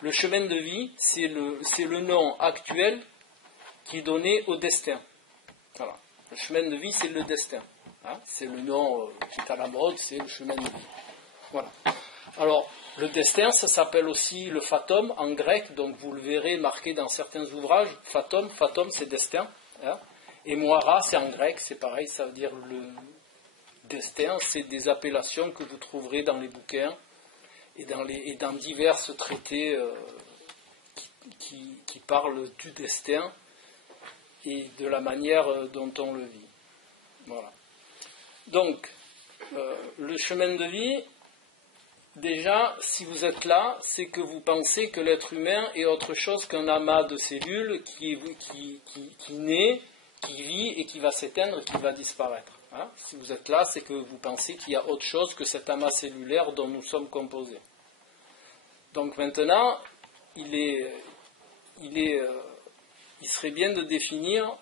le chemin de vie, c'est le nom actuel qui est donné au destin. Voilà. Le chemin de vie, c'est le destin. Hein, c'est le nom qui est à la mode, c'est le chemin de vie. Voilà. Alors, le destin, ça s'appelle aussi le fatum en grec, donc vous le verrez marqué dans certains ouvrages. Fatum, c'est destin. Hein, et moira, c'est en grec, c'est pareil, ça veut dire le destin. C'est des appellations que vous trouverez dans les bouquins et dans divers traités qui parlent du destin et de la manière dont on le vit. Voilà. Donc, le chemin de vie, déjà, si vous êtes là, c'est que vous pensez que l'être humain est autre chose qu'un amas de cellules qui naît, qui vit et qui va s'éteindre, qui va disparaître. Hein? Si vous êtes là, c'est que vous pensez qu'il y a autre chose que cet amas cellulaire dont nous sommes composés. Donc maintenant, il serait bien de définir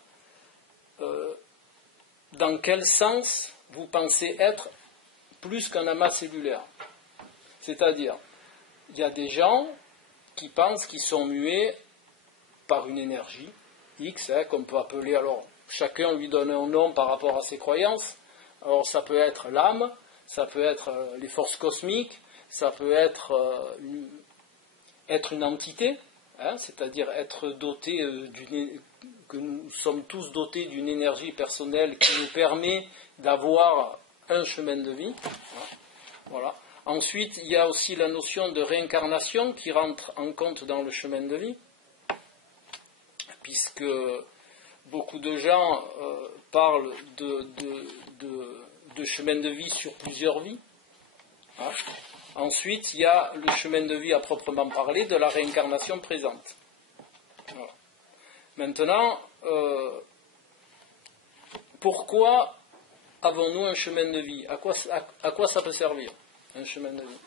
dans quel sens vous pensez être plus qu'un amas cellulaire. C'est-à-dire, il y a des gens qui pensent qu'ils sont mués par une énergie X, qu'on peut appeler, alors chacun lui donne un nom par rapport à ses croyances. Alors ça peut être l'âme, ça peut être les forces cosmiques, ça peut être une entité, c'est-à-dire être doté que nous sommes tous dotés d'une énergie personnelle qui nous permet d'avoir un chemin de vie. Voilà. Ensuite, il y a aussi la notion de réincarnation qui rentre en compte dans le chemin de vie, puisque beaucoup de gens parlent de chemin de vie sur plusieurs vies. Hein. Ensuite, il y a le chemin de vie à proprement parler de la réincarnation présente. Voilà. Maintenant, pourquoi avons-nous un chemin de vie ? À quoi ça peut servir, un chemin de vie,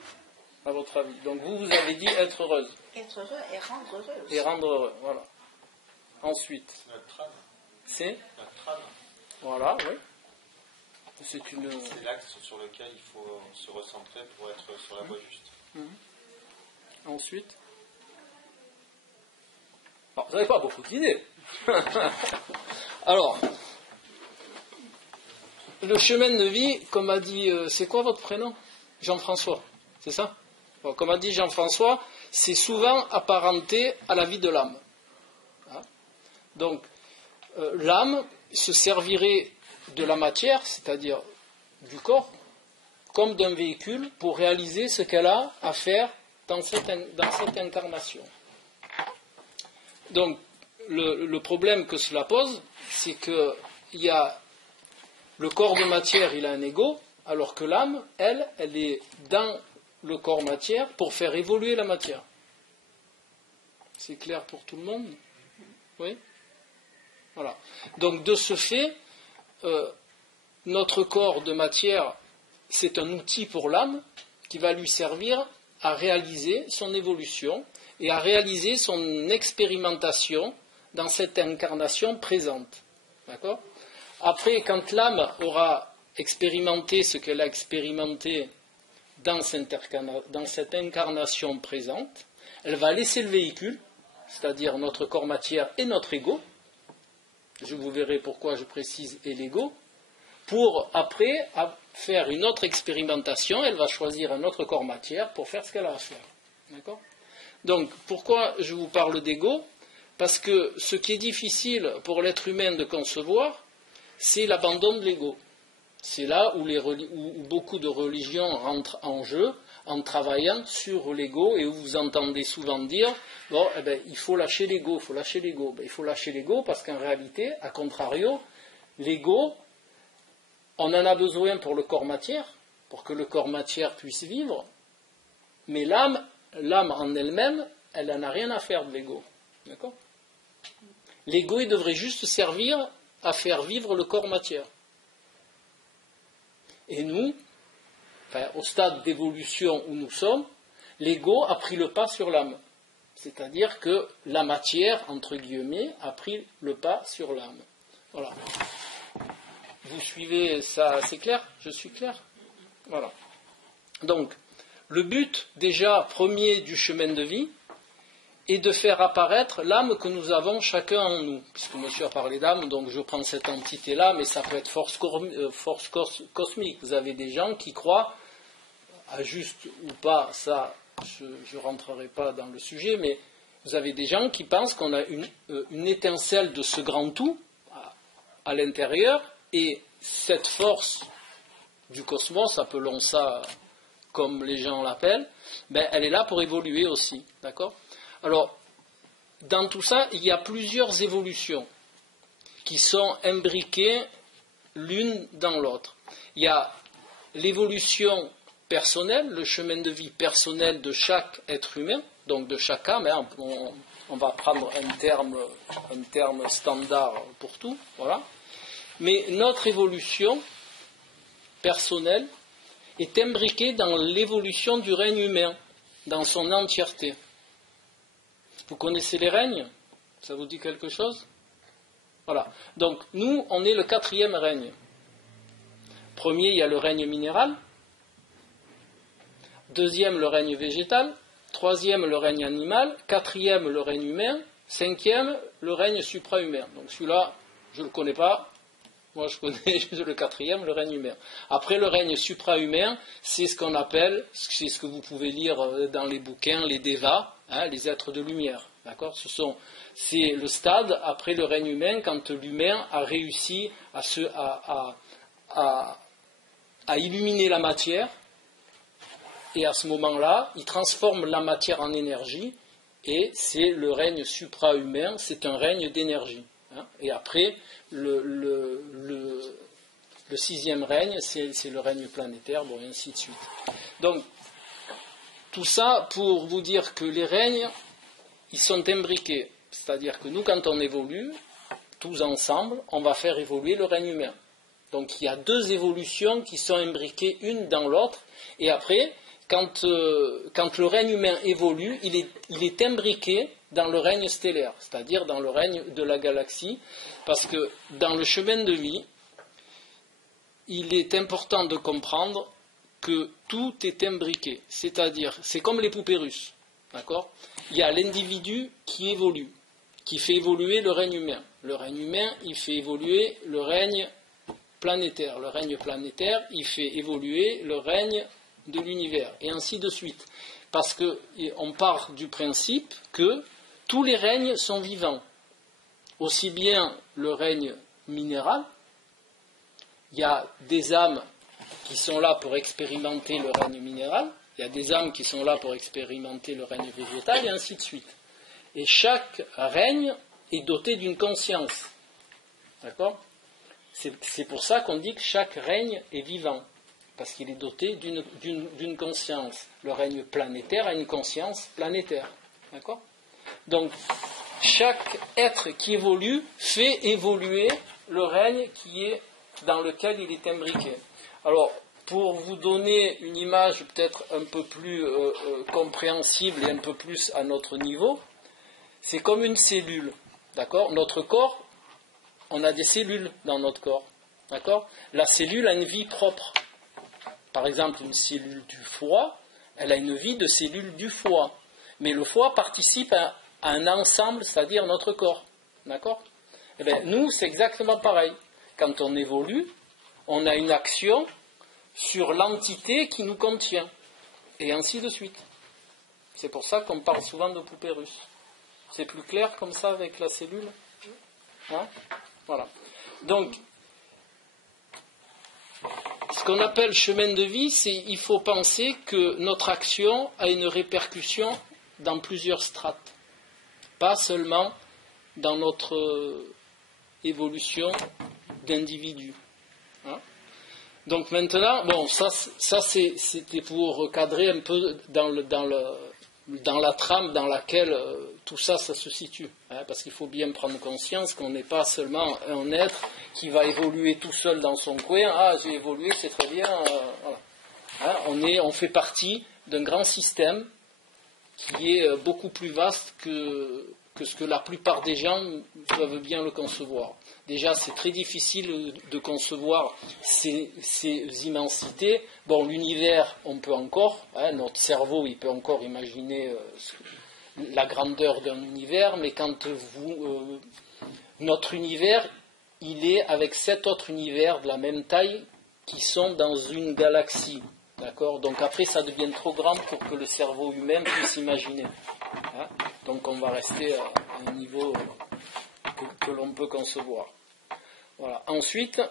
à votre avis ? Donc vous avez dit être heureuse. Être heureux et rendre heureux aussi. Et rendre heureux, voilà. Ensuite, notre âme. C'est notre âme. Voilà, oui. C'est l'axe sur lequel il faut se recentrer pour être sur la voie juste. Ensuite, alors, vous n'avez pas beaucoup d'idées. Alors, le chemin de vie, comme a dit, c'est quoi votre prénom ? Jean-François, c'est ça ? Bon, comme a dit Jean-François, c'est souvent apparenté à la vie de l'âme. Hein ? Donc, l'âme se servirait de la matière, c'est-à-dire du corps, comme d'un véhicule pour réaliser ce qu'elle a à faire dans cette incarnation. Donc, le problème que cela pose, c'est que il y a le corps de matière, il a un ego, alors que l'âme, elle est dans le corps matière pour faire évoluer la matière. C'est clair pour tout le monde ? Oui ? Voilà. Donc, de ce fait, notre corps de matière, c'est un outil pour l'âme qui va lui servir à réaliser son évolution et à réaliser son expérimentation dans cette incarnation présente. D'accord ? Après, quand l'âme aura expérimenté ce qu'elle a expérimenté dans cette incarnation présente, elle va laisser le véhicule, c'est-à-dire notre corps matière et notre ego. Je vous verrai pourquoi je précise et l'ego, pour après faire une autre expérimentation, elle va choisir un autre corps matière pour faire ce qu'elle a à faire. D'accord ? Donc, pourquoi je vous parle d'ego ? Parce que ce qui est difficile pour l'être humain de concevoir, c'est l'abandon de l'ego. C'est là où beaucoup de religions rentrent en jeu, en travaillant sur l'ego, et où vous entendez souvent dire bon, il faut lâcher l'ego, il faut lâcher l'ego. Il faut lâcher l'ego parce qu'en réalité, à contrario, l'ego, on en a besoin pour le corps matière, pour que le corps matière puisse vivre, mais l'âme en elle-même, elle n'en a rien à faire de l'ego. D'accord ? L'ego, il devrait juste servir à faire vivre le corps matière. Et nous, au stade d'évolution où nous sommes, l'ego a pris le pas sur l'âme. C'est-à-dire que la matière, entre guillemets, a pris le pas sur l'âme. Voilà. Vous suivez ça, c'est clair ? Je suis clair ? Voilà. Donc, le but, déjà, premier du chemin de vie, et de faire apparaître l'âme que nous avons chacun en nous. Puisque monsieur a parlé d'âme, donc je prends cette entité-là, mais ça peut être force cosmique. Vous avez des gens qui croient, à juste ou pas, ça, je ne rentrerai pas dans le sujet, mais vous avez des gens qui pensent qu'on a une étincelle de ce grand tout à l'intérieur, et cette force du cosmos, appelons ça comme les gens l'appellent, ben, elle est là pour évoluer aussi. D'accord ? Alors, dans tout ça, il y a plusieurs évolutions qui sont imbriquées l'une dans l'autre. Il y a l'évolution personnelle, le chemin de vie personnel de chaque être humain, donc de chaque âme, hein, on va prendre un terme standard pour tout, voilà. Mais notre évolution personnelle est imbriquée dans l'évolution du règne humain, dans son entièreté. Vous connaissez les règnes ? Ça vous dit quelque chose ? Voilà. Donc, nous, on est le 4e règne. Premier, il y a le règne minéral. 2e, le règne végétal. 3e, le règne animal. 4e, le règne humain. 5e, le règne suprahumain. Donc, celui-là, je ne le connais pas. Moi, je connais juste le 4e, le règne humain. Après, le règne suprahumain, c'est ce qu'on appelle, c'est ce que vous pouvez lire dans les bouquins, les devas, hein, les êtres de lumière. D'accord ? C'est le stade après le règne humain, quand l'humain a réussi à illuminer la matière, et à ce moment-là, il transforme la matière en énergie, et c'est le règne suprahumain, c'est un règne d'énergie. Hein, et après, le 6e règne, c'est le règne planétaire, bon, et ainsi de suite. Donc, tout ça pour vous dire que les règnes, ils sont imbriqués. C'est-à-dire que nous, quand on évolue, tous ensemble, on va faire évoluer le règne humain. Donc, il y a 2 évolutions qui sont imbriquées une dans l'autre, et après, quand le règne humain évolue, il est imbriqué dans le règne stellaire, c'est-à-dire dans le règne de la galaxie, parce que dans le chemin de vie, il est important de comprendre que tout est imbriqué, c'est-à-dire, c'est comme les poupées russes, d'accord ? Il y a l'individu qui évolue, qui fait évoluer le règne humain. Le règne humain, il fait évoluer le règne planétaire. Le règne planétaire, il fait évoluer le règne de l'univers, et ainsi de suite. Parce qu'on part du principe que tous les règnes sont vivants. Aussi bien le règne minéral, il y a des âmes qui sont là pour expérimenter le règne minéral, il y a des âmes qui sont là pour expérimenter le règne végétal, et ainsi de suite. Et chaque règne est doté d'une conscience. D'accord ? C'est pour ça qu'on dit que chaque règne est vivant, parce qu'il est doté d'une conscience. Le règne planétaire a une conscience planétaire. D'accord ? Donc, chaque être qui évolue fait évoluer le règne dans lequel il est imbriqué. Alors, pour vous donner une image peut-être un peu plus compréhensible et un peu plus à notre niveau, c'est comme une cellule. D'accord ? Notre corps, on a des cellules dans notre corps. D'accord ? La cellule a une vie propre. Par exemple, une cellule du foie, elle a une vie de cellule du foie. Mais le foie participe à un ensemble, c'est-à-dire notre corps. D'accord ? Eh bien, nous, c'est exactement pareil. Quand on évolue, on a une action sur l'entité qui nous contient. Et ainsi de suite. C'est pour ça qu'on parle souvent de poupée russe. C'est plus clair comme ça avec la cellule ? Hein ? Voilà. Donc, ce qu'on appelle chemin de vie, c'est il faut penser que notre action a une répercussion dans plusieurs strates. Pas seulement dans notre évolution d'individu. Hein ? Donc maintenant, bon, ça c'était pour cadrer un peu dans la trame dans laquelle tout ça se situe. Hein, parce qu'il faut bien prendre conscience qu'on n'est pas seulement un être qui va évoluer tout seul dans son coin. Ah, j'ai évolué, c'est très bien. Voilà. Hein, on fait partie d'un grand système qui est beaucoup plus vaste que ce que la plupart des gens peuvent bien le concevoir. Déjà, c'est très difficile de concevoir ces immensités. Bon, l'univers, on peut encore, hein, notre cerveau, il peut encore imaginer la grandeur d'un univers, mais quand notre univers, il est avec 7 autres univers de la même taille qui sont dans une galaxie. D'accord ? Donc après, ça devient trop grand pour que le cerveau humain puisse imaginer. Hein ? Donc on va rester à un niveau que l'on peut concevoir. Voilà. Ensuite,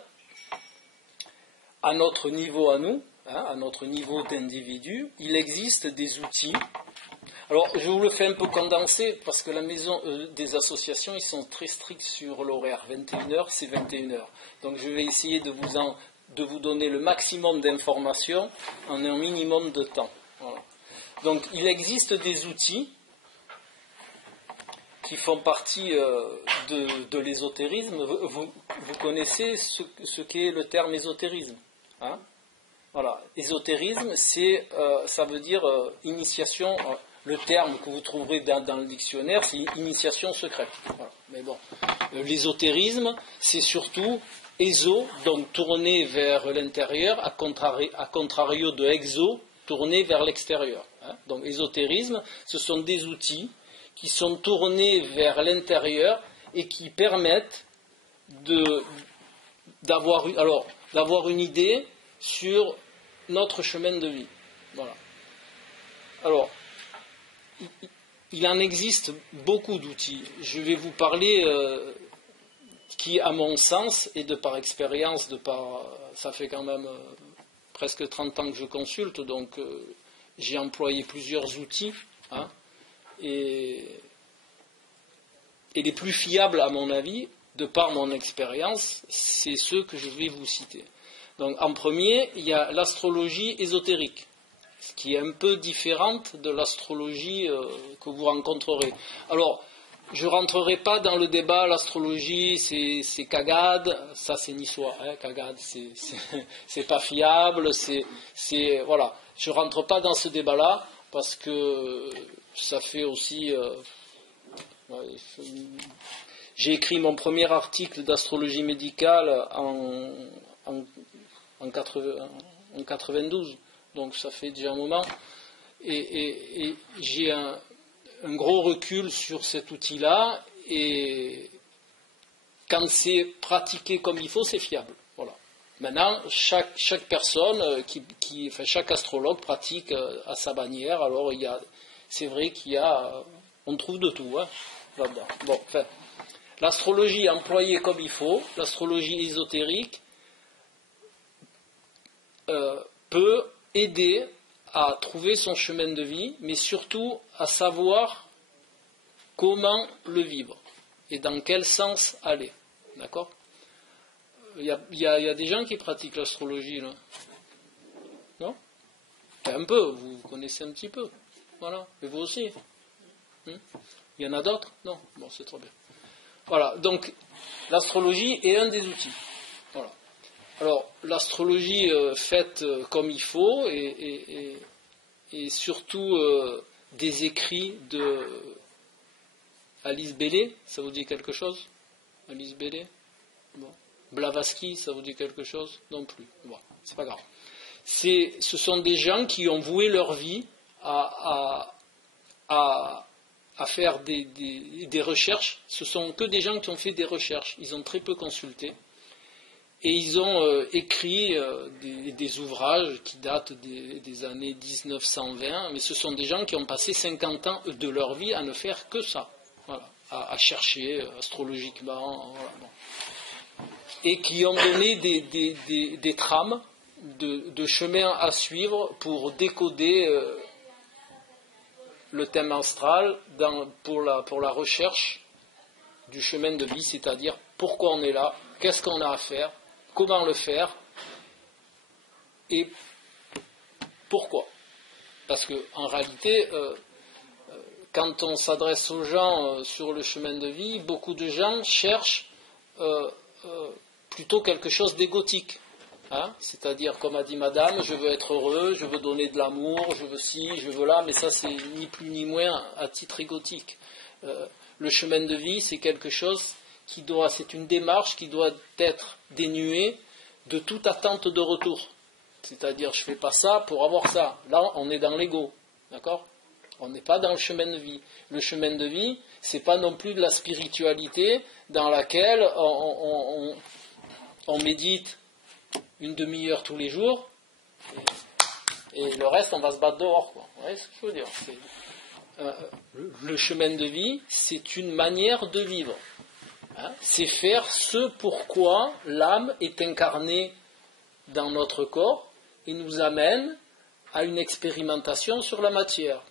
à notre niveau à nous, à notre niveau d'individu, il existe des outils. Alors, je vous le fais un peu condensé, parce que la maison des associations, ils sont très stricts sur l'horaire. 21h, c'est 21h. Donc, je vais essayer de vous donner le maximum d'informations en un minimum de temps. Voilà. Donc, il existe des outils qui font partie de l'ésotérisme. Vous connaissez ce qu'est le terme ésotérisme, hein ? Voilà. Ésotérisme, ça veut dire initiation. Le terme que vous trouverez dans le dictionnaire, c'est initiation secrète. Voilà. Mais bon, l'ésotérisme, c'est surtout éso, donc tourné vers l'intérieur, à contrario de exo, tourné vers l'extérieur. Hein. Donc ésotérisme, ce sont des outils qui sont tournés vers l'intérieur et qui permettent d'avoir une idée sur notre chemin de vie. Voilà. Alors, il en existe beaucoup d'outils. Je vais vous parler qui, à mon sens, et de par expérience, ça fait quand même presque 30 ans que je consulte, donc j'ai employé plusieurs outils, hein, et les plus fiables, à mon avis, de par mon expérience, c'est ceux que je vais vous citer. Donc, en premier, il y a l'astrologie ésotérique, ce qui est un peu différente de l'astrologie que vous rencontrerez. Alors, je ne rentrerai pas dans le débat, l'astrologie, c'est cagade, ça c'est niçois, hein, cagade, c'est pas fiable, voilà. Je ne rentre pas dans ce débat-là, parce que ça fait aussi... j'ai écrit mon premier article d'astrologie médicale en 92, donc ça fait déjà un moment, et j'ai un gros recul sur cet outil-là, et quand c'est pratiqué comme il faut, c'est fiable. Voilà. Maintenant, chaque personne, chaque astrologue pratique à sa manière. Alors, c'est vrai on trouve de tout, hein, là-dedans. Bon, l'astrologie employée comme il faut, l'astrologie ésotérique, peut aider à trouver son chemin de vie, mais surtout à savoir comment le vivre et dans quel sens aller. D'accord ? Il y a des gens qui pratiquent l'astrologie, là. Non ? Un peu, vous connaissez un petit peu. Voilà. Et vous aussi. Il y en a d'autres ? Non ? Bon, c'est trop bien. Voilà. Donc, l'astrologie est un des outils. Voilà. Alors, l'astrologie faite comme il faut, et surtout des écrits de Alice Bailey, ça vous dit quelque chose ? Alice Bailey ? Bon. Blavatsky, ça vous dit quelque chose ? Non plus. Bon, c'est pas grave. Ce sont des gens qui ont voué leur vie à faire des recherches. Ce sont que des gens qui ont fait des recherches. Ils ont très peu consulté. Et ils ont écrit des ouvrages qui datent des années 1920, mais ce sont des gens qui ont passé 50 ans de leur vie à ne faire que ça, voilà, à chercher astrologiquement, voilà, bon. Et qui ont donné des trames de chemins à suivre pour décoder le thème astral pour la recherche du chemin de vie, c'est-à-dire pourquoi on est là, qu'est-ce qu'on a à faire, comment le faire et pourquoi. Parce qu'en réalité, quand on s'adresse aux gens sur le chemin de vie, beaucoup de gens cherchent plutôt quelque chose d'égotique. Hein, c'est-à-dire, comme a dit madame, je veux être heureux, je veux donner de l'amour, je veux ci, je veux là, mais ça c'est ni plus ni moins à titre égotique. Le chemin de vie, c'est quelque chose c'est une démarche qui doit être dénuée de toute attente de retour. C'est-à-dire, je ne fais pas ça pour avoir ça. Là, on est dans l'ego. D'accord ? On n'est pas dans le chemin de vie. Le chemin de vie, c'est pas non plus de la spiritualité dans laquelle on médite une demi-heure tous les jours et le reste, on va se battre dehors, quoi. Vous voyez ce que je veux dire? Le chemin de vie, c'est une manière de vivre. Hein? C'est faire ce pourquoi l'âme est incarnée dans notre corps et nous amène à une expérimentation sur la matière.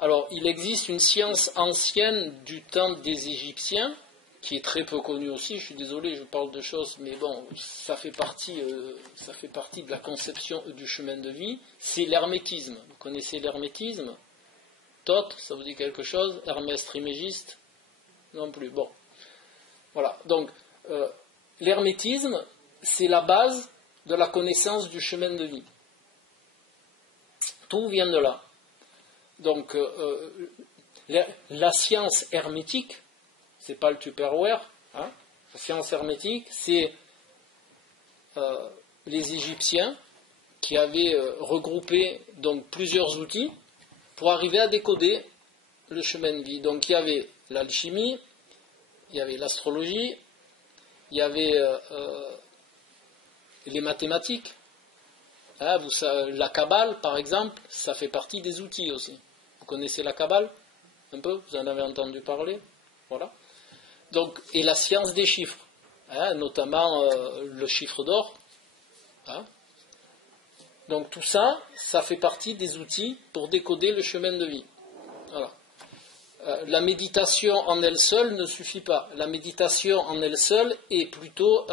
Alors, il existe une science ancienne du temps des Égyptiens, qui est très peu connue aussi, je suis désolé, je parle de choses, mais bon, ça fait partie de la conception du chemin de vie, c'est l'hermétisme. Vous connaissez l'hermétisme? Thoth, ça vous dit quelque chose? Hermès Trismégiste? Non plus. Bon. Voilà. Donc, l'hermétisme, c'est la base de la connaissance du chemin de vie. Tout vient de là. Donc, la science hermétique, c'est pas le Tupperware, hein. La science hermétique, c'est les Égyptiens qui avaient regroupé donc plusieurs outils pour arriver à décoder le chemin de vie. Donc il y avait l'alchimie, il y avait l'astrologie, il y avait les mathématiques. Hein, la Kabbale, par exemple, ça fait partie des outils aussi. Vous connaissez la Kabbale? Un peu? Vous en avez entendu parler? Voilà. Donc, et la science des chiffres, hein, notamment le chiffre d'or. Hein. Donc tout ça, ça fait partie des outils pour décoder le chemin de vie. Voilà. La méditation en elle seule ne suffit pas. La méditation en elle seule est plutôt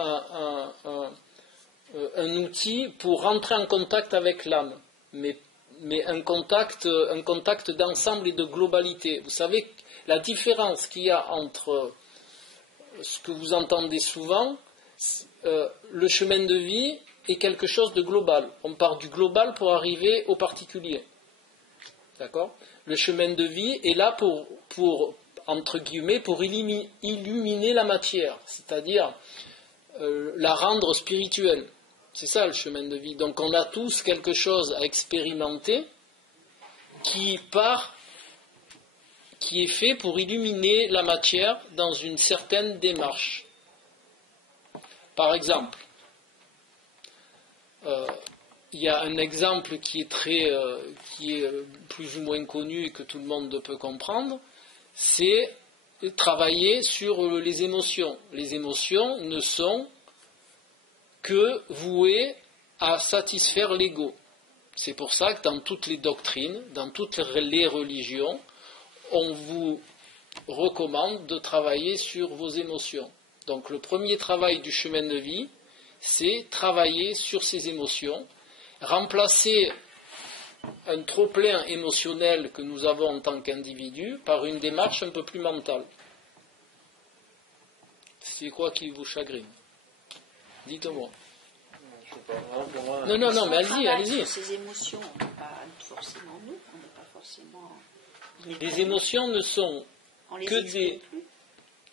un outil pour rentrer en contact avec l'âme, mais un contact d'ensemble et de globalité. Vous savez, la différence qu'il y a entre ce que vous entendez souvent, le chemin de vie est quelque chose de global. On part du global pour arriver au particulier. D'accord? Le chemin de vie est là pour entre guillemets, pour illuminer la matière, c'est-à-dire la rendre spirituelle. C'est ça le chemin de vie. Donc on a tous quelque chose à expérimenter qui est fait pour illuminer la matière dans une certaine démarche. Par exemple, il y a un exemple qui est plus ou moins connu et que tout le monde peut comprendre, c'est travailler sur les émotions. Les émotions ne sont que vouées à satisfaire l'ego. C'est pour ça que dans toutes les doctrines, dans toutes les religions, on vous recommande de travailler sur vos émotions. Donc le premier travail du chemin de vie, c'est travailler sur ces émotions, remplacer un trop-plein émotionnel que nous avons en tant qu'individu par une démarche un peu plus mentale. C'est quoi qui vous chagrine? Dites-moi. Non, mais allez-y. Ces émotions, on n'est pas forcément nous, on n'est pas forcément... Les émotions ne sont que des... Plus.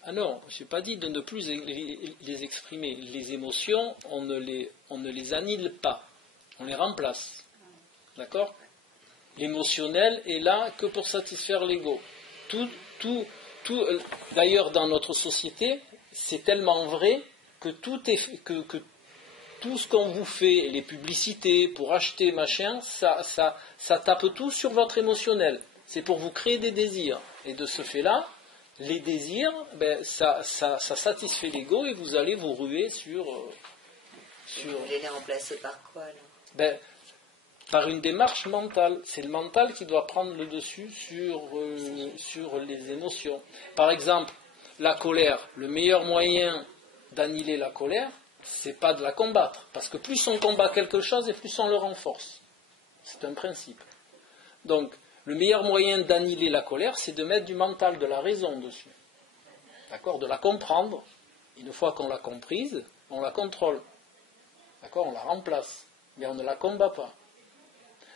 Ah non, je n'ai pas dit de ne plus les exprimer. Les émotions, on ne les annule pas, on les remplace. D'accord? L'émotionnel est là que pour satisfaire l'ego. D'ailleurs, dans notre société, c'est tellement vrai que tout ce qu'on vous fait, les publicités pour acheter machin, ça tape tout sur votre émotionnel. C'est pour vous créer des désirs. Et de ce fait-là, les désirs, ça satisfait l'ego et vous allez vous ruer sur... Vous voulez les remplacer par quoi alors? Par une démarche mentale. C'est le mental qui doit prendre le dessus sur les émotions. Par exemple, la colère. Le meilleur moyen d'annihiler la colère, c'est pas de la combattre. Parce que plus on combat quelque chose et plus on le renforce. C'est un principe. Donc, le meilleur moyen d'annihiler la colère, c'est de mettre du mental, de la raison dessus. D'accord? De la comprendre. Une fois qu'on l'a comprise, on la contrôle. D'accord? On la remplace. Mais on ne la combat pas.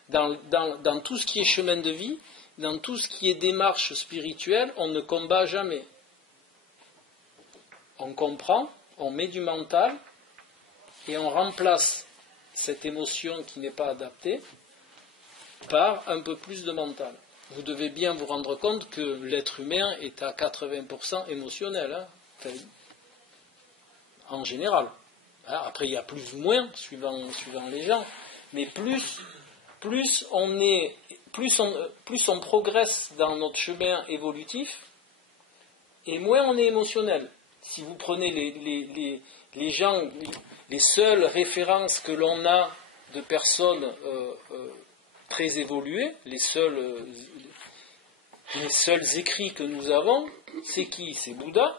Dans tout ce qui est chemin de vie, dans tout ce qui est démarche spirituelle, on ne combat jamais. On comprend, on met du mental et on remplace cette émotion qui n'est pas adaptée par un peu plus de mental. vous devez bien vous rendre compte que l'être humain est à 80% émotionnel, hein, en général. Après, il y a plus ou moins, suivant les gens, mais plus on progresse dans notre chemin évolutif, et moins on est émotionnel. Si vous prenez les gens, les seules références que l'on a de personnes très évoluées, les seuls écrits que nous avons, c'est qui? C'est Bouddha.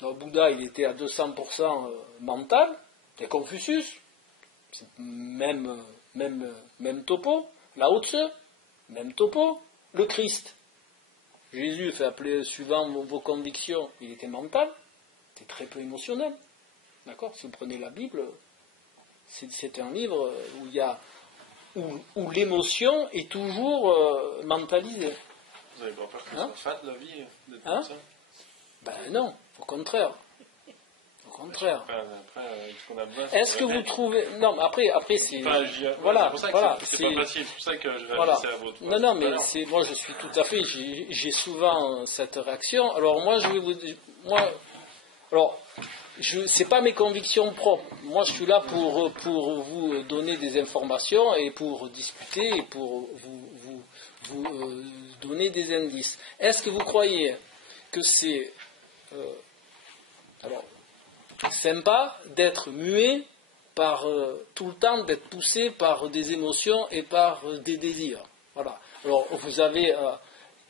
Alors, Bouddha, il était à 200% mental. Et Confucius, c'est même topo. Lao Tse, même topo. Le Christ. Jésus, fait appeler suivant vos convictions, il était mental. C'est très peu émotionnel. D'accord? Si vous prenez la Bible, c'est un livre où l'émotion est toujours mentalisée. Vous avez pas peur que ça fasse la vie d'être comme ça? Ben non, au contraire. Après, qu'on a besoin, est-ce que vous trouvez... Non, mais après c'est... Voilà, c'est voilà. C'est pas facile, c'est pour ça que je réagissais voilà. à votre... Non, mais moi je suis tout à fait... J'ai souvent cette réaction. Alors moi, je vais vous dire... c'est pas mes convictions propres. Moi, je suis là pour vous donner des informations et pour discuter et pour vous donner des indices. Est-ce que vous croyez que c'est sympa d'être muet par tout le temps, d'être poussé par des émotions et par des désirs? Voilà. Alors, vous avez...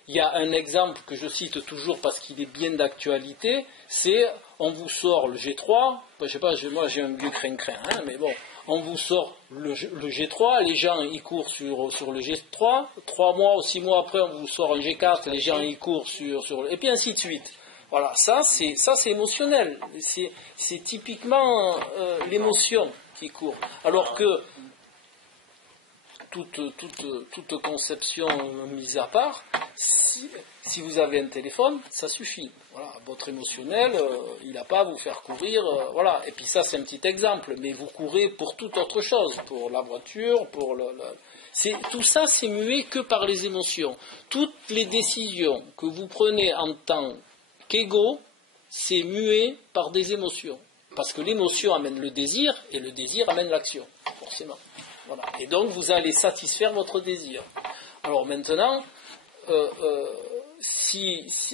il y a un exemple que je cite toujours parce qu'il est bien d'actualité, c'est, on vous sort le G3, je sais pas, moi j'ai un vieux crin-crin, hein, mais bon, on vous sort le G3, les gens ils courent sur le G3, 3 mois ou 6 mois après on vous sort un G4, les gens ils courent sur et puis ainsi de suite. Voilà, ça c'est émotionnel, c'est typiquement l'émotion qui court. Alors que toute conception mise à part, si vous avez un téléphone, ça suffit. Voilà, votre émotionnel, il n'a pas à vous faire courir. Voilà. Et puis ça, c'est un petit exemple, mais vous courez pour toute autre chose, pour la voiture, pour tout ça, c'est muet que par les émotions. Toutes les décisions que vous prenez en tant qu'ego, c'est muet par des émotions. Parce que l'émotion amène le désir, et le désir amène l'action, forcément. Voilà. Et donc, vous allez satisfaire votre désir. Alors maintenant,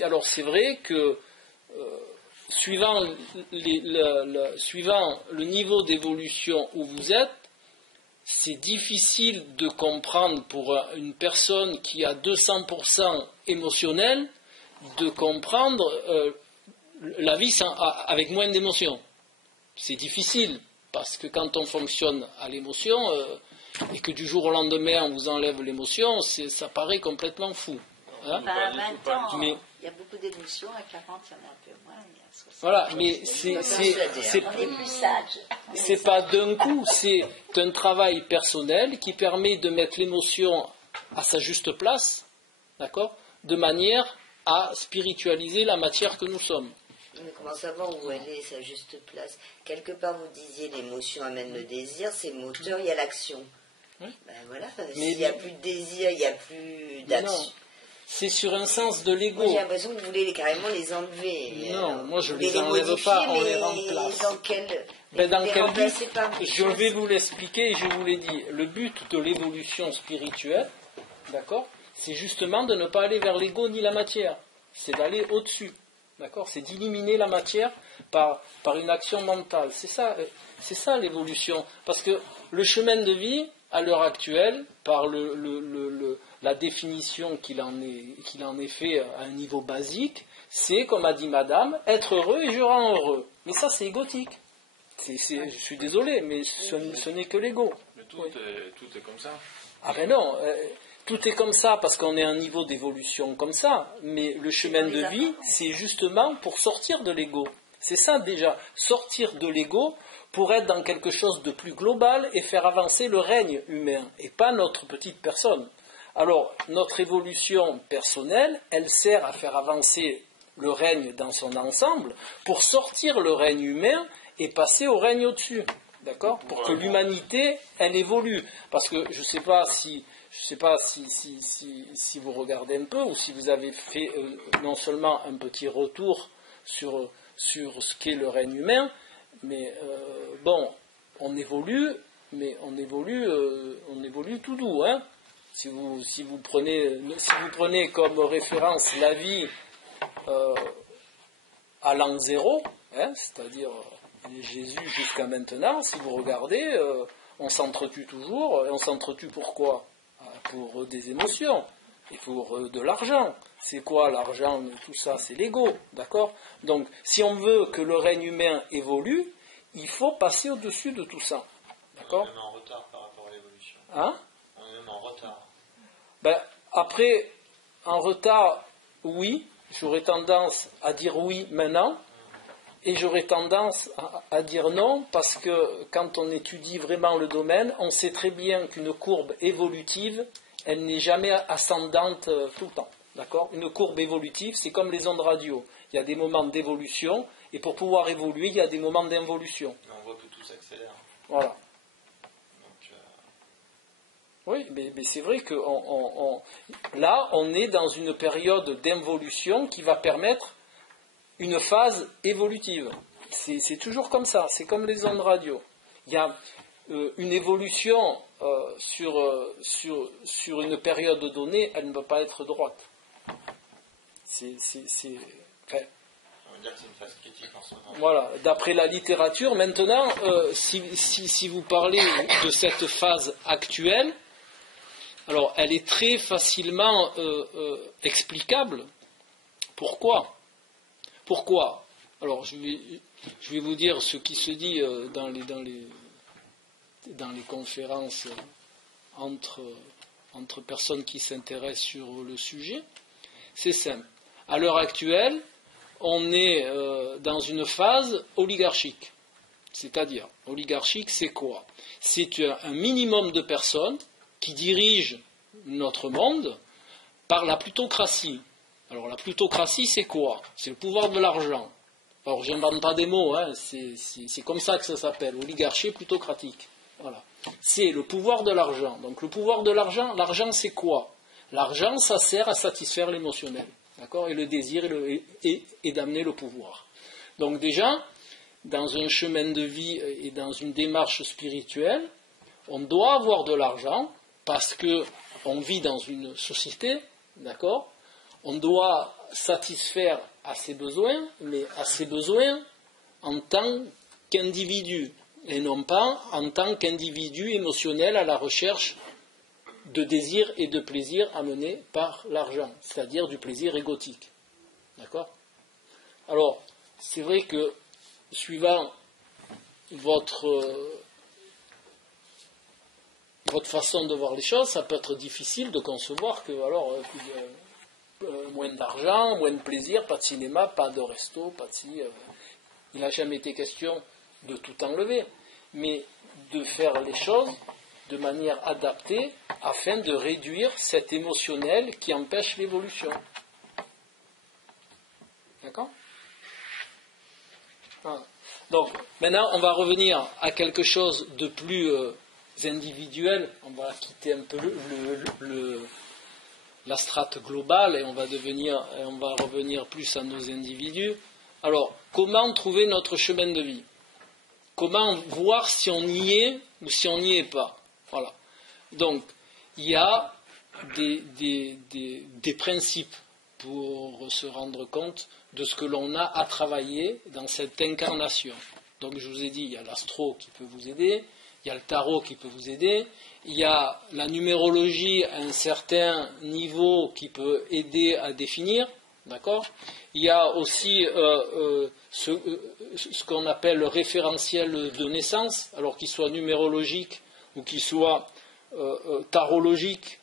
alors c'est vrai que suivant le niveau d'évolution où vous êtes, c'est difficile de comprendre pour une personne qui a 200% émotionnel, de comprendre la vie avec moins d'émotion. C'est difficile. Parce que quand on fonctionne à l'émotion, et que du jour au lendemain on vous enlève l'émotion, ça paraît complètement fou. Hein? À 20 ans, mais, il y a beaucoup d'émotions, à 40 il y en a un peu moins, il y a 60. Voilà, mais on est plus sage. C'est pas d'un coup, c'est un travail personnel qui permet de mettre l'émotion à sa juste place, d'accord, de manière à spiritualiser la matière que nous sommes. Mais comment savoir où elle est, sa juste place? Quelque part, vous disiez l'émotion amène le désir, c'est moteur, il y a l'action. Oui. Ben voilà, s'il n'y a plus de désir, il n'y a plus d'action. C'est sur un sens de l'ego. Moi, j'ai l'impression que vous voulez carrément les enlever. Non, moi je ne les enlève pas, on les remplace. Dans quel but? Par Je vais vous l'expliquer et je vous l'ai dit. Le but de l'évolution spirituelle, d'accord, c'est justement de ne pas aller vers l'ego ni la matière. C'est d'aller au-dessus. D'accord, c'est d'éliminer la matière par une action mentale. C'est ça l'évolution. Parce que le chemin de vie, à l'heure actuelle, par la définition qu'il en est fait à un niveau basique, c'est, comme a dit madame, être heureux et je rends heureux. Mais ça, c'est égotique. Je suis désolé, mais ce n'est que l'ego. Mais tout est comme ça. Ah ben non, tout est comme ça parce qu'on est à un niveau d'évolution comme ça, mais le chemin de vie, c'est justement pour sortir de l'ego. C'est ça déjà, sortir de l'ego pour être dans quelque chose de plus global et faire avancer le règne humain, et pas notre petite personne. Alors, notre évolution personnelle, elle sert à faire avancer le règne dans son ensemble, pour sortir le règne humain et passer au règne au-dessus. D'accord ? Pour que l'humanité, elle évolue. Parce que je ne sais pas si je ne sais pas si vous regardez un peu ou si vous avez fait non seulement un petit retour sur ce qu'est le règne humain, mais bon, on évolue, mais on évolue tout doux, hein. Si vous prenez comme référence la vie à l'an zéro, hein, c'est-à-dire Jésus jusqu'à maintenant, si vous regardez, on s'entretue toujours, et on s'entretue pourquoi ? Pour des émotions, et pour de l'argent. C'est quoi l'argent ? Tout ça, c'est l'ego, d'accord ? Donc, si on veut que le règne humain évolue, il faut passer au-dessus de tout ça, d'accord ? On est même en retard par rapport à l'évolution. Hein ? On est même en retard. Ben, après, en retard, oui, j'aurais tendance à dire oui maintenant, et j'aurais tendance à dire non, parce que quand on étudie vraiment le domaine, on sait très bien qu'une courbe évolutive, elle n'est jamais ascendante tout le temps. D'accord ? Une courbe évolutive, c'est comme les ondes radio. Il y a des moments d'évolution, et pour pouvoir évoluer, il y a des moments d'involution. Mais on voit que tout s'accélère. Voilà. Donc, Oui, mais c'est vrai que là, on est dans une période d'involution qui va permettre une phase évolutive. C'est toujours comme ça, c'est comme les ondes radio. Il y a une évolution sur une période donnée, elle ne peut pas être droite. on va dire que c'est une phase critique en ce moment. Voilà, d'après la littérature, maintenant, si vous parlez de cette phase actuelle, alors elle est très facilement explicable. Pourquoi ? Alors, je vais vous dire ce qui se dit dans les conférences entre personnes qui s'intéressent sur le sujet. C'est simple. À l'heure actuelle, on est dans une phase oligarchique. C'est-à-dire, oligarchique, c'est quoi ? C'est un minimum de personnes qui dirigent notre monde par la plutocratie. Alors la plutocratie, c'est quoi ? C'est le pouvoir de l'argent. Alors je n'invente pas des mots, hein, c'est comme ça que ça s'appelle, oligarchie plutocratique. Voilà. C'est le pouvoir de l'argent. Donc le pouvoir de l'argent c'est quoi ? L'argent, ça sert à satisfaire l'émotionnel, d'accord ? Et le désir et d'amener le pouvoir. Donc déjà, dans un chemin de vie et dans une démarche spirituelle, on doit avoir de l'argent parce qu'on vit dans une société, d'accord ? On doit satisfaire à ses besoins, mais à ses besoins en tant qu'individu, et non pas en tant qu'individu émotionnel à la recherche de désir et de plaisir amenés par l'argent, c'est-à-dire du plaisir égotique. D'accord ? Alors, c'est vrai que, suivant votre façon de voir les choses, ça peut être difficile de concevoir que, alors, moins d'argent, moins de plaisir, pas de cinéma, pas de resto, pas de ci. Il n'a jamais été question de tout enlever, mais de faire les choses de manière adaptée afin de réduire cet émotionnel qui empêche l'évolution. D'accord ? Voilà. Donc, maintenant, on va revenir à quelque chose de plus individuel. On va quitter un peu la strate globale et on va revenir plus à nos individus. Alors, comment trouver notre chemin de vie ? Comment voir si on y est ou si on n'y est pas ? Voilà. Donc, il y a des principes pour se rendre compte de ce que l'on a à travailler dans cette incarnation. Donc, je vous ai dit, il y a l'astro qui peut vous aider, il y a le tarot qui peut vous aider, il y a la numérologie à un certain niveau qui peut aider à définir, d'accord ? Il y a aussi ce qu'on appelle le référentiel de naissance, alors qu'il soit numérologique ou qu'il soit tarologique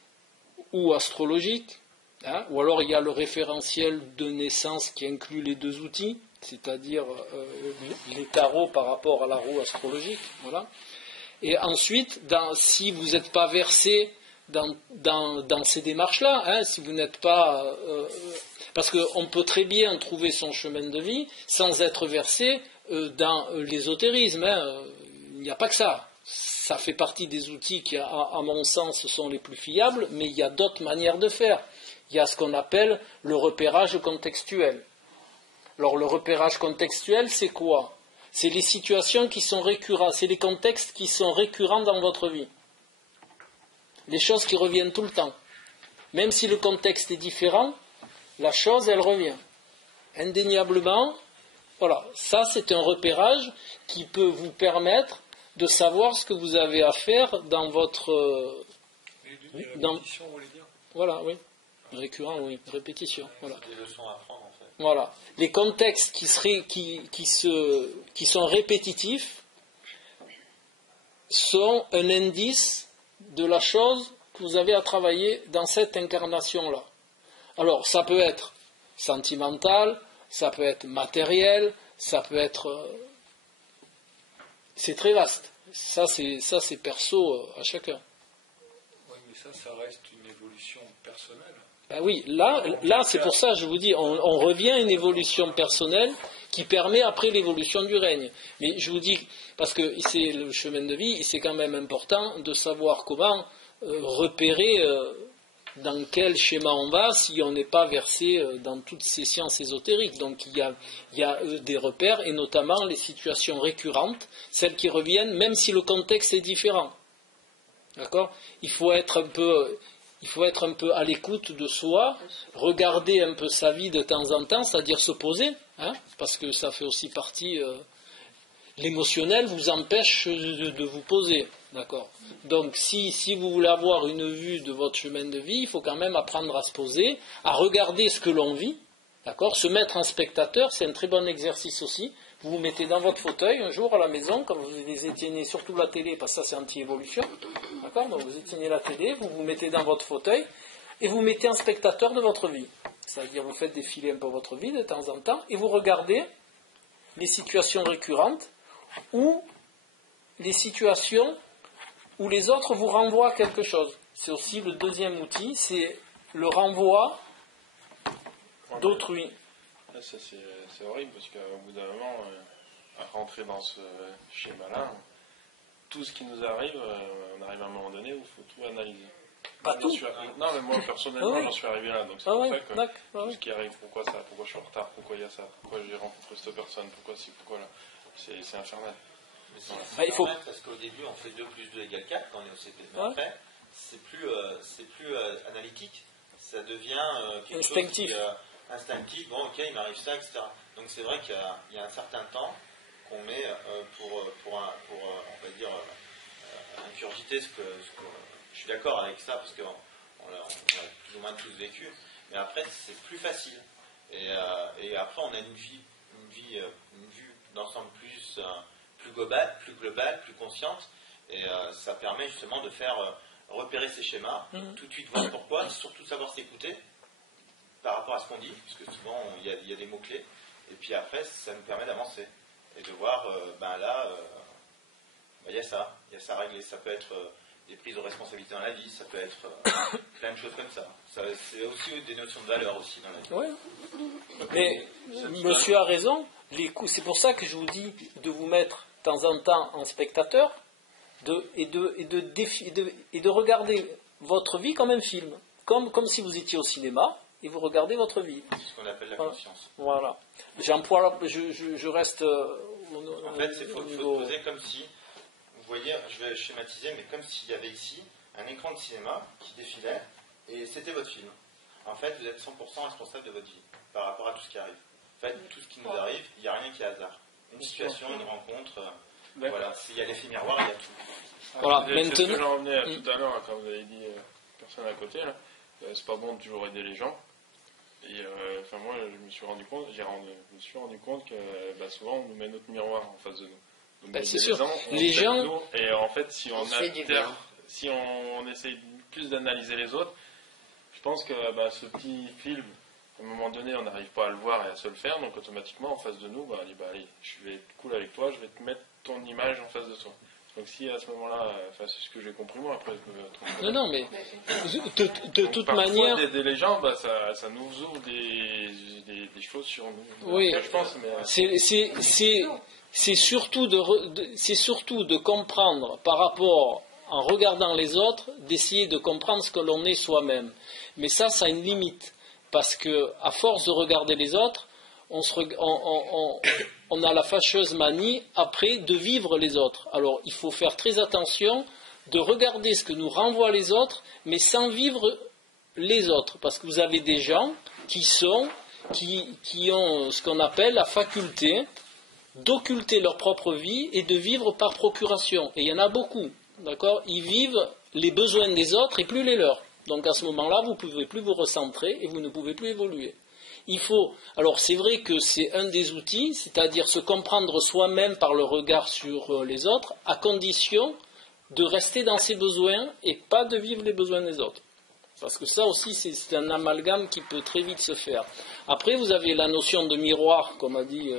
ou astrologique, hein ? Ou alors il y a le référentiel de naissance qui inclut les deux outils, c'est-à-dire les tarots par rapport à la roue astrologique, voilà. Et ensuite, si vous n'êtes pas versé dans ces démarches-là, hein, si vous n'êtes pas... parce qu'on peut très bien trouver son chemin de vie sans être versé dans l'ésotérisme. Hein. Il n'y a pas que ça. ça fait partie des outils qui, à mon sens, sont les plus fiables, mais il y a d'autres manières de faire. Il y a ce qu'on appelle le repérage contextuel. Alors, le repérage contextuel, c'est quoi? C'est les situations qui sont récurrentes, c'est les contextes qui sont récurrents dans votre vie. Les choses qui reviennent tout le temps. Même si le contexte est différent, la chose, elle revient. Indéniablement, voilà, ça c'est un repérage qui peut vous permettre de savoir ce que vous avez à faire dans votre... Répétition, vous voulez dire? Voilà, oui. Récurrent, oui. Répétition. Voilà. C'est des leçons à apprendre, en fait. Voilà. Les contextes qui sont répétitifs sont un indice de la chose que vous avez à travailler dans cette incarnation-là. Alors, ça peut être sentimental, ça peut être matériel, ça peut être... c'est très vaste. Ça, c'est perso à chacun. Oui, mais ça reste une évolution personnelle. Ben oui, là, c'est pour ça, je vous dis, on revient à une évolution personnelle qui permet après l'évolution du règne. Mais je vous dis, parce que c'est le chemin de vie, c'est quand même important de savoir comment repérer dans quel schéma on va si on n'est pas versé dans toutes ces sciences ésotériques. Donc il y a des repères, et notamment les situations récurrentes, celles qui reviennent, même si le contexte est différent. D'accord ? Il faut être un peu à l'écoute de soi, regarder un peu sa vie de temps en temps, c'est-à-dire se poser, parce que ça fait aussi partie... l'émotionnel vous empêche de vous poser, d'accord ? Donc si vous voulez avoir une vue de votre chemin de vie, il faut quand même apprendre à se poser, à regarder ce que l'on vit, d'accord ? Se mettre en spectateur, c'est un très bon exercice aussi. Vous vous mettez dans votre fauteuil un jour à la maison, quand vous éteignez surtout la télé, parce que ça c'est anti-évolution, d'accord ? Donc vous éteignez la télé, vous vous mettez dans votre fauteuil, et vous mettez en spectateur de votre vie. C'est-à-dire vous faites défiler un peu votre vie de temps en temps, et vous regardez les situations récurrentes, ou les situations où les autres vous renvoient à quelque chose. C'est aussi le deuxième outil, c'est le renvoi d'autrui. Là, ça, c'est horrible, parce qu'au bout d'un moment, à rentrer dans ce schéma-là, tout ce qui nous arrive, on arrive à un moment donné où il faut tout analyser. Pas tout. Non, mais moi, personnellement, j'en suis arrivé là. Donc, c'est pour ça que tout ce qui arrive, pourquoi ça, pourquoi je suis en retard, pourquoi il y a ça, pourquoi j'ai rencontré cette personne, pourquoi ci, pourquoi là. C'est infernal. Mais il faut... Parce qu'au début, on fait 2 plus 2 égale 4 quand on est au CP. Mais après, c'est plus analytique. Ça devient quelque instinctif. Chose qui, instinctif. Bon, ok, il m'arrive ça, etc. Donc c'est vrai qu'il y a un certain temps qu'on met pour on va dire, ingurgiter ce que... Je suis d'accord avec ça, parce qu'on l'a plus ou moins tous vécu. Mais après, c'est plus facile. Et après, on a une vue d'ensemble plus globale, plus consciente, et ça permet justement de faire repérer ces schémas, tout de suite voir pourquoi, et surtout savoir s'écouter par rapport à ce qu'on dit, parce que souvent il y a des mots-clés, et puis après ça nous permet d'avancer, et de voir, il y a ça à régler, ça peut être des prises de responsabilité dans la vie, ça peut être plein de choses comme ça. C'est aussi des notions de valeur aussi dans la vie. Oui. Mais monsieur a raison, c'est pour ça que je vous dis de vous mettre de temps en temps en spectateur et de regarder votre vie comme un film, comme si vous étiez au cinéma et vous regardez votre vie. C'est ce qu'on appelle la conscience. Voilà. Je reste en fait, il faut se poser comme si, vous voyez, je vais schématiser, mais comme s'il y avait ici un écran de cinéma qui défilait et c'était votre film. En fait, vous êtes 100% responsable de votre vie par rapport à tout ce qui arrive. En fait, tout ce qui nous arrive, il n'y a rien qui est hasard. Une situation, une rencontre, voilà. Il y a l'effet miroir, il y a tout. Voilà, c'est maintenant. ce que j'en revenais tout à l'heure, quand vous avez dit personne à côté, là. C'est pas bon de toujours aider les gens. Et moi, je me suis rendu compte que souvent, on nous met notre miroir en face de nous. C'est sûr. Les gens. Et en fait, si on essaye plus d'analyser les autres, je pense que ce petit film, à un moment donné, on n'arrive pas à le voir et à se le faire, donc automatiquement, en face de nous, on dit allez, je vais être cool avec toi, je vais te mettre ton image en face de toi. Donc si à ce moment-là, c'est ce que j'ai compris moi, après je me trompe. Non, mais de toute parfois, manière... d'aider les gens, ça nous ouvre des choses sur nous. Oui, après, je pense, mais... c'est surtout de comprendre par rapport, en regardant les autres, d'essayer de comprendre ce que l'on est soi-même. Mais ça a une limite, parce que à force de regarder les autres, on a la fâcheuse manie, après, de vivre les autres. Alors, il faut faire très attention de regarder ce que nous renvoient les autres, mais sans vivre les autres. Parce que vous avez des gens qui ont ce qu'on appelle la faculté d'occulter leur propre vie et de vivre par procuration. Et il y en a beaucoup, d'accord ? Ils vivent les besoins des autres et plus les leurs. Donc, à ce moment-là, vous ne pouvez plus vous recentrer et vous ne pouvez plus évoluer. Alors c'est vrai que c'est un des outils, c'est-à-dire se comprendre soi-même par le regard sur les autres, à condition de rester dans ses besoins et pas de vivre les besoins des autres. Parce que ça aussi, c'est un amalgame qui peut très vite se faire. Après, vous avez la notion de miroir, comme a dit,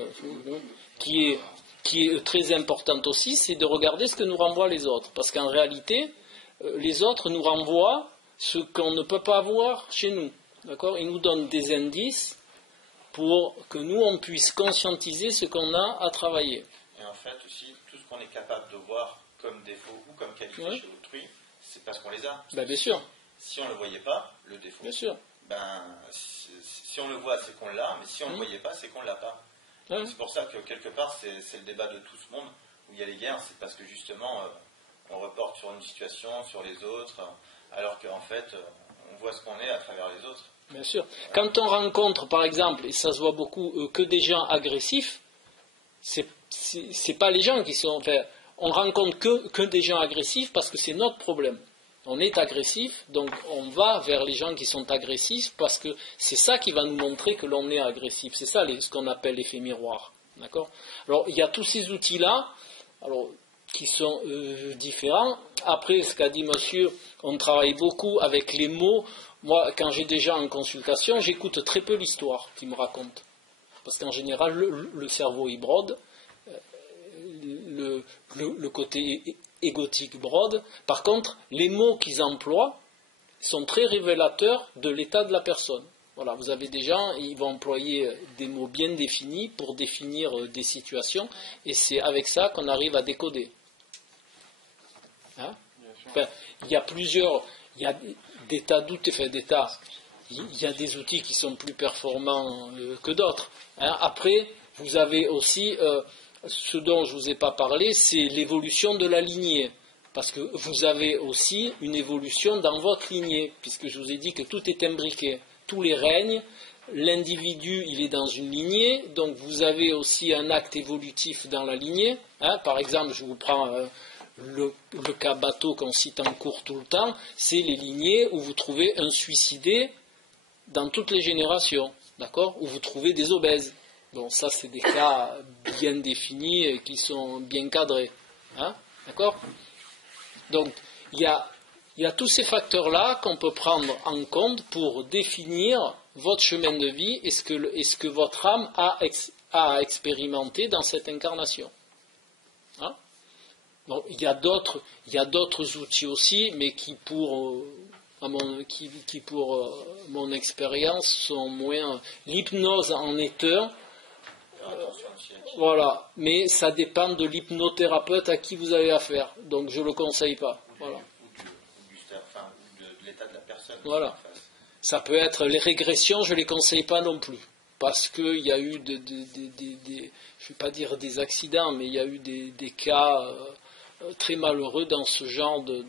qui est très importante aussi, c'est de regarder ce que nous renvoient les autres. Parce qu'en réalité, les autres nous renvoient ce qu'on ne peut pas voir chez nous. D'accord ? Ils nous donnent des indices pour que nous, on puisse conscientiser ce qu'on a à travailler. Et en fait, aussi, tout ce qu'on est capable de voir comme défaut ou comme qualité chez autrui, c'est parce qu'on les a. Bien sûr. Si on ne le voyait pas, le défaut, bien sûr. Si on le voit, c'est qu'on l'a, mais si on ne le voyait pas, c'est qu'on ne l'a pas. C'est pour ça que, quelque part, c'est le débat de tout ce monde où il y a les guerres, c'est parce que, justement, on reporte sur une situation, sur les autres, alors qu'en fait, on voit ce qu'on est à travers les autres. Bien sûr. Quand on rencontre, par exemple, et ça se voit beaucoup, que des gens agressifs, c'est pas les gens qui sont... Enfin, on rencontre que des gens agressifs parce que c'est notre problème. On est agressif, donc on va vers les gens qui sont agressifs parce que c'est ça qui va nous montrer que l'on est agressif. C'est ça ce qu'on appelle l'effet miroir. D'accord ? Alors, il y a tous ces outils-là, qui sont différents. Après, ce qu'a dit monsieur, on travaille beaucoup avec les mots. Moi, quand j'ai des gens en consultation, j'écoute très peu l'histoire qu'ils me racontent. Parce qu'en général, le cerveau, il brode. Le côté égotique brode. Par contre, les mots qu'ils emploient sont très révélateurs de l'état de la personne. Voilà, vous avez des gens, ils vont employer des mots bien définis pour définir des situations, et c'est avec ça qu'on arrive à décoder. Hein ? Enfin, il y a des tas d'outils, il y a des outils qui sont plus performants que d'autres. Hein ? Après, vous avez aussi, ce dont je ne vous ai pas parlé, c'est l'évolution de la lignée. Parce que vous avez aussi une évolution dans votre lignée, puisque je vous ai dit que tout est imbriqué. Tous les règnes, l'individu, il est dans une lignée, donc vous avez aussi un acte évolutif dans la lignée. Hein, par exemple, je vous prends le cas bateau qu'on cite en cours tout le temps, c'est les lignées où vous trouvez un suicidé dans toutes les générations, d'accord ? Où vous trouvez des obèses. Bon, ça, c'est des cas bien définis et qui sont bien cadrés. Hein, d'accord ? Donc, il y a tous ces facteurs-là qu'on peut prendre en compte pour définir votre chemin de vie et ce que votre âme a expérimenté dans cette incarnation. Hein ? Bon, il y a d'autres outils aussi, mais qui pour mon expérience sont moins... L'hypnose en est un. Voilà, mais ça dépend de l'hypnothérapeute à qui vous avez affaire, donc je ne le conseille pas. Voilà. Ou de l'état de la personne. Voilà. Ça peut être les régressions, je ne les conseille pas non plus, parce qu'il y a eu je ne vais pas dire des accidents, mais il y a eu des cas très malheureux dans ce genre de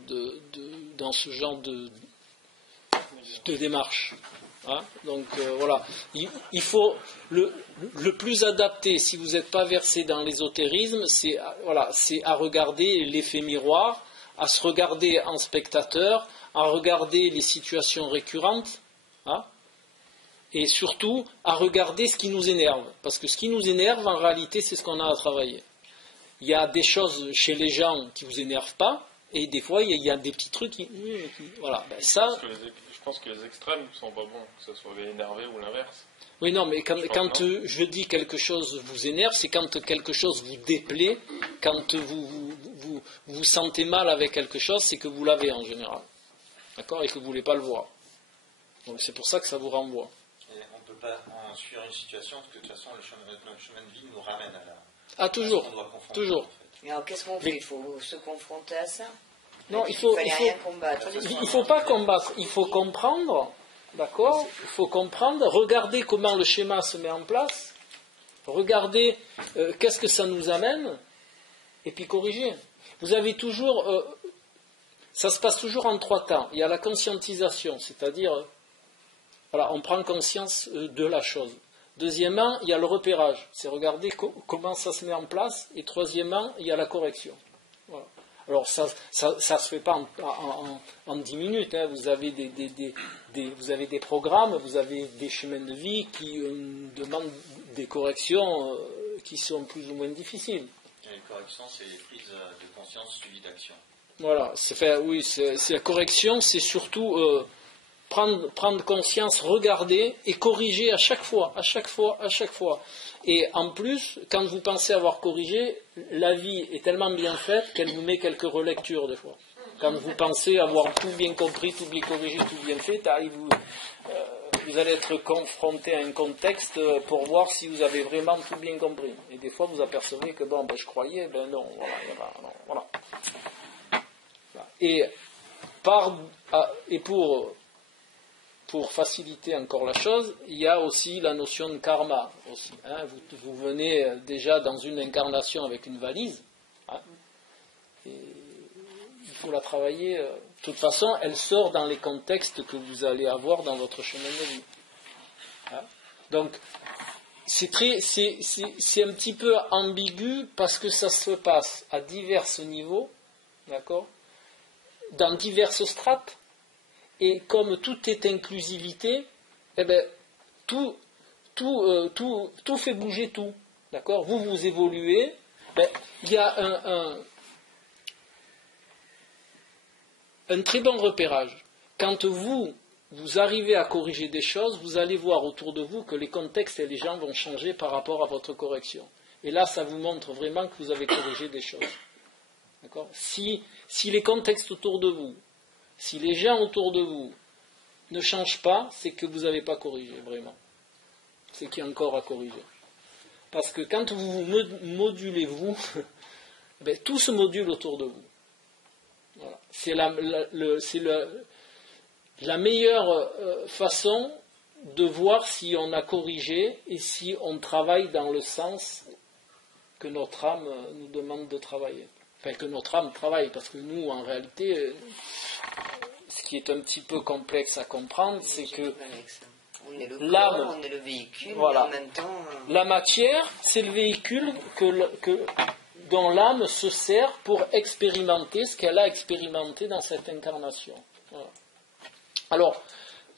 démarche. Hein, donc voilà, il faut le plus adapté, si vous n'êtes pas versé dans l'ésotérisme, c'est à regarder l'effet miroir, à se regarder en spectateur, à regarder les situations récurrentes, hein, et surtout à regarder ce qui nous énerve, parce que ce qui nous énerve en réalité c'est ce qu'on a à travailler. Il y a des choses chez les gens qui ne vous énervent pas, et des fois il y a des petits trucs qui voilà, ben ça... Je pense que les extrêmes ne sont pas bons, que ce soit énervé ou l'inverse. Oui, non, mais quand je dis quelque chose vous énerve, c'est quand quelque chose vous déplaît, quand vous vous sentez mal avec quelque chose, c'est que vous l'avez en général. D'accord? Et que vous ne voulez pas le voir. Donc c'est pour ça que ça vous renvoie. Et on ne peut pas en suivre une situation, parce que de toute façon, notre chemin de vie nous ramène à la... Ah, toujours. à ce qu'on doit confronter, Toujours. en fait. Mais alors, qu'est-ce qu'on fait? Il faut se confronter à ça? Non, il faut rien combattre. il faut pas combattre, il faut comprendre, d'accord? Il faut comprendre, regarder comment le schéma se met en place, regarder qu'est-ce que ça nous amène, et puis corriger. Vous avez toujours, ça se passe toujours en 3 temps. Il y a la conscientisation, c'est-à-dire, voilà, on prend conscience de la chose. Deuxièmement, il y a le repérage, c'est regarder comment ça se met en place, et troisièmement, il y a la correction. Voilà. Alors ça se fait pas en 10 minutes. Hein. Vous avez vous avez des programmes, vous avez des chemins de vie qui demandent des corrections qui sont plus ou moins difficiles. Et les corrections, c'est les prises de conscience suivies d'action. Voilà, c'est la correction, c'est surtout prendre conscience, regarder et corriger à chaque fois. Et en plus, quand vous pensez avoir corrigé, la vie est tellement bien faite qu'elle vous met quelques relectures des fois. Quand vous pensez avoir tout bien compris, tout bien corrigé, tout bien fait, vous allez être confronté à un contexte pour voir si vous avez vraiment tout bien compris. Et des fois, vous apercevez que je croyais, non, voilà. Et pour faciliter encore la chose, il y a aussi la notion de karma. Aussi, hein. Vous venez déjà dans une incarnation avec une valise, hein, et il faut la travailler. De toute façon, elle sort dans les contextes que vous allez avoir dans votre chemin de vie. Hein. Donc, c'est un petit peu ambigu parce que ça se passe à divers niveaux, d'accord, dans diverses strates. Et comme tout est inclusivité, tout fait bouger tout. D'accord? Vous évoluez. Il y a un très bon repérage. Quand vous arrivez à corriger des choses, vous allez voir autour de vous que les contextes et les gens vont changer par rapport à votre correction. Et là, ça vous montre vraiment que vous avez corrigé des choses. D'accord? Si les contextes autour de vous, si les gens autour de vous ne changent pas, c'est que vous n'avez pas corrigé, vraiment. C'est qu'il y a encore à corriger. Parce que quand vous vous modulez, tout se module autour de vous. Voilà. C'est la meilleure façon de voir si on a corrigé et si on travaille dans le sens que notre âme nous demande de travailler. Enfin, que notre âme travaille, parce que nous, en réalité, ce qui est un petit peu complexe à comprendre, c'est que on est le l'âme, corps, on est le véhicule, voilà. mais en même temps... La matière, c'est le véhicule dont l'âme se sert pour expérimenter ce qu'elle a expérimenté dans cette incarnation. Voilà. Alors,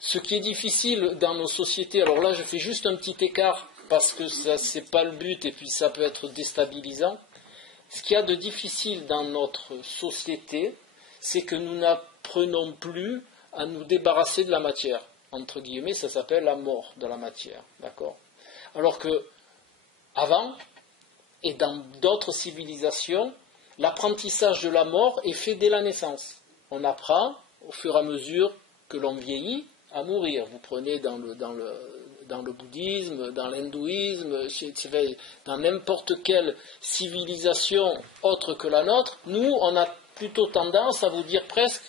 ce qui est difficile dans nos sociétés, alors là je fais juste un petit écart, parce que ça c'est pas le but, et puis ça peut être déstabilisant. Ce qu'il y a de difficile dans notre société, c'est que nous n'apprenons plus à nous débarrasser de la matière. Entre guillemets, ça s'appelle la mort de la matière. D'accord ? Alors que, avant, et dans d'autres civilisations, l'apprentissage de la mort est fait dès la naissance. On apprend, au fur et à mesure que l'on vieillit, à mourir. Vous prenez dans le bouddhisme, dans l'hindouisme, dans n'importe quelle civilisation autre que la nôtre, nous, on a plutôt tendance à vous dire presque,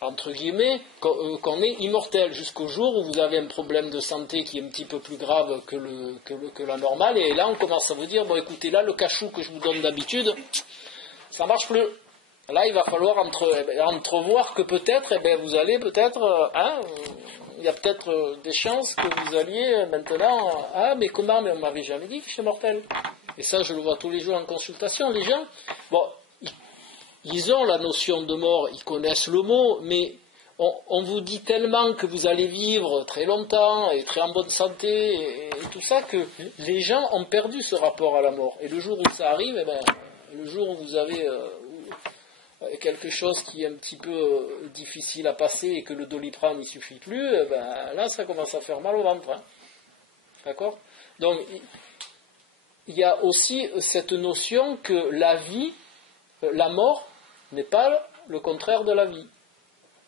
entre guillemets, qu'on est immortel jusqu'au jour où vous avez un problème de santé qui est un petit peu plus grave que la normale, et là on commence à vous dire, bon écoutez, là le cachou que je vous donne d'habitude, ça marche plus. Là il va falloir entrevoir que peut-être, vous allez peut-être, il y a peut-être des chances que vous alliez maintenant, mais comment, mais on m'avait jamais dit que je suis mortel. Et ça je le vois tous les jours en consultation, les gens, ils ont la notion de mort, ils connaissent le mot, mais on vous dit tellement que vous allez vivre très longtemps et très en bonne santé et tout ça, que les gens ont perdu ce rapport à la mort. Et le jour où ça arrive, le jour où vous avez quelque chose qui est un petit peu difficile à passer et que le Doliprane n'y suffit plus, là ça commence à faire mal au ventre. Hein. D'accord ? Donc il y a aussi cette notion que la vie la mort n'est pas le contraire de la vie.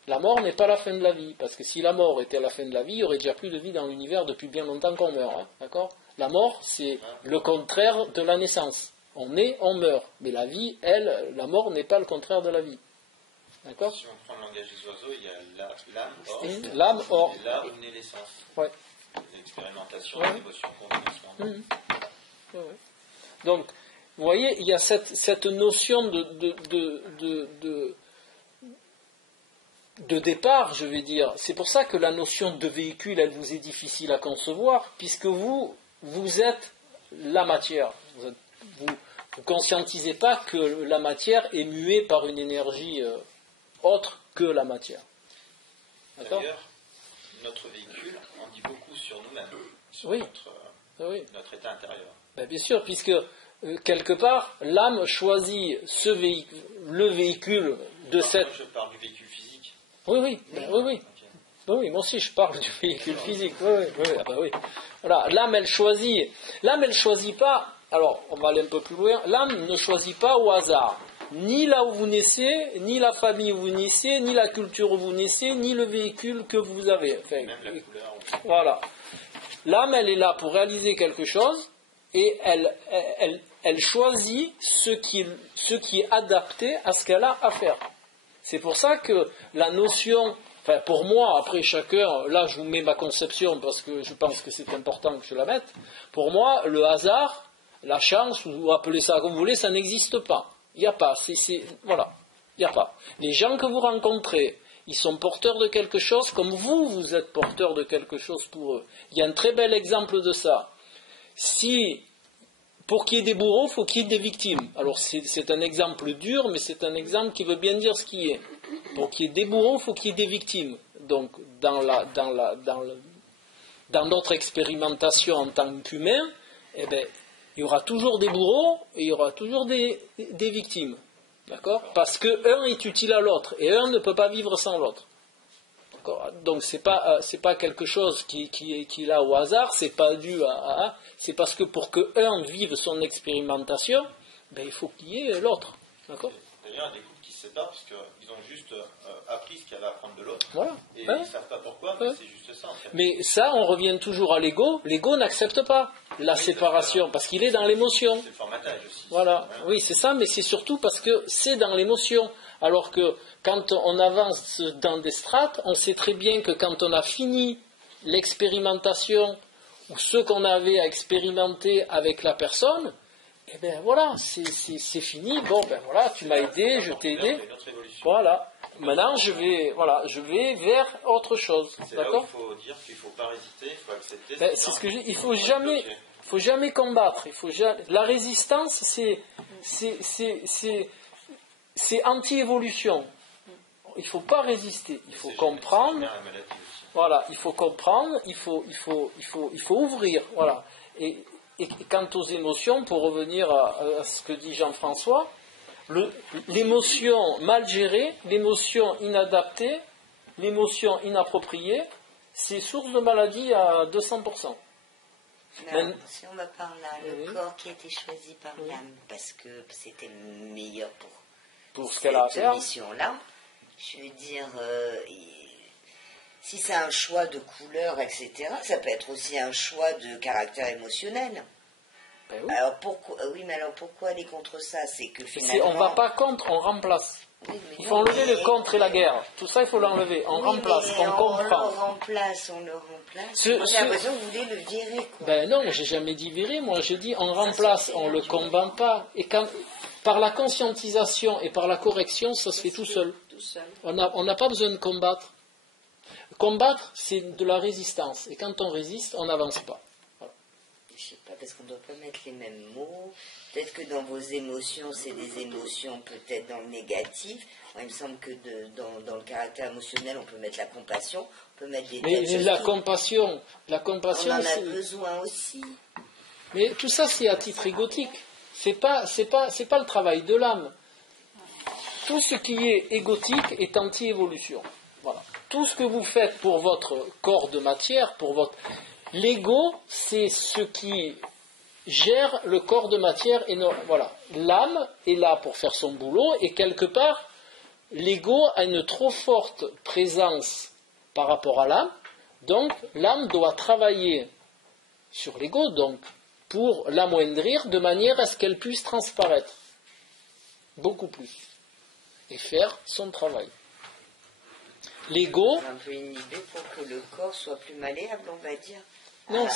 La mort n'est pas la fin de la vie, parce que si la mort était la fin de la vie, il n'y aurait déjà plus de vie dans l'univers depuis bien longtemps qu'on meurt. Hein, d'accord ? La mort, c'est le contraire de la naissance. On naît, on meurt. Mais la vie, elle, la mort n'est pas le contraire de la vie. D'accord ? Si on prend le langage des oiseaux, il y a l'âme, l'âme, or. Et là où naît l'essence. Ouais. Les expérimentations, les émotions qu'on vit en ce moment. Ouais. Donc, vous voyez, il y a cette notion de départ, je vais dire. C'est pour ça que la notion de véhicule, elle vous est difficile à concevoir, puisque vous êtes la matière. Vous ne conscientisez pas que la matière est muée par une énergie autre que la matière. D'accord ? D'ailleurs, notre véhicule en dit beaucoup sur nous-mêmes, sur Oui. notre état intérieur. Ben, bien sûr, puisque quelque part, l'âme choisit le véhicule de cette... Moi, je parle du véhicule physique. Oui. Okay. Oui, moi aussi je parle du véhicule physique. Oui. Voilà, l'âme elle choisit pas. Alors, on va aller un peu plus loin. L'âme ne choisit pas au hasard. Ni là où vous naissez, ni la famille où vous naissez, ni la culture où vous naissez, ni le véhicule que vous avez. Enfin, même la couleur. Voilà. L'âme, elle est là pour réaliser quelque chose et elle choisit ce qui est adapté à ce qu'elle a à faire. C'est pour ça que la notion, enfin pour moi, après chacun, là je vous mets ma conception parce que je pense que c'est important que je la mette, pour moi le hasard, la chance, ou appelez ça comme vous voulez, ça n'existe pas. Il n'y a pas, voilà, il n'y a pas. Les gens que vous rencontrez, ils sont porteurs de quelque chose comme vous êtes porteur de quelque chose pour eux. Il y a un très bel exemple de ça. Pour qu'il y ait des bourreaux, il faut qu'il y ait des victimes. Alors c'est un exemple dur, mais c'est un exemple qui veut bien dire ce qui est. Pour qu'il y ait des bourreaux, il faut qu'il y ait des victimes. Donc dans notre expérimentation en tant qu'humain, eh ben, il y aura toujours des bourreaux et il y aura toujours des victimes. D'accord ? Parce qu'un est utile à l'autre et un ne peut pas vivre sans l'autre. D'accord ? Donc c'est pas quelque chose qui est là au hasard, c'est pas dû à c'est parce que pour que un vive son expérimentation, ben, il faut qu'il y ait l'autre. D'accord ? D'ailleurs, il y a des couples qui se séparent parce qu'ils ont juste appris ce qu'il y avait à apprendre de l'autre. Voilà. Et ils ne savent pas pourquoi, mais c'est juste ça en fait. Mais ça, on revient toujours à l'ego. L'ego n'accepte pas la séparation parce qu'il est dans l'émotion. C'est le formatage aussi. Voilà, oui, c'est ça, mais c'est surtout parce que c'est dans l'émotion. Alors que quand on avance dans des strates, on sait très bien que quand on a fini l'expérimentation ou ce qu'on avait à expérimenter avec la personne, eh bien voilà, c'est fini. Bon, ben voilà, tu m'as aidé, je t'ai aidé. Voilà. Maintenant, je vais vers autre chose. C'est D'accord ? là où il faut dire qu'il ne faut pas hésiter, il faut accepter. Ben, c'est ce que je dis. Il faut jamais combattre. La résistance, c'est anti-évolution. Il ne faut pas résister. Il faut comprendre. Voilà, il faut comprendre. Il faut ouvrir. Voilà. Et quant aux émotions, pour revenir à ce que dit Jean-François, l'émotion mal gérée, l'émotion inadaptée, l'émotion inappropriée, c'est source de maladie à 200%. Mais si on va par là, le corps qui a été choisi par l'âme, parce que c'était meilleur pour ce qu'elle a à faire. Cette mission-là, je veux dire, si c'est un choix de couleur, etc., ça peut être aussi un choix de caractère émotionnel. Ben oui. Alors pourquoi aller contre ça ? C'est que finalement... On ne va pas contre, on remplace. Oui, il faut enlever le contre et la guerre. Tout ça, il faut l'enlever. On remplace, on comprend. On le remplace. J'ai l'impression que vous voulez le virer. Quoi. Ben non, j'ai jamais dit virer. Moi, je dis on remplace, on ne le combat pas. Et par la conscientisation et par la correction, ça se fait tout seul. On n'a pas besoin de combattre. Combattre, c'est de la résistance. Et quand on résiste, on n'avance pas. Je ne sais pas, parce qu'on ne doit pas mettre les mêmes mots. Peut-être que dans vos émotions, c'est des émotions peut-être dans le négatif. Moi, il me semble que dans le caractère émotionnel, on peut mettre la compassion, on peut mettre des... Mais la compassion, on en a besoin aussi. Mais tout ça, c'est à titre égotique. C'est pas le travail de l'âme. Tout ce qui est égotique est anti-évolution. Voilà. Tout ce que vous faites pour votre corps de matière, pour votre... L'ego, c'est ce qui gère le corps de matière et non, voilà. L'âme est là pour faire son boulot et quelque part, l'ego a une trop forte présence par rapport à l'âme, donc l'âme doit travailler sur l'ego, donc pour l'amoindrir de manière à ce qu'elle puisse transparaître beaucoup plus et faire son travail. L'ego, C'est un peu inhibé pour que le corps soit plus malléable, on va dire. non,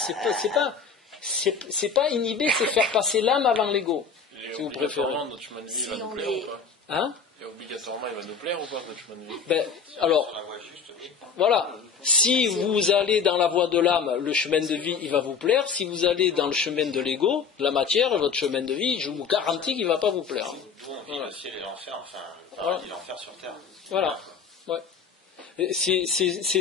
c'est pas inhibé, c'est faire passer l'âme avant l'ego, si vous préférez. Notre chemin de vie Si va nous on plaire est- ou pas? Hein? Et obligatoirement, il va nous plaire ou pas, notre chemin de vie? Ben, alors, Sur la voie juste, oui. voilà, si vous allez dans la voie de l'âme, le chemin de vie, il va vous plaire. Si vous allez dans le chemin de l'ego, de la matière, votre chemin de vie, je vous garantis qu'il ne va pas vous plaire. D'où on vit le ciel et l'enfer, enfin, le Voilà. paradis et l'enfer sur terre. Voilà. Ouais. Et c'est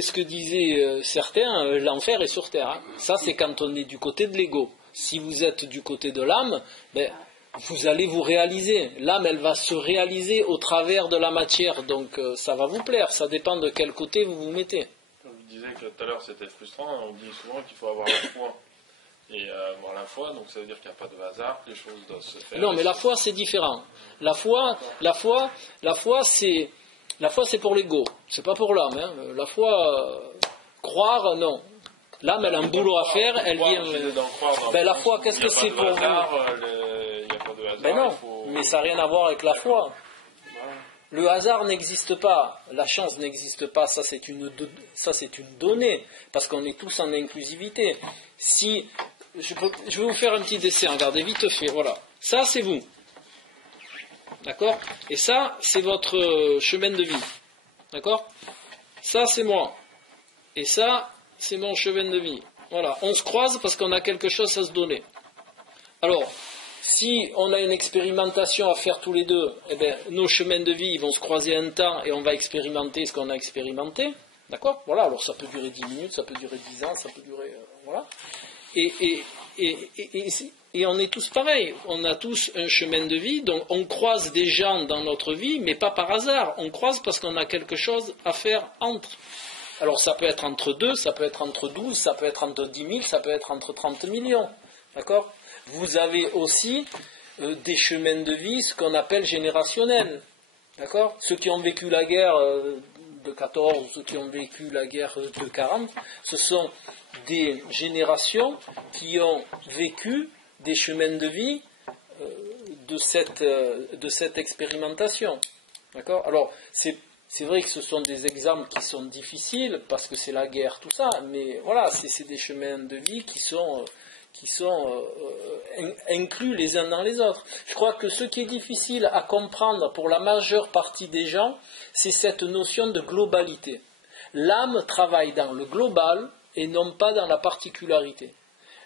ce que disaient certains, l'enfer est sur terre. Hein. Ça, c'est quand on est du côté de l'ego. Si vous êtes du côté de l'âme, ben, vous allez vous réaliser. L'âme, elle va se réaliser au travers de la matière. Donc, ça va vous plaire. Ça dépend de quel côté vous vous mettez. Je vous disais que tout à l'heure c'était frustrant, on dit souvent qu'il faut avoir la foi. Et avoir la foi, donc ça veut dire qu'il n'y a pas de hasard, que les choses doivent se faire. Non, mais la foi, c'est différent. La foi, c'est pour l'ego. C'est pas pour l'âme. Hein. La foi, croire, non. L'âme, elle a un boulot à faire. Elle vient. Ben, la foi, qu'est-ce que c'est pour vous? Il n'y a pas de hasard. Ben non, il faut- mais ça n'a rien à voir avec la foi. Le hasard n'existe pas, la chance n'existe pas, ça c'est une donnée, parce qu'on est tous en inclusivité. Si je vais vous faire un petit dessin, regardez vite fait, voilà. Ça c'est vous, d'accord? Et ça c'est votre chemin de vie, d'accord? Ça c'est moi, et ça c'est mon chemin de vie. Voilà, on se croise parce qu'on a quelque chose à se donner. Alors, si on a une expérimentation à faire tous les deux, eh bien, nos chemins de vie ils vont se croiser un temps et on va expérimenter ce qu'on a expérimenté. D'accord? Voilà, alors ça peut durer 10 minutes, ça peut durer 10 ans, ça peut durer... voilà. Et on est tous pareils. On a tous un chemin de vie, donc on croise des gens dans notre vie, mais pas par hasard. On croise parce qu'on a quelque chose à faire entre. Alors ça peut être entre 2, ça peut être entre 12, ça peut être entre 10 000, ça peut être entre 30 millions. D'accord? Vous avez aussi des chemins de vie, ce qu'on appelle générationnels. D'accord? Ceux qui ont vécu la guerre de 14, ceux qui ont vécu la guerre de 40, ce sont des générations qui ont vécu des chemins de vie de cette expérimentation. D'accord? Alors, c'est vrai que ce sont des exemples qui sont difficiles, parce que c'est la guerre, tout ça, mais voilà, c'est des chemins de vie qui sont inclus les uns dans les autres. Je crois que ce qui est difficile à comprendre pour la majeure partie des gens, c'est cette notion de globalité. L'âme travaille dans le global et non pas dans la particularité.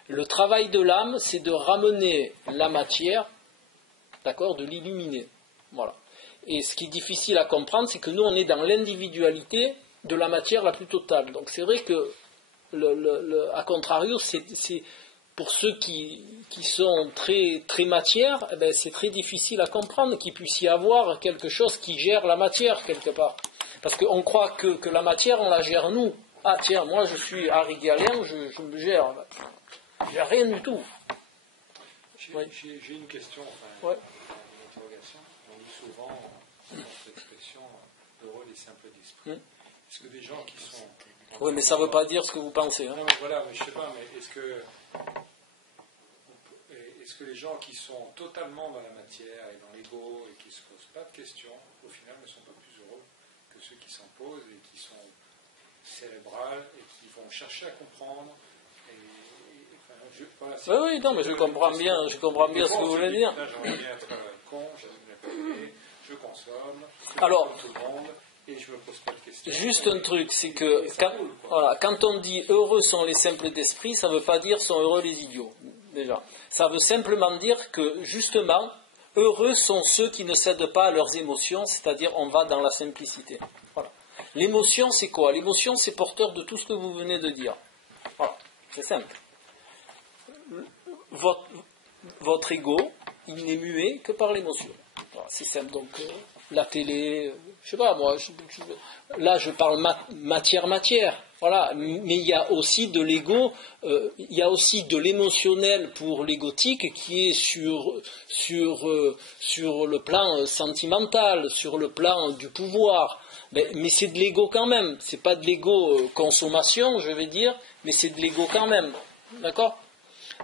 Le travail de l'âme, c'est de ramener la matière, d'accord, de l'illuminer. Voilà. Et ce qui est difficile à comprendre, c'est que nous, on est dans l'individualité de la matière la plus totale. Donc c'est vrai que, à contrario, c'est pour ceux qui sont très, très matière, eh ben, c'est très difficile à comprendre qu'il puisse y avoir quelque chose qui gère la matière quelque part. Parce qu'on croit que la matière, on la gère nous. Ah tiens, moi je suis Harry Galien, je me gère. Il n'y a rien du tout. J'ai une question, enfin, Ouais. une interrogation. On dit souvent notre expression heureux les simples d'esprit. Est-ce que des gens qui sont... Oui, mais ça ne veut pas dire ce que vous pensez. Hein. Non, mais voilà, mais je ne sais pas, mais est-ce que les gens qui sont totalement dans la matière et dans l'ego et qui ne se posent pas de questions, au final ne sont pas plus heureux que ceux qui s'en posent et qui sont cérébrales et qui vont chercher à comprendre Oui, non, mais je comprends bien ce que vous voulez dire. Là, j'aimerais bien être con, j'aimerais bien payer, je consomme, Alors, tout le monde, et je ne me pose pas de questions. Juste un truc, c'est que quand on dit heureux sont les simples d'esprit, ça ne veut pas dire sont heureux les idiots, déjà. Ça veut simplement dire que, justement, heureux sont ceux qui ne cèdent pas à leurs émotions, c'est-à-dire on va dans la simplicité. Voilà. L'émotion, c'est quoi? L'émotion, c'est porteur de tout ce que vous venez de dire. Voilà, c'est simple. Votre ego, il n'est muet que par l'émotion. Voilà, c'est simple. Donc, la télé, je sais pas, moi, là, je parle matière. Voilà, mais il y a aussi de l'ego, il y a aussi de l'émotionnel pour l'égotique qui est sur le plan sentimental, sur le plan du pouvoir. Mais c'est de l'ego quand même. C'est pas de l'ego consommation, je vais dire, mais c'est de l'ego quand même. D'accord ?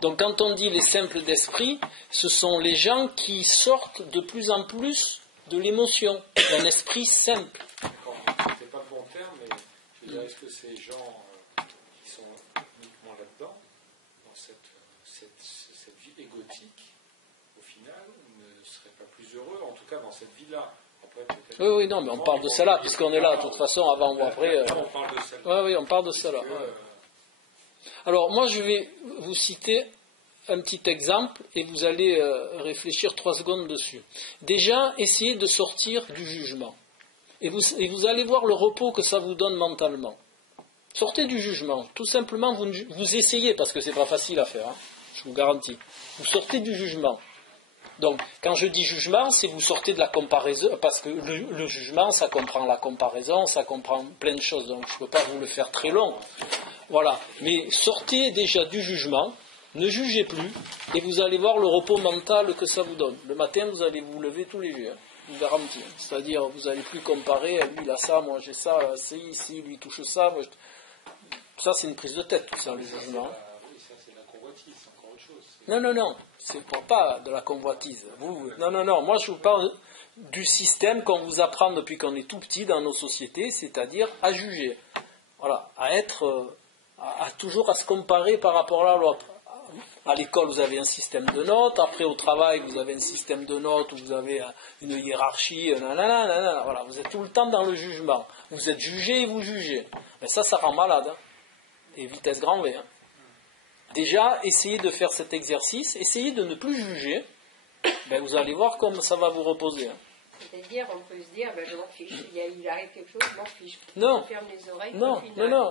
Donc quand on dit les simples d'esprit, ce sont les gens qui sortent de plus en plus de l'émotion, d'un esprit simple. C'est pas le bon terme, mais je veux dire, est-ce que ces gens qui sont uniquement là-dedans, dans cette vie égotique, au final, ne seraient pas plus heureux, en tout cas dans cette vie-là? Après, peut-être Oui, non, mais on parle de cela, puisqu'on est là, de toute façon, avant ou après. on parle de celle-là. Oui, on parle de cela. Alors, moi, je vais vous citer un petit exemple et vous allez réfléchir 3 secondes dessus. Déjà, essayez de sortir du jugement. Et vous allez voir le repos que ça vous donne mentalement. Sortez du jugement. Tout simplement, vous essayez, parce que c'est pas facile à faire, hein, je vous garantis. Vous sortez du jugement. Donc, quand je dis jugement, c'est vous sortez de la comparaison, parce que le jugement, ça comprend la comparaison, ça comprend plein de choses. Donc, je ne peux pas vous le faire très long. Voilà. Mais sortez déjà du jugement, ne jugez plus, et vous allez voir le repos mental que ça vous donne. Le matin, vous allez vous lever tous les jours. Je vous garantis. C'est-à-dire, vous n'allez plus comparer, lui il a ça, moi j'ai ça, si lui touche ça. Moi, ça, c'est une prise de tête, tout ça, le jugement. Oui, ça c'est de la convoitise, c'est encore autre chose. Non, c'est pas de la convoitise. Non, moi je vous parle du système qu'on vous apprend depuis qu'on est tout petit dans nos sociétés, c'est-à-dire à juger. Voilà, à être, toujours à se comparer par rapport à l'autre. À l'école, vous avez un système de notes. Après, au travail, vous avez un système de notes où vous avez une hiérarchie. Voilà, vous êtes tout le temps dans le jugement. Vous êtes jugé et vous jugez. Mais ça rend malade. Hein. Et vitesse grand V. Hein. Déjà, essayez de faire cet exercice. Essayez de ne plus juger. Ben, vous allez voir comme ça va vous reposer. Hein. C'est-à-dire, on peut se dire, je m'en fiche. Il arrive quelque chose, je m'en fiche. Non. On ferme les oreilles. Non,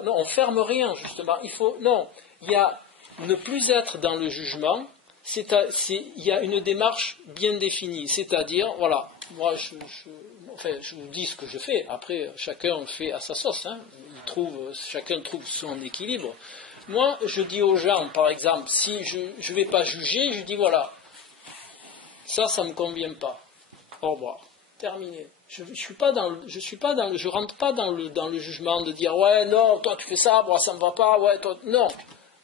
on ferme rien, justement. Il y a ne plus être dans le jugement, il y a une démarche bien définie, c'est-à-dire, voilà, moi je vous dis ce que je fais, après chacun fait à sa sauce, hein, chacun trouve son équilibre. Moi, je dis aux gens, par exemple, si je ne vais pas juger, je dis voilà, ça ne me convient pas, au revoir, terminé. Je rentre pas dans le jugement de dire ouais, non, toi tu fais ça, moi ça me va pas, ouais, toi, non.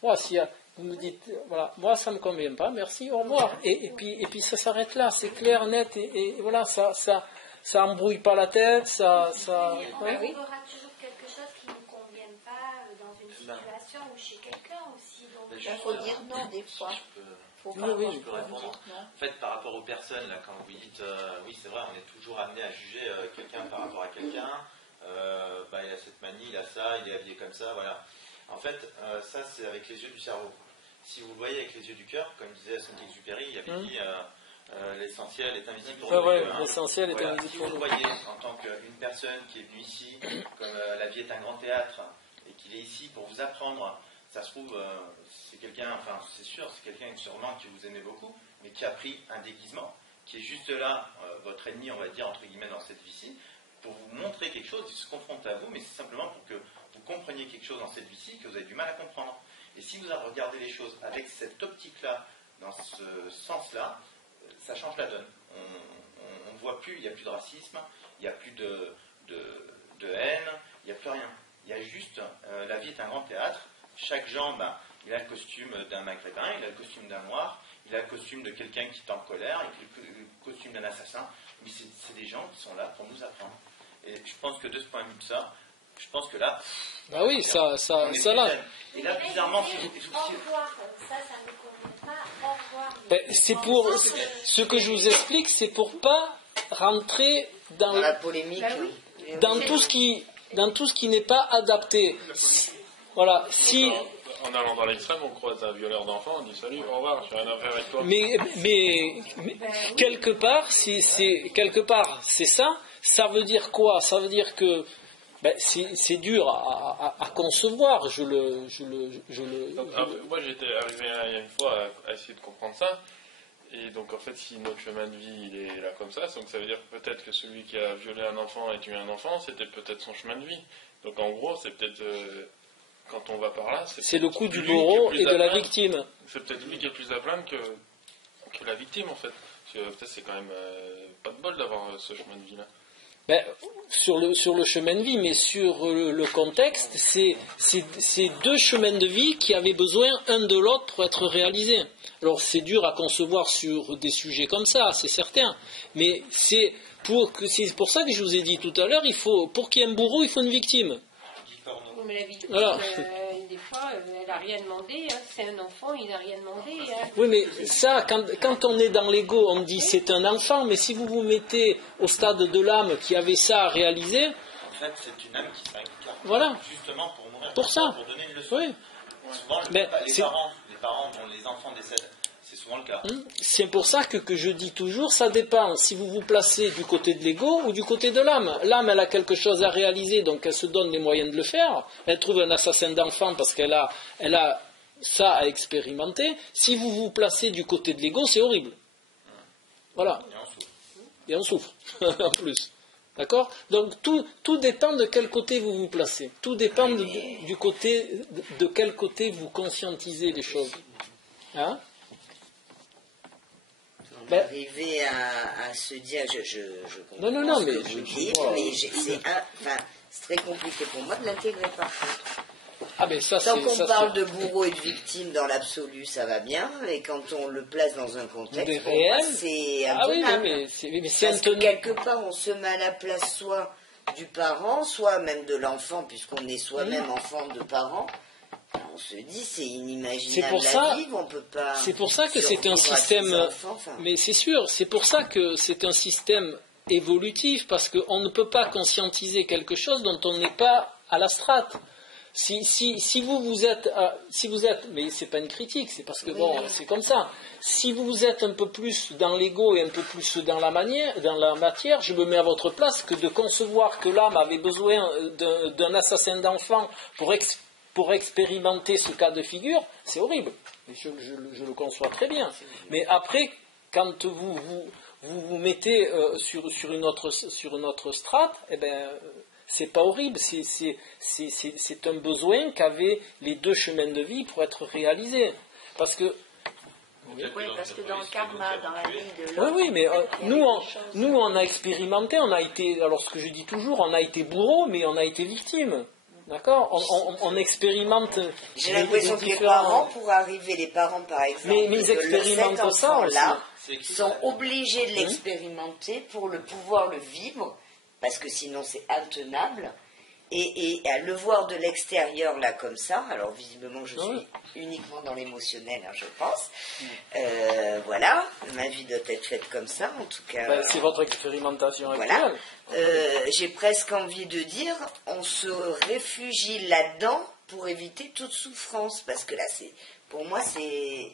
Moi, si vous me dites, voilà, moi ça me convient pas, merci, au revoir. Et puis ça s'arrête là, c'est clair, net, et voilà, ça embrouille pas la tête, ça. Il y aura toujours quelque chose qui ne nous convienne pas dans une situation ou chez quelqu'un aussi. Donc, Il faut dire non des fois. Je peux répondre. En fait, par rapport aux personnes, là, quand vous dites, oui, c'est vrai, on est toujours amené à juger quelqu'un par rapport à quelqu'un. Il a cette manie, il a ça, il est habillé comme ça, voilà. En fait, ça, c'est avec les yeux du cerveau. Si vous le voyez avec les yeux du cœur, comme disait Saint-Exupéry, il avait dit l'essentiel est invisible pour nous. L'essentiel est invisible si pour vous nous. le voyez en tant qu'une personne qui est venue ici, comme la vie est un grand théâtre, et qu'il est ici pour vous apprendre, ça se trouve, c'est quelqu'un, enfin c'est sûr, c'est quelqu'un sûrement que vous aimez beaucoup, mais qui a pris un déguisement, qui est juste là, votre ennemi, on va dire, entre guillemets, dans cette vie-ci, pour vous montrer quelque chose, il se confronte à vous, mais c'est simplement pour que vous compreniez quelque chose dans cette vie-ci que vous avez du mal à comprendre. Et si vous regardez les choses avec cette optique-là, dans ce sens-là, ça change la donne. On ne voit plus, il n'y a plus de racisme, il n'y a plus de haine, il n'y a plus rien. Il y a juste, la vie est un grand théâtre, chaque genre, il a le costume d'un maghrébin, il a le costume d'un noir, il a le costume de quelqu'un qui est en colère, il a le costume d'un assassin, mais c'est des gens qui sont là pour nous apprendre. Et je pense que de ce point de vue de ça, je pense que là... Ah oui, ça là. Et là, bizarrement... au revoir, ça ne me convient pas, au revoir. C'est pour... Ce que je vous explique, c'est pour pas rentrer dans la polémique. Dans tout ce qui n'est pas adapté. Voilà, si... En allant dans l'extrême, on croise un violeur d'enfants, on dit salut, au revoir, j'ai rien à faire avec toi. Mais quelque part, c'est ça. Ça veut dire quoi? Ça veut dire que c'est dur à concevoir. Moi, j'étais arrivé il y a une fois à essayer de comprendre ça. Et donc, en fait, si notre chemin de vie il est là comme ça, donc ça veut dire peut-être que celui qui a violé un enfant et tué un enfant, c'était peut-être son chemin de vie. Donc, en gros, c'est peut-être quand on va par là, c'est le coup du lui qui est bourreau plus et de à la plaindre. victime. C'est peut-être lui qui est plus à plaindre que la victime, en fait. Parce que peut-être c'est quand même pas de bol d'avoir ce chemin de vie-là. Ben, sur le chemin de vie, mais sur le contexte, c'est deux chemins de vie qui avaient besoin un de l'autre pour être réalisés. Alors c'est dur à concevoir sur des sujets comme ça, c'est certain, mais c'est pour ça que je vous ai dit tout à l'heure, pour qu'il y ait un bourreau, il faut une victime. Oui, mais la victime, Voilà. des fois, elle n'a rien demandé. Hein. C'est un enfant, il n'a rien demandé. Hein. Oui, mais ça, quand on est dans l'ego, on dit c'est un enfant, mais si vous vous mettez au stade de l'âme qui avait ça à réaliser, En fait, c'est une âme qui s'incarne. Voilà. Justement pour mourir. Pour ça. Pour donner une leçon. oui. Souvent, Mais les parents dont les enfants décèdent, c'est souvent le cas. C'est pour ça que je dis toujours, ça dépend si vous vous placez du côté de l'ego ou du côté de l'âme. L'âme, elle a quelque chose à réaliser, donc elle se donne les moyens de le faire. Elle trouve un assassin d'enfant parce qu'elle a ça à expérimenter. Si vous vous placez du côté de l'ego, c'est horrible. Voilà. Et on souffre, en plus. D'accord? Donc tout dépend de quel côté vous vous placez. Tout dépend du côté de quel côté vous conscientisez les choses. Hein? Arriver à se dire, je comprends Non, ce mais que vous dites, mais c'est très compliqué pour moi de l'intégrer par contre. Ah ben ça, Tant qu'on ça, parle de bourreau et de victime dans l'absolu, ça va bien, et quand on le place dans un contexte, pour moi, c'est intenable. mais c'est Parce que intenable. quelque part, on se met à la place soit du parent, soit même de l'enfant, puisqu'on est soi-même enfant de parent. On se dit, c'est inimaginable à vivre, on peut pas. C'est pour ça que c'est un système. Mais c'est sûr, c'est pour ça que c'est un système évolutif, parce qu'on ne peut pas conscientiser quelque chose dont on n'est pas à la strate. Si vous êtes, mais c'est pas une critique, c'est parce que c'est comme ça. Si vous êtes un peu plus dans l'ego et un peu plus dans la matière, je me mets à votre place que de concevoir que l'âme avait besoin d'un assassin d'enfant pour expérimenter ce cas de figure, c'est horrible. Je le conçois très bien. Mais après, quand vous mettez sur une autre strate, eh ben c'est pas horrible, c'est un besoin qu'avaient les deux chemins de vie pour être réalisés. Parce que Oui, parce que dans le karma, dans la vie de l'homme... Oui, mais nous, on a expérimenté, on a été, alors ce que je dis toujours, on a été bourreau, mais on a été victime. D'accord? On expérimente. J'ai l'impression que les parents, pour arriver, les parents par exemple, mais ils expérimentent ça là, sont obligés de l'expérimenter pour pouvoir le vivre, parce que sinon c'est intenable. Et à le voir de l'extérieur, là, comme ça, alors visiblement je suis uniquement dans l'émotionnel, hein, je pense. Voilà, ma vie doit être faite comme ça, en tout cas. C'est votre expérimentation actuelle. Voilà. J'ai presque envie de dire, on se réfugie là-dedans pour éviter toute souffrance, parce que là, pour moi, c'est...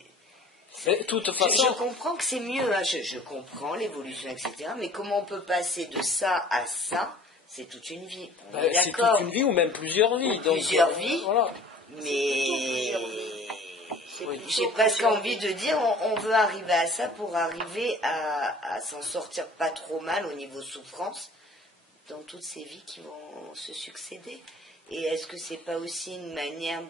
Mais, de toute façon... Je comprends que c'est mieux, hein, je comprends l'évolution, etc. Mais comment on peut passer de ça à ça? C'est toute une vie. C'est toute une vie ou même plusieurs vies. Plusieurs vies. Voilà. Mais j'ai presque envie de dire, on veut arriver à ça pour arriver à s'en sortir pas trop mal au niveau souffrance dans toutes ces vies qui vont se succéder. Et est-ce que c'est pas aussi une manière,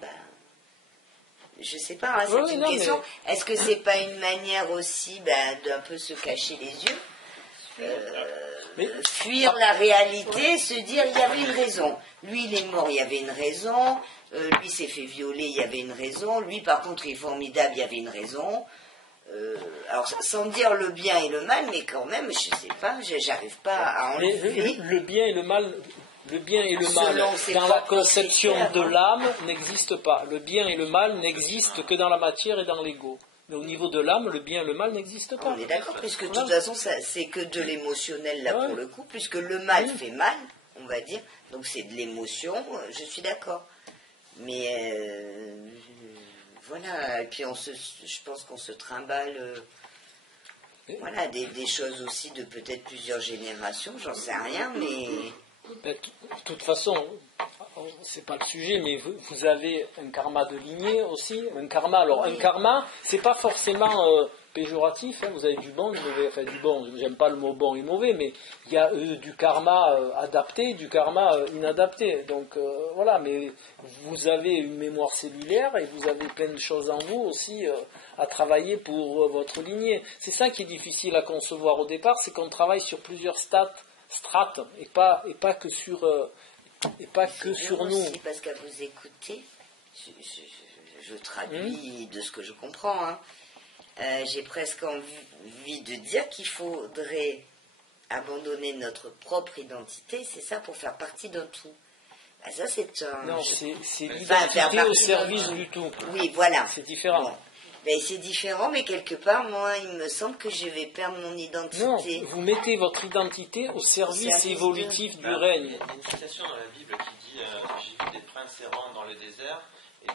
je sais pas, hein, c'est une question. Mais... Est-ce que c'est pas une manière aussi d'un peu se cacher les yeux? Fuir la réalité, se dire il y avait une raison. Lui il est mort, il y avait une raison. Lui s'est fait violer, il y avait une raison. Lui par contre il est formidable, il y avait une raison. Alors sans dire le bien et le mal, mais quand même, je sais pas, j'arrive pas à enlever. Le bien et le mal dans la conception de l'âme n'existent pas. Le bien et le mal n'existent que dans la matière et dans l'ego. Mais au niveau de l'âme, le bien et le mal n'existent pas. On est d'accord, puisque de toute façon, c'est que de l'émotionnel là pour le coup, puisque le mal fait mal, on va dire, donc c'est de l'émotion, je suis d'accord. Mais voilà, et puis je pense qu'on se trimballe voilà, des choses aussi de peut-être plusieurs générations, j'en sais rien, mais... De toute façon, c'est pas le sujet, mais vous avez un karma de lignée aussi. Un karma, alors un karma, c'est pas forcément péjoratif, hein, vous avez du bon, du mauvais, enfin du bon, j'aime pas le mot bon et mauvais, mais il y a du karma adapté, du karma inadapté. Donc voilà, mais vous avez une mémoire cellulaire et vous avez plein de choses en vous aussi à travailler pour votre lignée. C'est ça qui est difficile à concevoir au départ, c'est qu'on travaille sur plusieurs strates et pas que sur nous. Aussi parce qu'à vous écouter, je traduis de ce que je comprends, hein. J'ai presque envie de dire qu'il faudrait abandonner notre propre identité, c'est ça, pour faire partie d'un tout. Ben ça, c'est un... Non, c'est l'identité au service du tout. Oui, voilà. C'est différent. Bon. Ben, c'est différent, mais quelque part, moi, il me semble que je vais perdre mon identité. Non, vous mettez votre identité au service évolutif du règne. Il y a une citation dans la Bible qui dit j'ai vu des princes errants dans le désert et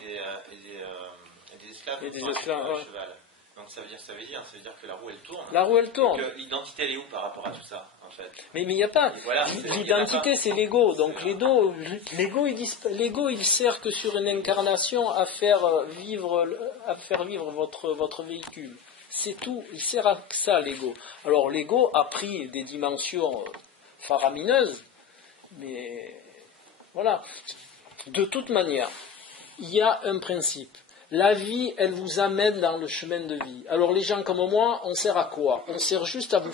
des esclaves sur un cheval. Donc ça veut dire que la roue elle tourne. La roue elle tourne. Donc l'identité elle est où par rapport à tout ça en fait? Mais il n'y a pas. Voilà, l'identité c'est l'ego. Donc l'ego il sert que sur une incarnation à faire vivre votre véhicule. C'est tout. Il sert à ça l'ego. Alors l'ego a pris des dimensions faramineuses, mais voilà. De toute manière, il y a un principe. La vie, elle vous amène dans le chemin de vie. Alors les gens comme moi, on sert à quoi? On sert juste à vous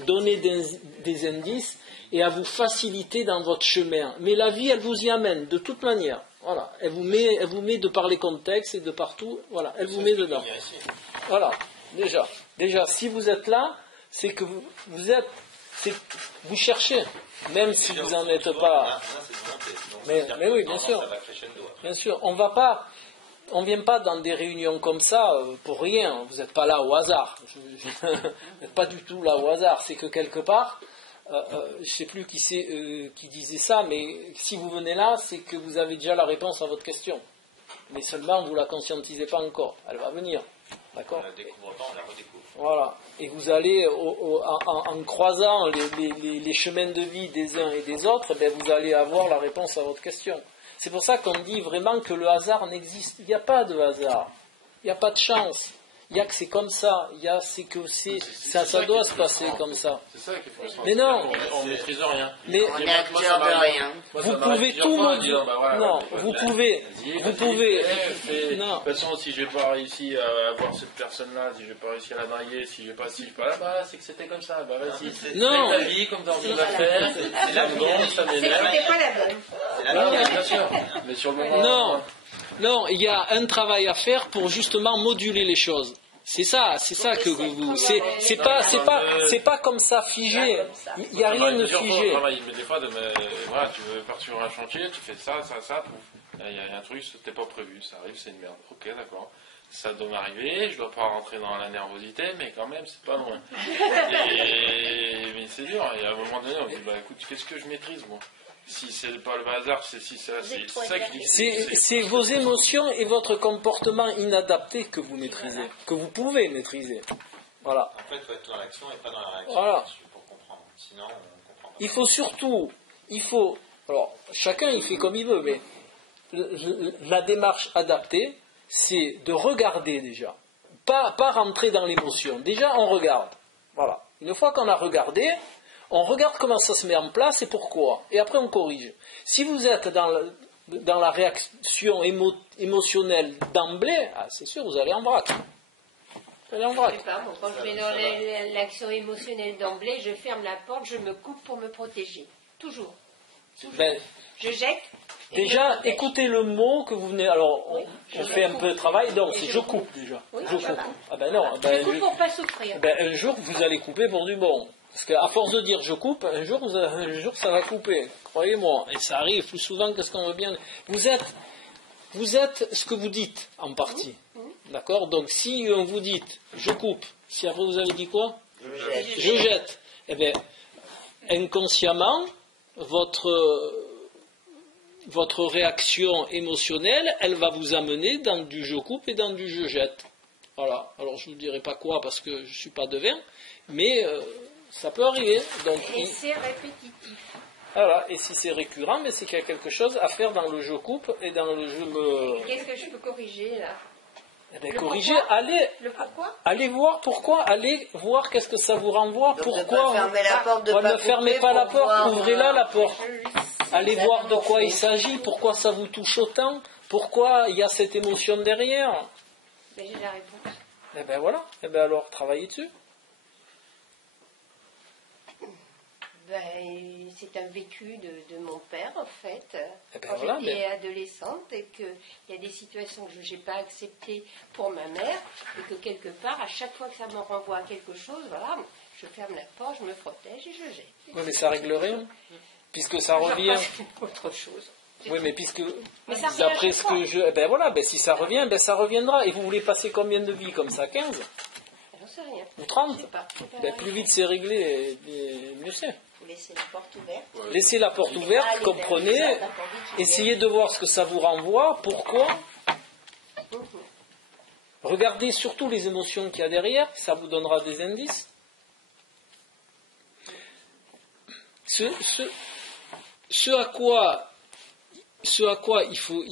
donner des indices et à vous faciliter dans votre chemin. Mais la vie, elle vous y amène de toute manière. Voilà, elle vous met de par les contextes et de partout. Voilà, elle vous met dedans. Voilà, déjà, si vous êtes là, c'est que vous cherchez, même si vous n'en êtes pas. Mais oui, bien sûr. Bien sûr, on vient pas dans des réunions comme ça pour rien. Vous n'êtes pas là au hasard. Vous n'êtes pas du tout là au hasard. C'est que quelque part, je ne sais plus qui disait ça, mais si vous venez là, c'est que vous avez déjà la réponse à votre question. Mais seulement vous ne la conscientisez pas encore. Elle va venir. D'accord ? On la découvre pas, on la redécouvre. Voilà. Et vous allez, en croisant les chemins de vie des uns et des autres, ben vous allez avoir la réponse à votre question. C'est pour ça qu'on dit vraiment que le hasard n'existe. Il n'y a pas de hasard. Il n'y a pas de chance. Il y a que c'est comme ça. Ça doit se passer comme ça. C'est ça qu'il faut se rendre. Mais non. On ne maîtrise rien. Mais on est acteur de rien. Vous pouvez tout moduler. Non, vous pouvez. Non. De toute façon, si j'ai pas réussi à avoir cette personne-là, si j'ai pas réussi à la draguer, si j'ai pas là, bah c'est que c'était comme ça. Bah vas-y. Non. C'est ta vie, comme dans une affaire. C'est la bonne, ça m'énerve. C'était pas la bonne. Bien sûr. Mais sur le moment. Non, il y a un travail à faire pour justement moduler les choses. C'est ça que vous. C'est pas comme ça figé. Il n'y a rien de figé. Mais des fois, voilà, tu veux partir sur un chantier, tu fais ça, il y a un truc, c'était pas prévu, ça arrive, c'est une merde. Ok, d'accord. Ça doit m'arriver, je dois pas rentrer dans la nervosité, mais quand même, c'est pas loin. Mais c'est dur. Et à un moment donné, on se dit, bah écoute, qu'est-ce que je maîtrise, moi? Si c'est pas le hasard, c'est ça qui dit. C'est vos émotions et votre comportement inadapté que vous maîtrisez, que vous pouvez maîtriser. Voilà. En fait, il faut être dans l'action et pas dans la réaction. Voilà. Pour comprendre. Sinon, on comprend pas. Il faut surtout, alors chacun il fait comme il veut, mais la démarche adaptée, c'est de regarder déjà, pas rentrer dans l'émotion. Déjà, on regarde. Voilà. Une fois qu'on a regardé. On regarde comment ça se met en place et pourquoi. Et après, on corrige. Si vous êtes dans la réaction émotionnelle d'emblée, c'est sûr, vous allez en vrac. Vous allez en vrac. Je sais pas, moi, quand je vais dans l'action émotionnelle d'emblée, je ferme la porte, je me coupe pour me protéger. Toujours. Ben, je jette. Déjà, écoutez le mot que vous venez. Alors, on fait un peu de travail. Non, c'est je coupe déjà. Oui, je coupe. Ah ben non. Je coupe pour ne pas souffrir. Ben, un jour, vous allez couper pour du bon. Parce qu'à force de dire je coupe, un jour ça va couper, croyez-moi. Et ça arrive plus souvent que ce qu'on veut bien. Vous êtes ce que vous dites, en partie. D'accord? Donc si on vous dit je coupe, si après vous avez dit quoi? Je jette. Eh bien, inconsciemment, votre réaction émotionnelle, elle va vous amener dans du je coupe et dans du je jette. Voilà. Alors je ne vous dirai pas quoi parce que je ne suis pas devin, mais ça peut arriver. Donc, et c'est répétitif. Voilà, et si c'est récurrent, mais c'est qu'il y a quelque chose à faire dans le je coupe et dans le je me... Qu'est-ce que je peux corriger là? Eh bien, Le corrigez, pourquoi allez, Le pourquoi allez voir pourquoi, allez voir qu'est-ce que ça vous renvoie, Donc, pourquoi. ne pas fermer la porte, Ne fermez pas la porte, ouvrez-la la porte. Allez Exactement. voir de quoi il s'agit, pourquoi ça vous touche autant, pourquoi il y a cette émotion derrière. Mais j'ai la réponse. Eh bien voilà, eh bien alors travaillez dessus. Ben, c'est un vécu de mon père, en fait, Eh ben quand voilà, j'étais mais- adolescente, et qu'il y a des situations que je n'ai pas acceptées pour ma mère, et que quelque part, à chaque fois que ça me renvoie à quelque chose, voilà, je ferme la porte, je me protège et je jette. Oui, mais ça règle rien, puisque ça Je revient. repasse à autre chose. Oui, mais puisque, Mais ça revient d'après à ce chaque que je... Eh ben voilà, ben si ça revient, ben ça reviendra. Et vous voulez passer combien de vies comme ça? 15 J'en sais rien. ou 30? Je sais pas. C'est pas Ben la plus réponse. vite c'est réglé, et mieux c'est. Vous laissez la porte ouverte. Laissez la porte ouverte, Allez, comprenez, vers ça, attendez qu'il essayez de voir ce que ça vous renvoie, pourquoi. Regardez surtout les émotions qu'il y a derrière, ça vous donnera des indices. Ce à quoi il faut...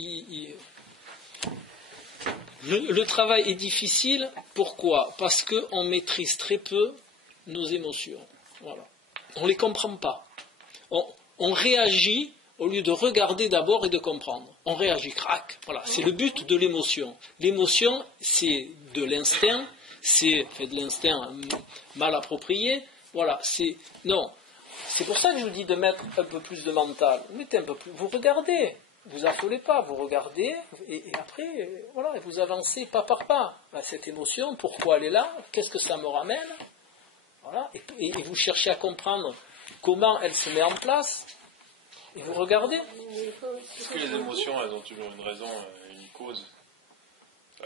Le travail est difficile, pourquoi? Parce qu'on maîtrise très peu nos émotions. Voilà. On ne les comprend pas. On réagit au lieu de regarder d'abord et de comprendre. On réagit, crac. Voilà. C'est le but de l'émotion. L'émotion, c'est de l'instinct, c'est de l'instinct mal approprié. Voilà. Non. C'est pour ça que je vous dis de mettre un peu plus de mental. Mettez un peu plus. Vous regardez. Vous affolez pas. Vous regardez et après, voilà, vous avancez pas par pas. Cette émotion, pourquoi elle est là? Qu'est-ce que ça me ramène? Voilà. Et vous cherchez à comprendre comment elle se met en place. Et vous regardez. Est-ce que les émotions, elles ont toujours une raison, une cause?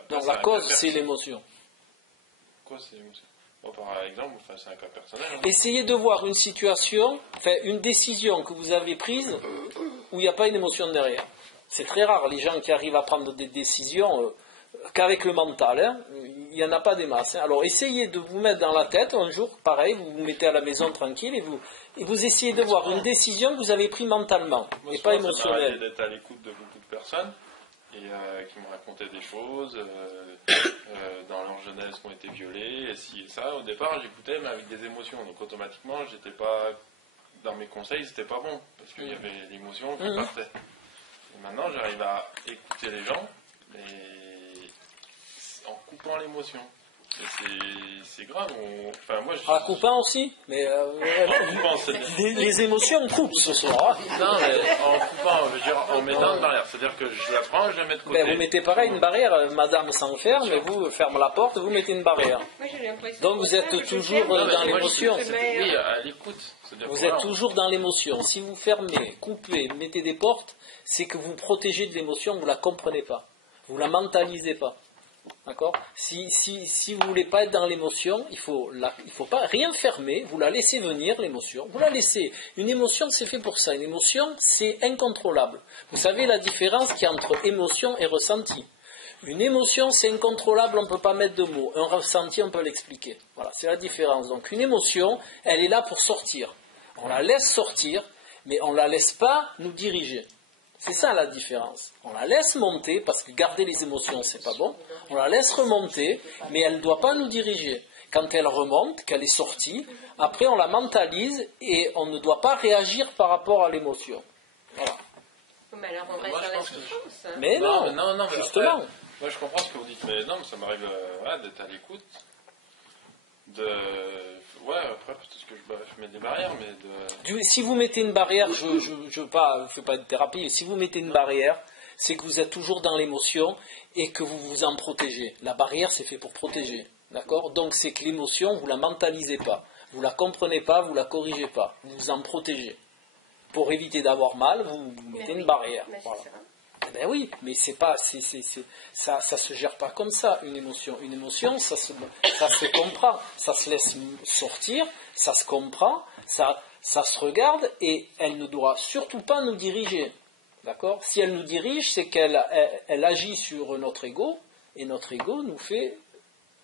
Donc la cause, c'est l'émotion. Quoi, c'est l'émotion? Moi, par exemple, enfin, c'est un cas personnel. Hein. Essayez de voir une situation, une décision que vous avez prise où il n'y a pas une émotion derrière. C'est très rare, les gens qui arrivent à prendre des décisions qu'avec le mental. Hein. Il n'y en a pas des masses. Hein. Alors essayez de vous mettre dans la tête, un jour, pareil, vous vous mettez à la maison tranquille et vous essayez de voir une décision que vous avez prise mentalement Moi, et pas souvent, ça m'est arrivé émotionnelle. d'être à l'écoute de beaucoup de personnes et qui me racontaient des choses dans leur jeunesse qui ont été violées, et ci et ça. Au départ, j'écoutais, mais avec des émotions. Donc automatiquement, j'étais pas dans mes conseils, c'était pas bon parce qu'il y avait l'émotion qui partait. Et maintenant, j'arrive à écouter les gens, mais en coupant l'émotion. Et c'est grave. Enfin, moi, En coupant aussi, mais en coupant, c'est-à-dire- les émotions on coupe ce soir. Hein. Non, mais en coupant, je veux dire, en mettant une barrière. C'est-à-dire que je la prends, je la mets de côté. Ben, vous mettez pareil une barrière, madame s'enferme, et vous fermez la porte, vous mettez une barrière. Moi, j'ai l'impression Donc vous êtes que je toujours ferme, Non, mais dans moi, l'émotion. Oui, à l'écoute. C'est-à-dire Vous que, êtes voilà, toujours dans l'émotion. Si vous fermez, coupez, mettez des portes, c'est que vous protégez de l'émotion, vous ne la comprenez pas. Vous ne la mentalisez pas. D'accord? Si vous ne voulez pas être dans l'émotion, il faut pas rien fermer, vous la laissez venir, l'émotion. Vous la laissez. Une émotion, c'est fait pour ça. Une émotion, c'est incontrôlable. Vous savez la différence qu'il y a entre émotion et ressenti. Une émotion, c'est incontrôlable, on ne peut pas mettre de mots. Un ressenti, on peut l'expliquer. Voilà, c'est la différence. Donc une émotion, elle est là pour sortir. On la laisse sortir, mais on ne la laisse pas nous diriger. C'est ça la différence. On la laisse monter, parce que garder les émotions, c'est pas bon. On la laisse remonter, mais elle ne doit pas nous diriger. Quand elle remonte, qu'elle est sortie, après on la mentalise et on ne doit pas réagir par rapport à l'émotion. Voilà. Mais alors, on reste Moi, je dans la pense que souffrance. Mais non, mais justement. après, moi, je comprends ce que vous dites, mais non, mais ça m'arrive d'être à l'écoute. Ouais, après, peut-être que je mets des barrières, mais Si vous mettez une barrière, je ne fais pas de thérapie, si vous mettez une barrière, c'est que vous êtes toujours dans l'émotion et que vous vous en protégez. La barrière, c'est fait pour protéger. D'accord? Donc c'est que l'émotion, vous ne la mentalisez pas. Vous ne la comprenez pas, vous ne la corrigez pas. Vous vous en protégez. Pour éviter d'avoir mal, vous mettez une barrière. Mais Voilà. c'est ça. Eh ben oui, mais c'est pas, ça se gère pas comme ça, une émotion. Une émotion, ça se comprend, ça se laisse sortir, ça se comprend, ça se regarde, et elle ne doit surtout pas nous diriger. D'accord? Si elle nous dirige, c'est qu'elle agit sur notre ego, et notre ego nous fait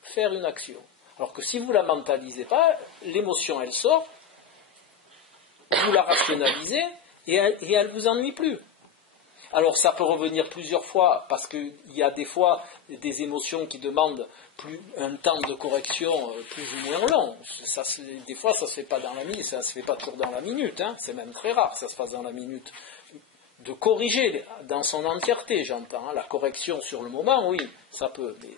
faire une action. Alors que si vous la mentalisez pas, l'émotion elle sort, vous la rationalisez, et elle vous ennuie plus. Alors ça peut revenir plusieurs fois, parce qu'il y a des fois des émotions qui demandent un temps de correction plus ou moins long. Des fois, ça ne se fait pas dans la minute, ça ne se fait pas toujours dans la minute, hein. C'est même très rare que ça se fasse dans la minute. De corriger dans son entièreté, j'entends. Hein. La correction sur le moment, oui, ça peut. Mais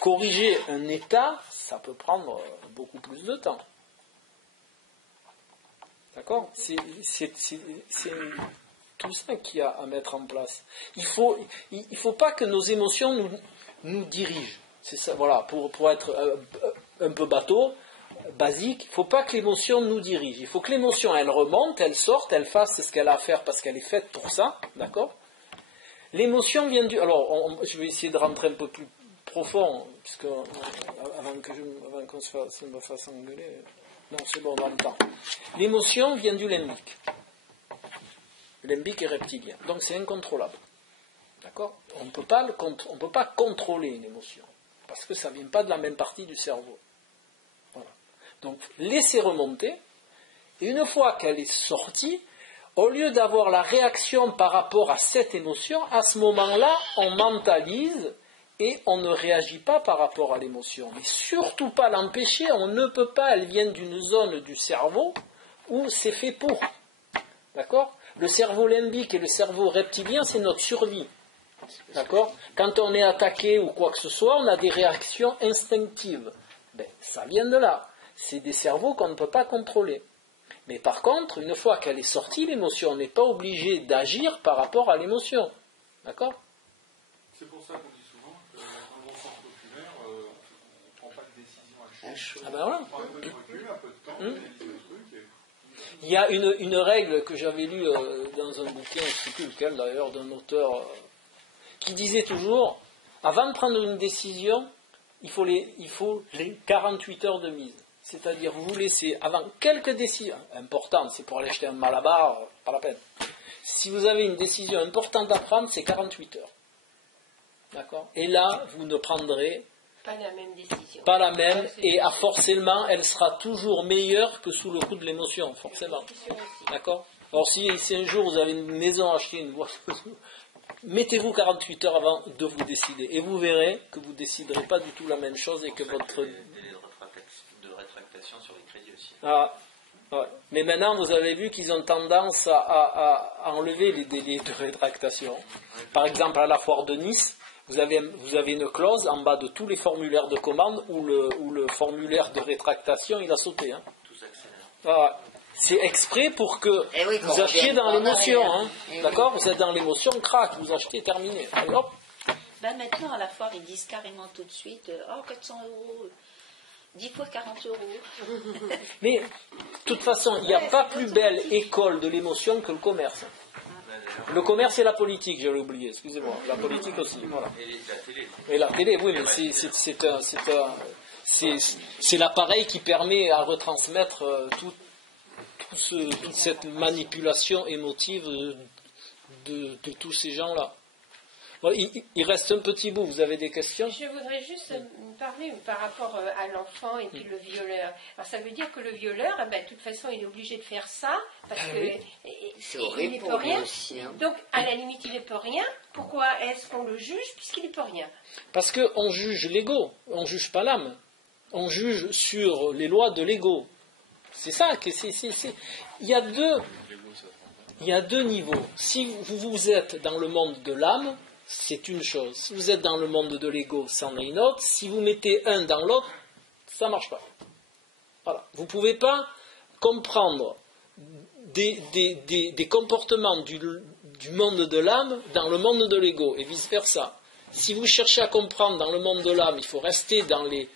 corriger un état, ça peut prendre beaucoup plus de temps. D'accord ? C'est tout ça qu'il y a à mettre en place. Il faut pas que nos émotions nous dirigent. C'est ça, voilà, pour être un peu basique, il ne faut pas que l'émotion nous dirige. Il faut que l'émotion, elle remonte, elle sorte, elle fasse ce qu'elle a à faire parce qu'elle est faite pour ça, d'accord ? L'émotion vient du... Alors, je vais essayer de rentrer un peu plus profond, puisque avant qu'on se me fasse engueuler... Non, c'est bon, on entend. L'émotion vient du limbique. Le limbique est reptilien, donc c'est incontrôlable. D'accord ? On ne peut pas contrôler une émotion, parce que ça ne vient pas de la même partie du cerveau. Voilà. Donc, laissez remonter, et une fois qu'elle est sortie, au lieu d'avoir la réaction par rapport à cette émotion, à ce moment-là, on mentalise et on ne réagit pas par rapport à l'émotion. Mais surtout pas l'empêcher, on ne peut pas, elle vient d'une zone du cerveau où c'est fait pour. D'accord ? Le cerveau limbique et le cerveau reptilien, c'est notre survie. D'accord ? Quand on est attaqué ou quoi que ce soit, on a des réactions instinctives. Ça vient de là. C'est des cerveaux qu'on ne peut pas contrôler. Mais par contre, une fois qu'elle est sortie, l'émotion, on n'est pas obligé d'agir par rapport à l'émotion. D'accord ? C'est pour ça qu'on dit souvent que dans le bon sens populaire, on ne prend pas de décision à chaud. Ah ben voilà. On prend un peu de recul, un peu de temps, on analyse le truc. Il y a une règle que j'avais lue dans un bouquin, je ne sais plus lequel d'ailleurs, d'un auteur, qui disait toujours, avant de prendre une décision, il faut les 48 heures de mise. C'est-à-dire, vous laissez, avant quelques décisions importantes, c'est pour aller acheter un malabar, pas la peine. Si vous avez une décision importante à prendre, c'est 48 heures. D'accord ? Et là, vous ne prendrez pas la même décision. Pas la même, et forcément, elle sera toujours meilleure que sous le coup de l'émotion, forcément. D'accord ? Alors, si un jour vous avez une maison à acheter, une voiture, mettez-vous 48 heures avant de vous décider, et vous verrez que vous ne déciderez pas du tout la même chose et que votre... de rétractation sur les crédits aussi. Ah, ouais. Mais maintenant, vous avez vu qu'ils ont tendance à enlever les délais de rétractation. Par exemple, à la foire de Nice, vous avez une clause en bas de tous les formulaires de commande où le formulaire de rétractation, il a sauté. Hein. Tout s'accélère. Ah, c'est exprès pour que oui, vous achetiez dans l'émotion. Hein. D'accord ? Oui. Vous êtes dans l'émotion, crac, vous achetez, terminé. Et hop. Maintenant, à la foire, ils disent carrément tout de suite 400 €, 10 fois 40 €. Mais, de toute façon, il n'y a pas plus belle école de l'émotion que le commerce. Le commerce et la politique, j'avais oublié, excusez-moi. La politique aussi, voilà. Et la télé. Et la télé, oui, mais c'est l'appareil qui permet à retransmettre toute cette manipulation émotive de tous ces gens-là. Bon, il reste un petit bout, vous avez des questions ? Je voudrais juste parler par rapport à l'enfant et puis le violeur. Alors ça veut dire que le violeur, de toute façon, il est obligé de faire ça parce C'est il horrible ne pour peut lui rien. aussi. Hein. Donc, à la limite, il ne peut rien. Pourquoi est-ce qu'on le juge puisqu'il ne peut rien ? Parce qu'on juge l'ego, on ne juge pas l'âme. On juge sur les lois de l'ego. C'est ça que il y a deux niveaux. Si vous êtes dans le monde de l'âme, c'est une chose. Si vous êtes dans le monde de l'ego, c'en est une autre. Si vous mettez un dans l'autre, ça ne marche pas. Voilà. Vous ne pouvez pas comprendre des comportements du monde de l'âme dans le monde de l'ego, et vice-versa. Si vous cherchez à comprendre dans le monde de l'âme, il faut rester dans les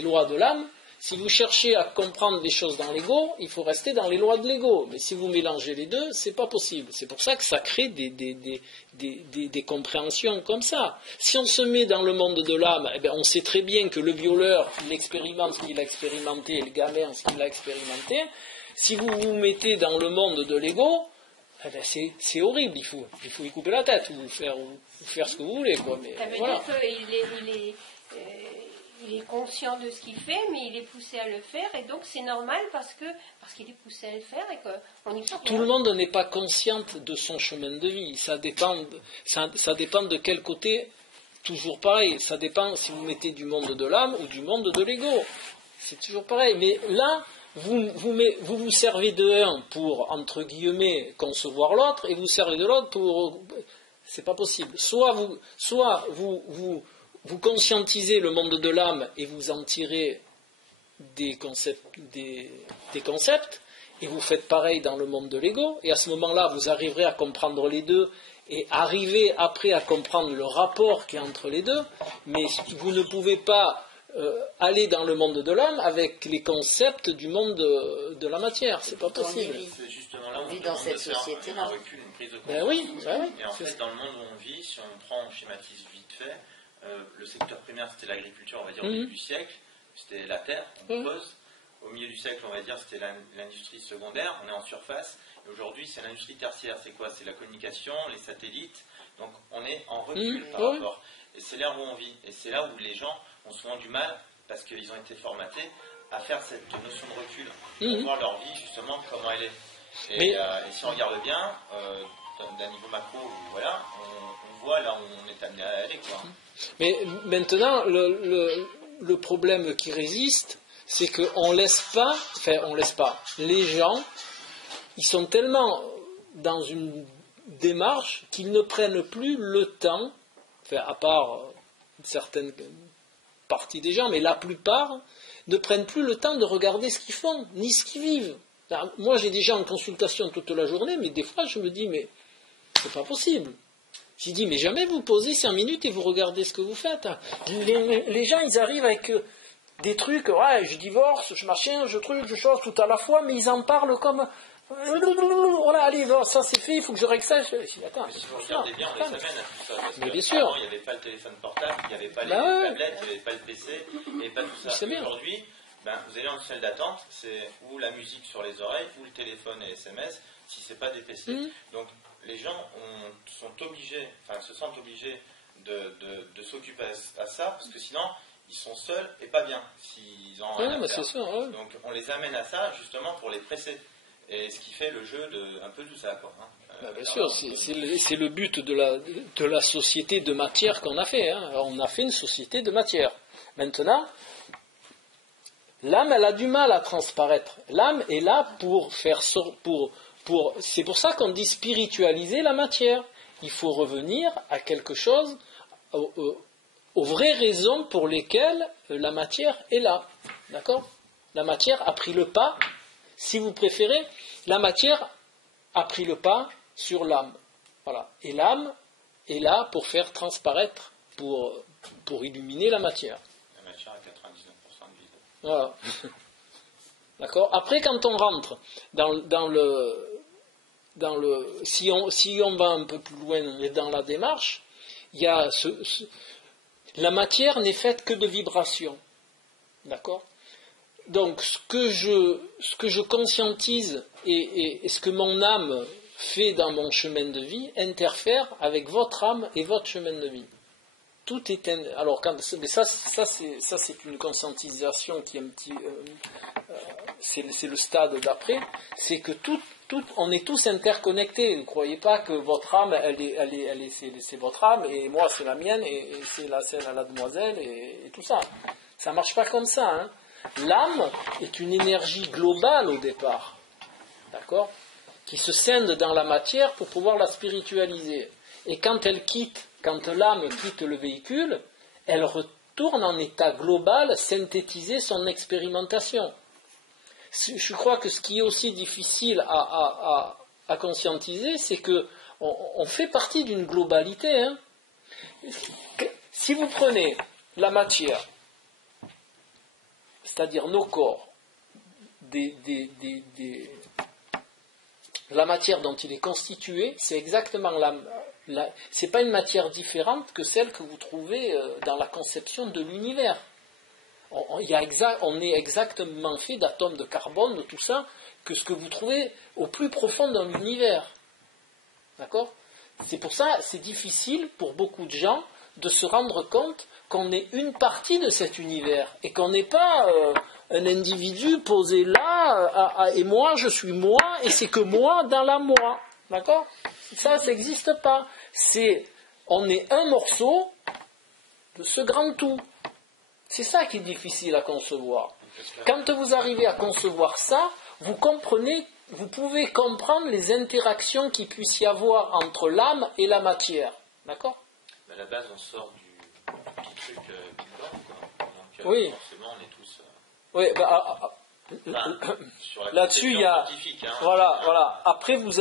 lois de l'âme. Si vous cherchez à comprendre les choses dans l'ego, il faut rester dans les lois de l'ego. Mais si vous mélangez les deux, c'est pas possible. C'est pour ça que ça crée des compréhensions comme ça. Si on se met dans le monde de l'âme, on sait très bien que le violeur, il expérimente ce qu'il a expérimenté, et le gamin, ce qu'il a expérimenté. Si vous vous mettez dans le monde de l'ego, c'est horrible. Il faut y couper la tête ou faire ce que vous voulez. Quoi. Mais, ça veut voilà. dire qu'il est conscient de ce qu'il fait, mais il est poussé à le faire, et donc c'est normal parce qu'il est poussé à le faire et qu'on y peut rien. Tout le monde n'est pas conscient de son chemin de vie. Ça dépend de quel côté. Toujours pareil. Ça dépend si vous mettez du monde de l'âme ou du monde de l'ego. C'est toujours pareil. Mais là, vous servez de un pour, entre guillemets, concevoir l'autre, et vous servez de l'autre pour... C'est pas possible. Soit vous conscientisez le monde de l'âme et vous en tirez des concepts, et vous faites pareil dans le monde de l'ego, et à ce moment-là, vous arriverez à comprendre les deux, et arriver après à comprendre le rapport qu'il y a entre les deux, mais vous ne pouvez pas aller dans le monde de l'âme avec les concepts du monde de la matière, c'est pas possible. C'est justement là où on vit dans cette société-là. Un recul, une prise de conscience. Oui. Et en fait, dans le monde où on vit, si on schématise vite fait, le secteur primaire c'était l'agriculture, on va dire au début du siècle, c'était la terre, on pose. Au milieu du siècle, on va dire c'était l'industrie secondaire, on est en surface. Et aujourd'hui, c'est l'industrie tertiaire. C'est quoi? C'est la communication, les satellites. Donc, on est en recul par rapport. Et c'est là où on vit. Et c'est là où les gens ont souvent du mal, parce qu'ils ont été formatés, à faire cette notion de recul. Pour voir leur vie, justement, comment elle est. Et si on regarde bien, d'un niveau macro, voilà, on voit là où on est amené à aller, quoi. Mais maintenant, le problème qui résiste, c'est qu'on laisse pas. Les gens, ils sont tellement dans une démarche qu'ils ne prennent plus le temps, à part certaines parties des gens, mais la plupart ne prennent plus le temps de regarder ce qu'ils font, ni ce qu'ils vivent. Alors, moi, j'ai des gens en consultation toute la journée, mais des fois, je me dis, mais c'est pas possible. J'ai dit, mais jamais vous posez 5 minutes et vous regardez ce que vous faites. Les gens, ils arrivent avec des trucs, ouais, je divorce, je machin, je chose tout à la fois, mais ils en parlent comme... Voilà, allez, ça c'est fait, il faut que je règle ça. Attends, si vous regardez bien, on les amène à tout ça. Parce mais que bien sûr. Avant, il n'y avait pas le téléphone portable, il n'y avait pas les tablettes, il n'y avait pas le PC, il n'y avait pas tout ça. Aujourd'hui, vous allez en salle d'attente, c'est ou la musique sur les oreilles, ou le téléphone et SMS, si ce n'est pas des PC. Donc, les gens se sentent obligés de s'occuper à ça, parce que sinon, ils sont seuls et pas bien, s'ils ont rien à faire. Sûr, Donc, on les amène à ça, justement, pour les presser. Et ce qui fait le jeu de un peu tout ça, quoi. Bien sûr, c'est le but de la société de matière qu'on a fait. On a fait une société de matière. Maintenant, l'âme, elle a du mal à transparaître. L'âme est là pour faire c'est pour ça qu'on dit spiritualiser la matière. Il faut revenir à quelque chose, aux vraies raisons pour lesquelles la matière est là. D'accord? La matière a pris le pas. Si vous préférez, la matière a pris le pas sur l'âme. Voilà. Et l'âme est là pour faire transparaître, pour illuminer la matière. La matière a 99% de vide. Voilà. D'accord. Après, quand on rentre dans le si on va un peu plus loin dans la démarche, il y a la matière n'est faite que de vibrations. D'accord. Donc, ce que je conscientise et ce que mon âme fait dans mon chemin de vie interfère avec votre âme et votre chemin de vie. Tout est alors mais ça c'est une conscientisation qui est un petit c'est le stade d'après, c'est que on est tous interconnectés. Ne croyez pas que votre âme c'est votre âme et moi c'est la mienne et c'est celle à la demoiselle et tout ça. Ça marche pas comme ça, hein. L'âme est une énergie globale au départ, d'accord, qui se scinde dans la matière pour pouvoir la spiritualiser. Et quand l'âme quitte le véhicule, elle retourne en état global, synthétiser son expérimentation. Je crois que ce qui est aussi difficile à conscientiser, c'est que on fait partie d'une globalité. Hein. Si vous prenez la matière, c'est-à-dire nos corps, la matière dont il est constitué, c'est exactement c'est pas une matière différente que celle que vous trouvez dans la conception de l'univers. On est exactement fait d'atomes de carbone, de tout ça, que ce que vous trouvez au plus profond dans l'univers. D'accord ? C'est pour ça, c'est difficile pour beaucoup de gens de se rendre compte qu'on est une partie de cet univers et qu'on n'est pas un individu posé là et moi je suis moi et c'est que moi dans la moi. D'accord ? Ça n'existe pas. On est un morceau de ce grand tout. C'est ça qui est difficile à concevoir. Quand vous arrivez à concevoir ça, vous pouvez comprendre les interactions qu'il puisse y avoir entre l'âme et la matière. D'accord ? À la base, on sort du petit truc Big Bang, quoi. Donc, oui. Forcément, on est tous... Oui, là-dessus, il y a... Voilà. Après, vous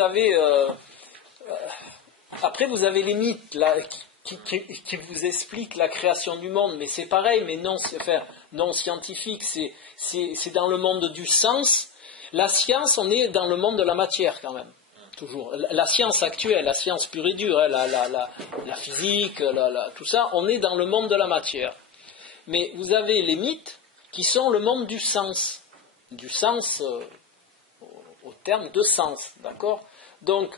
avez les mythes là, qui vous expliquent la création du monde, mais c'est pareil, mais non scientifique, c'est dans le monde du sens. La science, on est dans le monde de la matière quand même, toujours. La science actuelle, la science pure et dure, la physique, tout ça, on est dans le monde de la matière. Mais vous avez les mythes qui sont le monde du sens au terme de sens, d'accord ? Donc,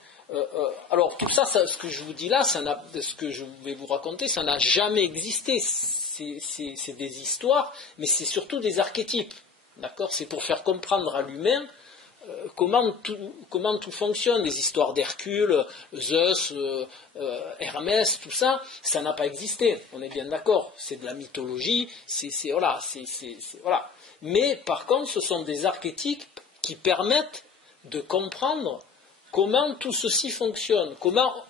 alors tout ça, ce que je vous dis là, ce que je vais vous raconter, ça n'a jamais existé. C'est des histoires, mais c'est surtout des archétypes, d'accord ? C'est pour faire comprendre à l'humain comment tout fonctionne. Les histoires d'Hercule, Zeus, Hermès, tout ça, ça n'a pas existé. On est bien d'accord. C'est de la mythologie. Voilà. Mais par contre, ce sont des archétypes qui permettent de comprendre comment tout ceci fonctionne, comment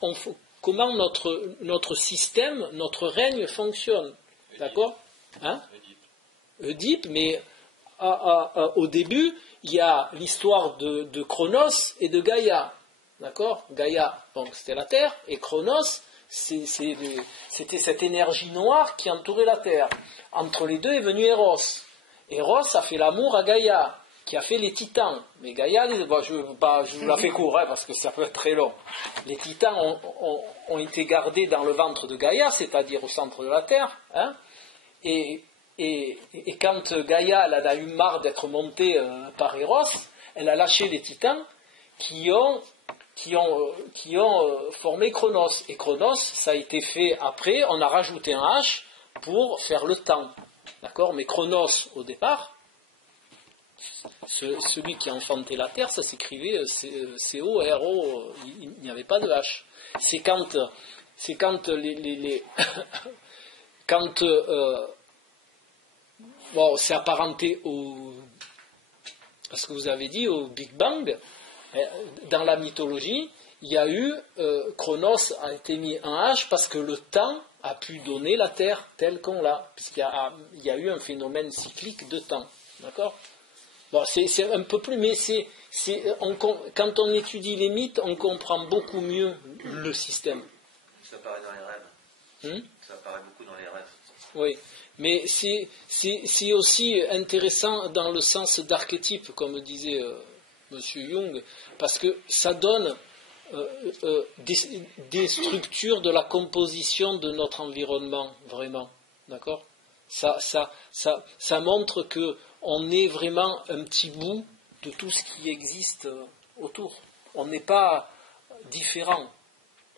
notre système, notre règne fonctionne. D'accord ? Oedipe, mais au début, il y a l'histoire de Chronos et de Gaïa. D'accord ? Gaïa, donc c'était la Terre, et Chronos, c'était cette énergie noire qui entourait la Terre. Entre les deux est venu Eros. Eros a fait l'amour à Gaïa, qui a fait les titans. Mais Gaïa, je vous la fais court, parce que ça peut être très long. Les titans ont été gardés dans le ventre de Gaïa, c'est-à-dire au centre de la Terre. Et quand Gaïa elle a eu marre d'être montée par Eros, elle a lâché les titans qui ont formé Chronos. Et Chronos, ça a été fait après, on a rajouté un H pour faire le temps. D'accord ? Mais Chronos, au départ, celui qui a enfanté la Terre, ça s'écrivait C-O-R-O, il n'y avait pas de H. C'est quand c'est apparenté à ce que vous avez dit, au Big Bang. Dans la mythologie, il y a eu, Chronos a été mis un H parce que le temps a pu donner la Terre telle qu'on l'a, puisqu'il y a eu un phénomène cyclique de temps. D'accord ? Bon, c'est un peu plus, mais quand on étudie les mythes, on comprend beaucoup mieux le système. Ça apparaît dans les rêves. Ça apparaît beaucoup dans les rêves. Oui, mais c'est aussi intéressant dans le sens d'archétype, comme disait M. Jung, parce que ça donne des structures de la composition de notre environnement, vraiment. D'accord ? Ça montre qu'on est vraiment un petit bout de tout ce qui existe autour. On n'est pas différent.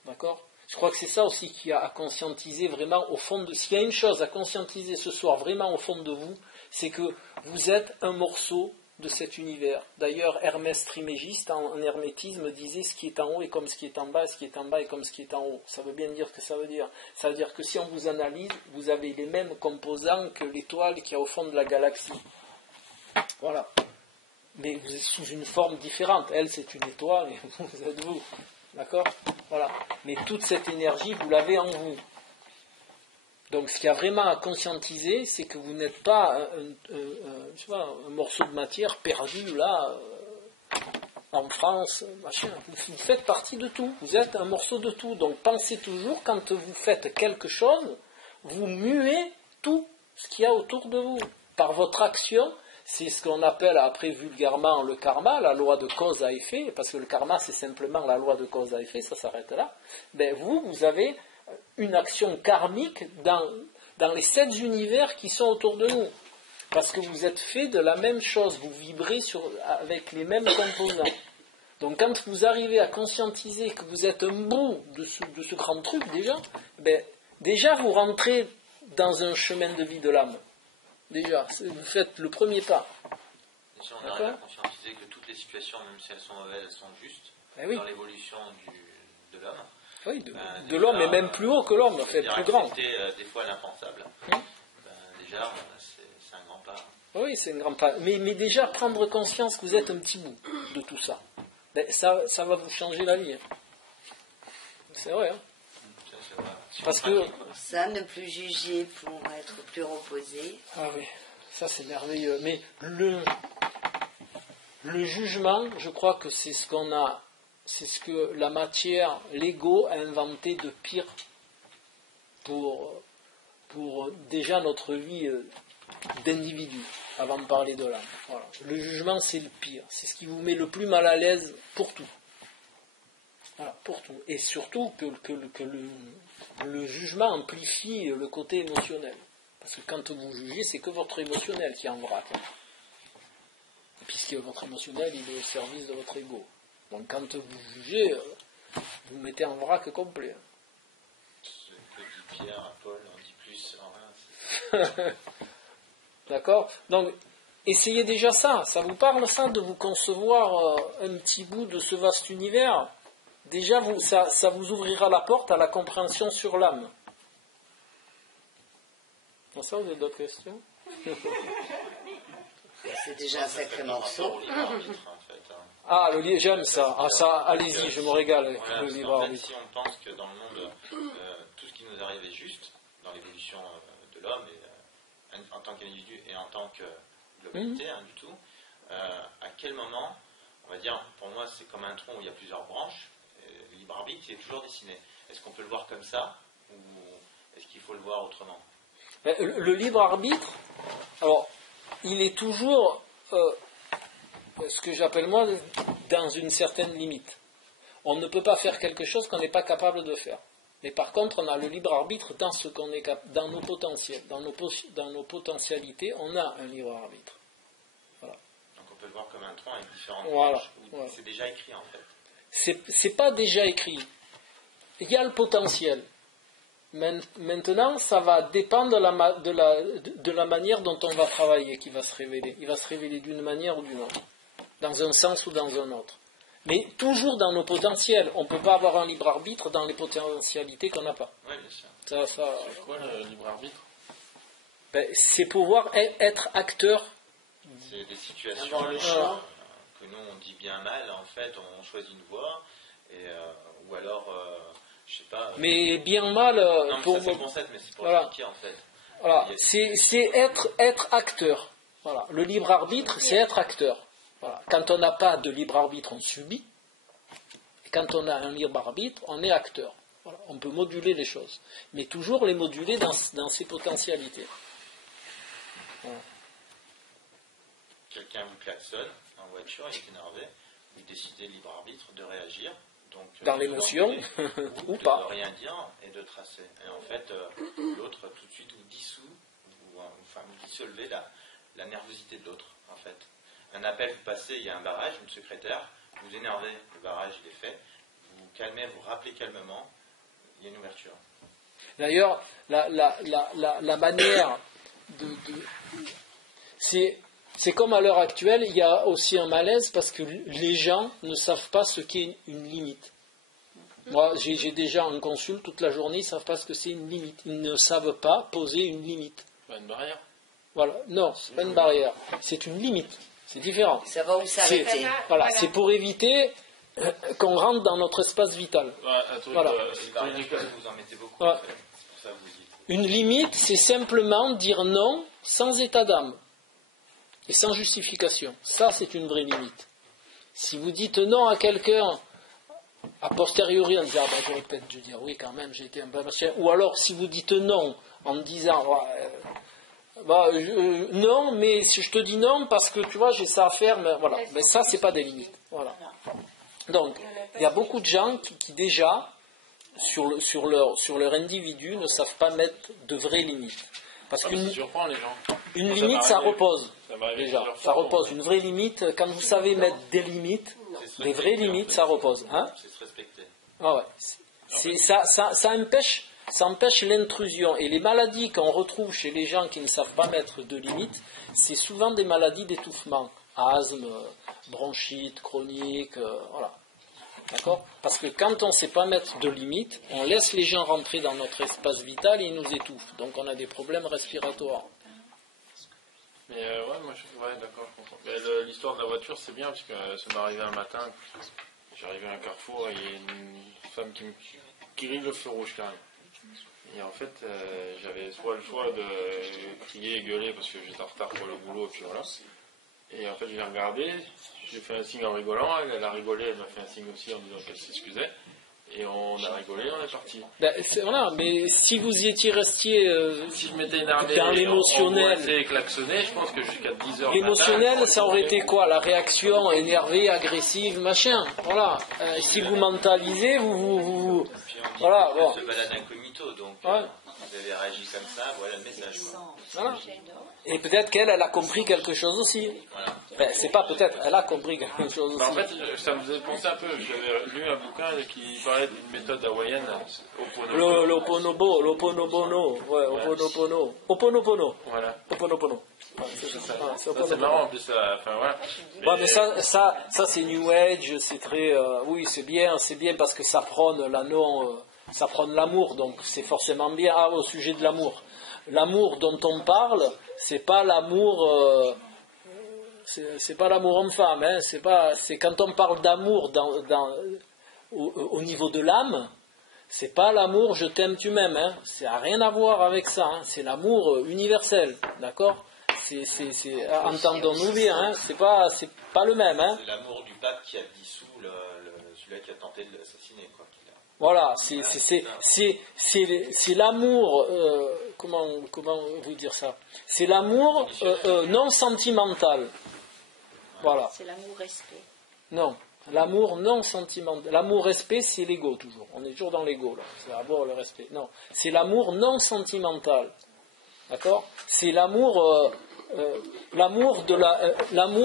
D'accord ? Je crois que c'est ça aussi qui a à conscientiser vraiment au fond de... S'il y a une chose à conscientiser ce soir vraiment au fond de vous, c'est que vous êtes un morceau de cet univers. D'ailleurs, Hermès Trismégiste, en hermétisme, disait ce qui est en haut est comme ce qui est en bas, et ce qui est en bas est comme ce qui est en haut. Ça veut bien dire ce que ça veut dire. Ça veut dire que si on vous analyse, vous avez les mêmes composants que l'étoile qui est au fond de la galaxie. Voilà. Mais vous êtes sous une forme différente. Elle, c'est une étoile, et vous êtes vous. D'accord ? Voilà. Mais toute cette énergie, vous l'avez en vous. Donc, ce qu'il y a vraiment à conscientiser, c'est que vous n'êtes pas un morceau de matière perdu là, en France, machin. Vous faites partie de tout. Vous êtes un morceau de tout. Donc, pensez toujours, quand vous faites quelque chose, vous muez tout ce qu'il y a autour de vous. Par votre action, c'est ce qu'on appelle après vulgairement le karma, la loi de cause à effet, parce que le karma, c'est simplement la loi de cause à effet, ça s'arrête là. Ben, vous avez une action karmique dans les 7 univers qui sont autour de nous. Parce que vous êtes fait de la même chose, vous vibrez avec les mêmes composants. Donc quand vous arrivez à conscientiser que vous êtes un bout de ce grand truc déjà, ben, déjà vous rentrez dans un chemin de vie de l'âme. Déjà, vous faites le premier pas. Et si on arrive à conscientiser que toutes les situations, même si elles sont mauvaises, elles sont justes, dans l'évolution de l'homme. Oui, de l'homme, et même plus haut que l'homme, en fait, plus grand. Des fois l'impensable. Déjà, c'est un grand pas. Oui, c'est un grand pas. Mais déjà, prendre conscience que vous êtes un petit bout de tout ça, ça va vous changer la vie. C'est vrai, hein. C'est vrai. Parce que... Ça, ne plus juger pour être plus reposé. Ah oui, ça c'est merveilleux. Mais le jugement, je crois que c'est ce qu'on a... C'est ce que la matière, l'ego, a inventé de pire pour déjà notre vie d'individu, avant de parler de l'âme. Voilà. Le jugement, c'est le pire. C'est ce qui vous met le plus mal à l'aise pour tout. Voilà, pour tout. Et surtout que le jugement amplifie le côté émotionnel. Parce que quand vous jugez, c'est que votre émotionnel qui est en vrac. Puisque votre émotionnel, il est au service de votre ego. Donc quand vous jugez, vous mettez en vrac complet. Ce que dit Pierre à Paul, on dit plus en rien. D'accord ? Donc, essayez déjà ça. Ça vous parle, ça, de vous concevoir un petit bout de ce vaste univers ? Déjà, ça vous ouvrira la porte à la compréhension sur l'âme. Dans ça, vous avez d'autres questions ? C'est déjà un sacré morceau. Ah, le livre, j'aime ça. Ah, ça, allez-y, je me régale avec le livre arbitre. Si on pense que dans le monde, tout ce qui nous arrive est juste, dans l'évolution de l'homme, et, en tant qu'individu et en tant que globalité, du tout, à quel moment, on va dire, pour moi, c'est comme un tronc où il y a plusieurs branches, le libre arbitre, il est toujours dessiné. Est-ce qu'on peut le voir comme ça, ou est-ce qu'il faut le voir autrement ? Le libre arbitre, alors, il est toujours... ce que j'appelle moi dans une certaine limite. On ne peut pas faire quelque chose qu'on n'est pas capable de faire. Mais par contre, on a le libre arbitre dans ce qu'on est dans nos potentiels, dans nos potentialités, on a un libre arbitre. Voilà. Donc on peut le voir comme un tronc avec différentes branches. Voilà. C'est déjà écrit en fait. C'est pas déjà écrit. Il y a le potentiel. Maintenant, ça va dépendre de la manière dont on va travailler qui va se révéler. Il va se révéler d'une manière ou d'une autre. Dans un sens ou dans un autre. Mais toujours dans nos potentiels. On ne peut pas avoir un libre arbitre dans les potentialités qu'on n'a pas. Oui, bien sûr. C'est quoi le libre arbitre ? C'est pouvoir être acteur. C'est des situations que nous on dit bien mal, en fait, on choisit une voie, ou alors, je sais pas... Mais bien mal... non, mais ça c'est le concept, mais c'est pour expliquer, en fait. Voilà. C'est être acteur. Voilà. Le libre arbitre, c'est être acteur. Voilà. Quand on n'a pas de libre arbitre, on subit. Et quand on a un libre arbitre, on est acteur. Voilà. On peut moduler les choses. Mais toujours les moduler dans ses potentialités. Voilà. Quelqu'un vous klaxonne en voiture, il est énervé, vous décidez, libre arbitre, de réagir. Donc, dans l'émotion, ou pas. De rien dire et de tracer. Et en fait, l'autre, tout de suite, vous dissout, vous dissolvez la nervosité de l'autre, en fait. Un appel, vous passez, il y a un barrage, une secrétaire, vous énervez, le barrage il est fait, vous calmez, vous rappelez calmement, il y a une ouverture. D'ailleurs, la manière c'est comme à l'heure actuelle, il y a aussi un malaise parce que les gens ne savent pas ce qu'est une limite. Moi, j'ai des gens en consul toute la journée, ils ne savent pas ce que c'est une limite. Ils ne savent pas poser une limite. Une barrière. Voilà, non, c'est pas une barrière, c'est une limite. C'est différent. Ça va où s'arrêter. Voilà, c'est pour éviter qu'on rentre dans notre espace vital. Voilà. Vous en mettez beaucoup. Ouais. En fait. C'est pour ça que vous dites. Une limite, c'est simplement dire non sans état d'âme et sans justification. Ça, c'est une vraie limite. Si vous dites non à quelqu'un a posteriori en disant j'aurais peut-être dû dire oui quand même, j'ai été un peu machin, ou alors si vous dites non en disant non, mais si je te dis non parce que tu vois j'ai ça à faire, mais voilà, mais ça c'est pas des limites. Voilà. Donc il y a beaucoup de gens qui déjà sur leur individu ne savent pas mettre de vraies limites. Parce qu'une une limite ça repose déjà, ça repose. Une vraie limite, quand vous savez mettre des limites, des vraies limites, ça repose. Hein? C'est se respecter. Ah ouais. Ça empêche ça empêche l'intrusion. Et les maladies qu'on retrouve chez les gens qui ne savent pas mettre de limites, c'est souvent des maladies d'étouffement. Asthme, bronchite chronique, voilà. D'accord ? Parce que quand on ne sait pas mettre de limites, on laisse les gens rentrer dans notre espace vital et ils nous étouffent. Donc on a des problèmes respiratoires. Mais ouais, moi je suis d'accord, je comprends. Mais l'histoire de la voiture, c'est bien, parce que ça m'est arrivé un matin, j'arrivais à un carrefour et il y a une femme qui grille le feu rouge carrément. Et en fait, j'avais soit le choix de crier et gueuler parce que j'étais en retard pour le boulot, et puis voilà. Et en fait, je l'ai regardé, j'ai fait un signe en rigolant, elle a rigolé, elle m'a fait un signe aussi en disant qu'elle s'excusait. Et on a rigolé, on est parti. Voilà, mais si vous y étiez resté si je m'étais énervé dans l'émotionnel, et klaxonné, je pense que jusqu'à 10h. L'émotionnel, ça aurait été quoi? La réaction énervée, agressive, machin. Voilà. Si vous mentalisez, vous voilà. Bon. Se balade incognito, donc ouais. Vous avez réagi comme ça, voilà le message. Voilà. Et peut-être qu'elle a compris quelque chose aussi. Voilà. Ben, c'est pas peut-être, elle a compris quelque chose aussi. En fait, ça me faisait penser un peu, j'avais lu un bouquin qui parlait d'une méthode hawaïenne, L'Oponopono, ouais, Oponopono. Oponopono. Voilà. Oponopono. C'est marrant en plus, enfin voilà. Ouais, mais ça c'est New Age, c'est très, oui, c'est bien parce que ça prône ça prône l'amour, donc c'est forcément bien. Ah, au sujet de l'amour. L'amour dont on parle, c'est pas l'amour, c'est pas l'amour homme-femme, hein, c'est quand on parle d'amour au niveau de l'âme, c'est pas l'amour je t'aime, tu m'aimes, hein, ça n'a rien à voir avec ça, hein, c'est l'amour universel, d'accord? Entendons-nous bien, hein, c'est pas le même, hein. C'est l'amour du pape qui a dissous celui-là qui a tenté de l'assassiner, quoi. Voilà, c'est l'amour, comment vous dire ça? C'est l'amour non sentimental. Voilà. C'est l'amour-respect. Non, l'amour non sentimental. L'amour-respect, c'est l'ego toujours. On est toujours dans l'ego, là. C'est d'abord le respect. Non, c'est l'amour non sentimental. D'accord? C'est l'amour l'amour.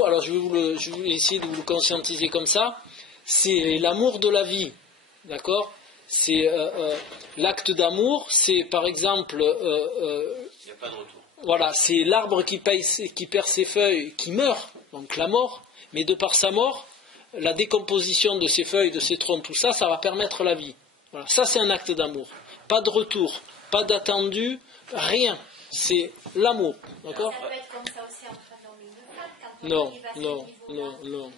Alors je vais essayer de vous le conscientiser comme ça. C'est l'amour de la vie. D'accord? C'est l'acte d'amour, c'est par exemple il n'y a pas de retour. Voilà, c'est l'arbre qui perd ses feuilles, qui meurt, donc la mort, mais de par sa mort, la décomposition de ses feuilles, de ses troncs, tout ça, ça va permettre la vie. Voilà, ça c'est un acte d'amour. Pas de retour, pas d'attendu, rien. C'est l'amour, d'accord? Ça peut être comme ça aussi entre un homme et une femme. Non.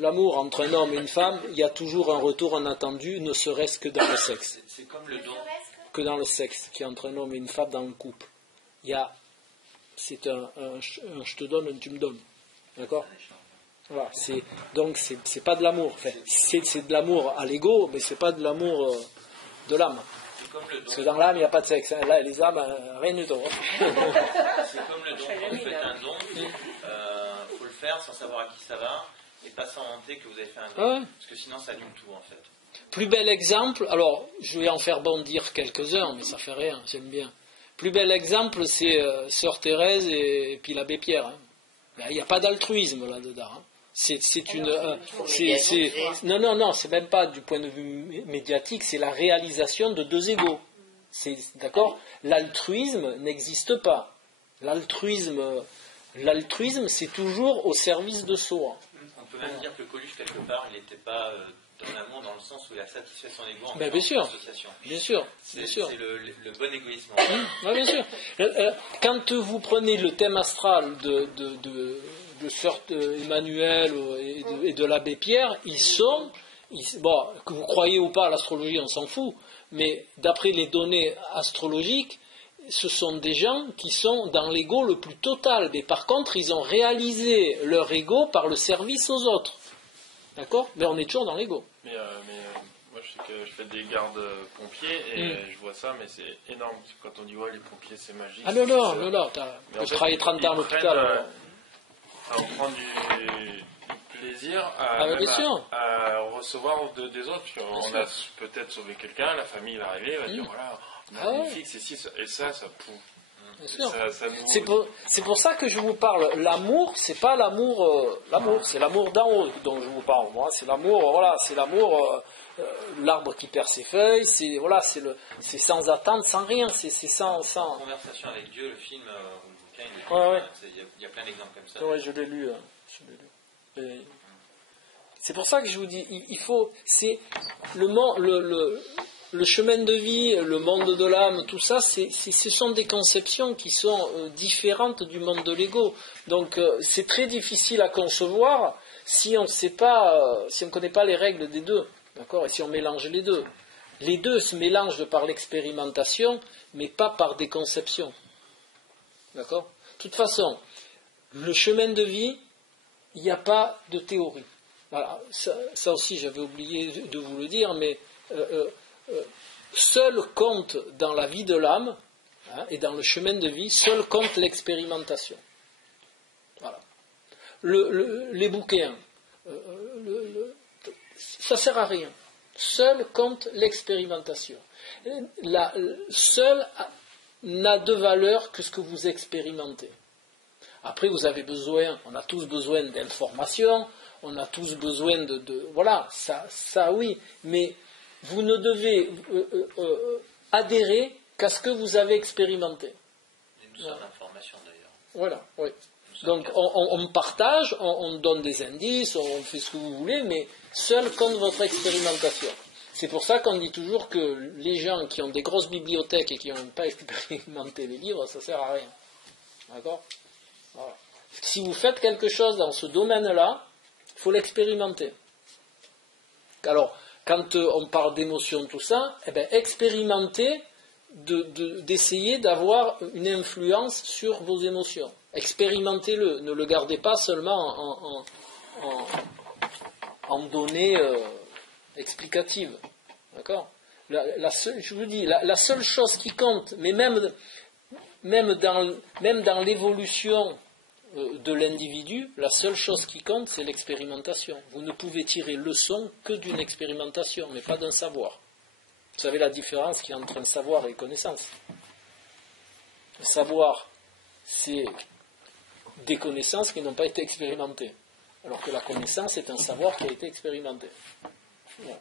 L'amour entre un homme et une femme, il y a toujours un retour inattendu, ne serait-ce que dans le sexe. C'est comme le don. Que dans le sexe, qui est entre un homme et une femme dans le couple. C'est un je te donne, un tu me donnes. D'accord? Voilà, donc c'est pas de l'amour. Enfin, c'est de l'amour à l'ego, mais c'est pas de l'amour de l'âme. Parce que dans l'âme, il n'y a pas de sexe. Hein. Là, les âmes, rien du tout. C'est comme le don. Quand vous faites un don, faut le faire sans savoir à qui ça va et pas sans vanter que vous avez fait un don. Ah ouais. Parce que sinon, ça allume tout, en fait. Plus bel exemple, alors je vais en faire bondir quelques-uns, mais ça fait rien, j'aime bien. Plus bel exemple, c'est Sœur Thérèse et puis l'abbé Pierre. Hein. Il n'y a pas d'altruisme là-dedans. Hein. Non, c'est même pas du point de vue médiatique, c'est la réalisation de deux égaux. D'accord? L'altruisme n'existe pas. L'altruisme, c'est toujours au service de soi. On peut même dire que Coluche, quelque part, il n'était pas dans l'amour dans le sens où il a satisfait son ego en bien sûr. Bien sûr. C'est le bon égoïsme. Bien sûr. Quand vous prenez le thème astral de Sœur Emmanuel et de l'abbé Pierre, bon, que vous croyez ou pas à l'astrologie, on s'en fout, mais d'après les données astrologiques, ce sont des gens qui sont dans l'ego le plus total, mais par contre, ils ont réalisé leur ego par le service aux autres. D'accord? Mais on est toujours dans l'ego. Mais moi, je sais que je fais des gardes pompiers et je vois ça, mais c'est énorme. Quand on dit, ouais, les pompiers, c'est magique. Ah non, je travaille 30 ans à l'hôpital. On prend du plaisir à recevoir des autres. On a peut-être sauvé quelqu'un, la famille va arriver, va dire voilà, magnifique, c'est si, et ça prouve. Bien sûr. Ça nous... C'est pour ça que je vous parle. L'amour, c'est pas l'amour, c'est l'amour d'en haut dont je vous parle. Moi, c'est l'amour, voilà, c'est l'amour, l'arbre qui perd ses feuilles. C'est voilà, c'est sans attente, sans rien. C'est sans. Conversation avec Dieu, le film, le bouquin, il y a plein d'exemples comme ça. Ouais, je l'ai lu. C'est pour ça que je vous dis, il faut, c'est le chemin de vie, le monde de l'âme, tout ça, ce sont des conceptions qui sont différentes du monde de l'ego. Donc c'est très difficile à concevoir si on ne connaît pas les règles des deux, d'accord, et si on mélange les deux. Les deux se mélangent par l'expérimentation, mais pas par des conceptions, d'accord. De toute façon, le chemin de vie, il n'y a pas de théorie. Voilà, ça aussi j'avais oublié de vous le dire, mais seul compte dans la vie de l'âme et dans le chemin de vie, seul compte l'expérimentation. Voilà. Les bouquins, ça ne sert à rien. Seul compte l'expérimentation. Seul n'a de valeur que ce que vous expérimentez. Après, vous avez besoin, on a tous besoin d'informations, on a tous besoin voilà, ça oui, mais vous ne devez adhérer qu'à ce que vous avez expérimenté. Nous sommes l'information d'ailleurs. Voilà, oui. Donc on partage, on donne des indices, on fait ce que vous voulez, mais seul compte votre expérimentation. C'est pour ça qu'on dit toujours que les gens qui ont des grosses bibliothèques et qui n'ont pas expérimenté les livres, ça ne sert à rien. D'accord ? Voilà. Si vous faites quelque chose dans ce domaine-là, il faut l'expérimenter. Alors, quand on parle d'émotion, tout ça, expérimentez d'essayer d'avoir une influence sur vos émotions. Expérimentez-le, ne le gardez pas seulement en données explicatives. D'accord ? Je vous dis, la seule chose qui compte, mais même dans l'évolution de l'individu, la seule chose qui compte, c'est l'expérimentation. Vous ne pouvez tirer leçon que d'une expérimentation, mais pas d'un savoir. Vous savez la différence qu'il y a entre un savoir et une connaissance. Le savoir, c'est des connaissances qui n'ont pas été expérimentées, alors que la connaissance est un savoir qui a été expérimenté. Voilà.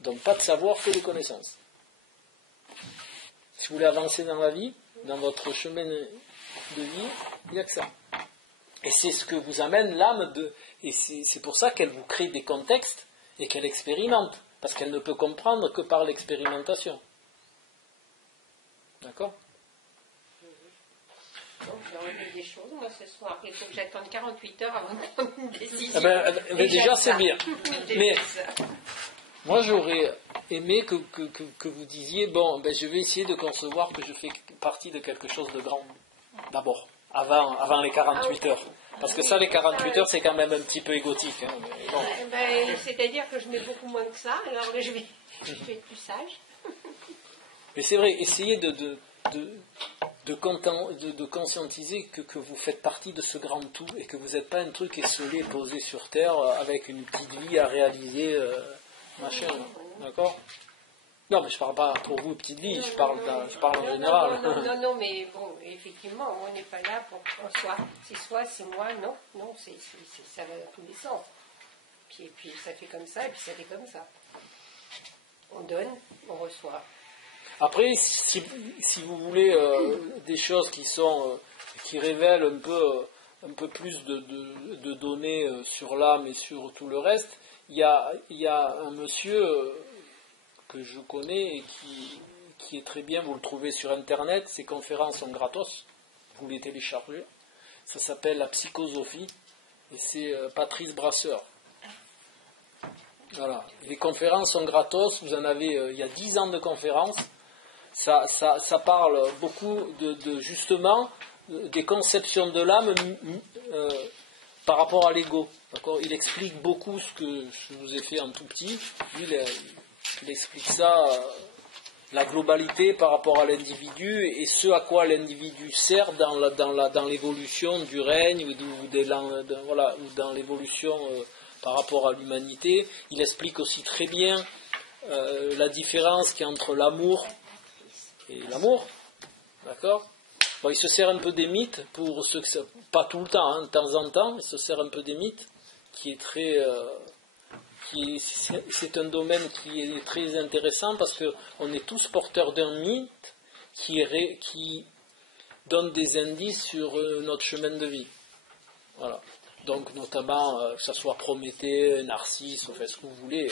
Donc pas de savoir que des connaissances. Si vous voulez avancer dans la vie, dans votre chemin de vie, il n'y a que ça. Et c'est ce que vous amène l'âme et c'est pour ça qu'elle vous crée des contextes et qu'elle expérimente, parce qu'elle ne peut comprendre que par l'expérimentation. D'accord ? Donc, je vais enlever des choses, moi, ce soir. Il faut que j'attende 48 heures avant de prendre une décision. Mais déjà, c'est bien. Mais moi, j'aurais aimé que vous disiez, je vais essayer de concevoir que je fais partie de quelque chose de grand. D'abord, avant les 48 heures. Parce que ça, les 48 heures, c'est quand même un petit peu égotique. Hein, bon. C'est-à-dire que je mets beaucoup moins que ça, alors je vais être plus sage. Mais c'est vrai, essayez de conscientiser que vous faites partie de ce grand tout et que vous n'êtes pas un truc esselé, posé sur terre avec une petite vie à réaliser, machin. D'accord ? Non, mais je ne parle pas pour vous, petite vie, je parle en général. Non, mais bon, effectivement, on n'est pas là pour qu'on soit, c'est moi, non, ça va dans tous les sens. Et puis ça fait comme ça, et puis ça fait comme ça. On donne, on reçoit. Après, si vous voulez des choses qui révèlent un peu plus de données sur l'âme et sur tout le reste, il y a un monsieur que je connais et qui est très bien, vous le trouvez sur internet, ses conférences sont gratos, vous les téléchargez, ça s'appelle la psychosophie et c'est Patrice Brasseur. Voilà, les conférences sont gratos, vous en avez, il y a 10 ans de conférences, ça parle beaucoup de justement des conceptions de l'âme par rapport à l'ego. D'accord ? Il explique beaucoup ce que je vous ai fait en tout petit, il explique ça, la globalité par rapport à l'individu et ce à quoi l'individu sert dans l'évolution du règne ou dans l'évolution par rapport à l'humanité. Il explique aussi très bien la différence qu'il y a entre l'amour et l'amour. D'accord ? Bon, il se sert un peu des mythes, pour ceux que pas tout le temps, hein, de temps en temps, il se sert un peu des mythes, qui est très... c'est un domaine qui est très intéressant parce qu'on est tous porteurs d'un mythe qui donne des indices sur notre chemin de vie. Voilà. Donc, notamment, que ce soit Prométhée, Narcisse, enfin, ce que vous voulez,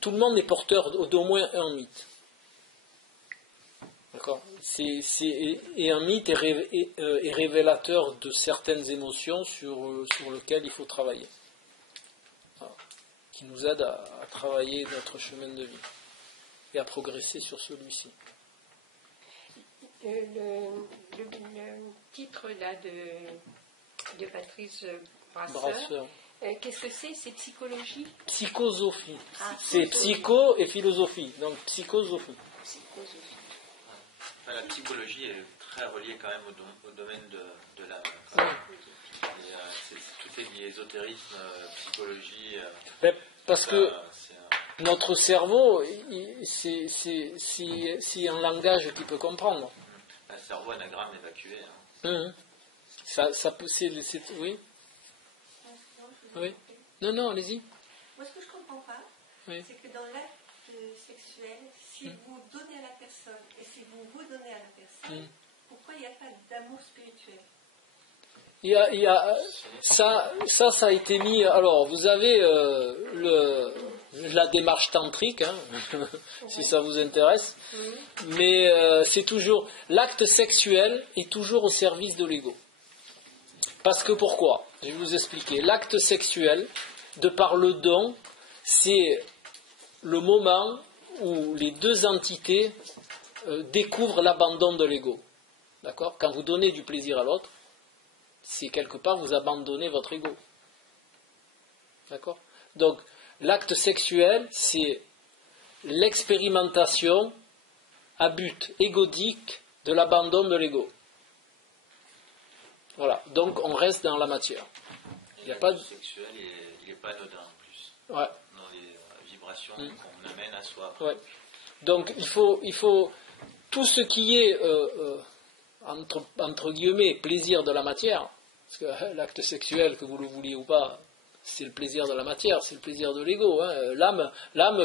tout le monde est porteur d'au moins un mythe. D'accord. Et un mythe est révélateur de certaines émotions sur lesquelles il faut travailler. Voilà. Qui nous aide à travailler notre chemin de vie et à progresser sur celui-ci. Le titre là de Patrice Brasseur, qu'est-ce que c'est? C'est psychologie? Psychosophie. C'est psycho et philosophie. Donc psychosophie. Enfin, la psychologie est très reliée quand même au domaine de l'âme. Tout est lié, ésotérisme, psychologie. Parce que notre cerveau, c'est un langage qu'il peut comprendre. Un cerveau anagramme évacué. Ça peut, oui. Oui. Non, allez-y. Moi, ce que je ne comprends pas, c'est que dans l'acte sexuel, si vous donnez à la personne et si vous vous donnez à la personne, pourquoi il n'y a pas d'amour spirituel? Ça a été mis. Alors, vous avez la démarche tantrique, hein, si ça vous intéresse, mais c'est toujours l'acte sexuel est toujours au service de l'ego. Parce que pourquoi? Je vais vous expliquer. L'acte sexuel, de par le don, c'est le moment où les deux entités découvrent l'abandon de l'ego. D'accord? Quand vous donnez du plaisir à l'autre, c'est quelque part vous abandonnez votre ego. D'accord? Donc, l'acte sexuel, c'est l'expérimentation à but égoïque de l'abandon de l'ego. Voilà. Donc, on reste dans la matière. Il n'y a pas de sexuel, il n'est pas anodin en plus. Ouais. Dans les vibrations qu'on amène à soi. Ouais. Donc, il faut tout ce qui est entre guillemets plaisir de la matière, parce que l'acte sexuel, que vous le vouliez ou pas, c'est le plaisir de la matière, c'est le plaisir de l'ego. Hein. L'âme,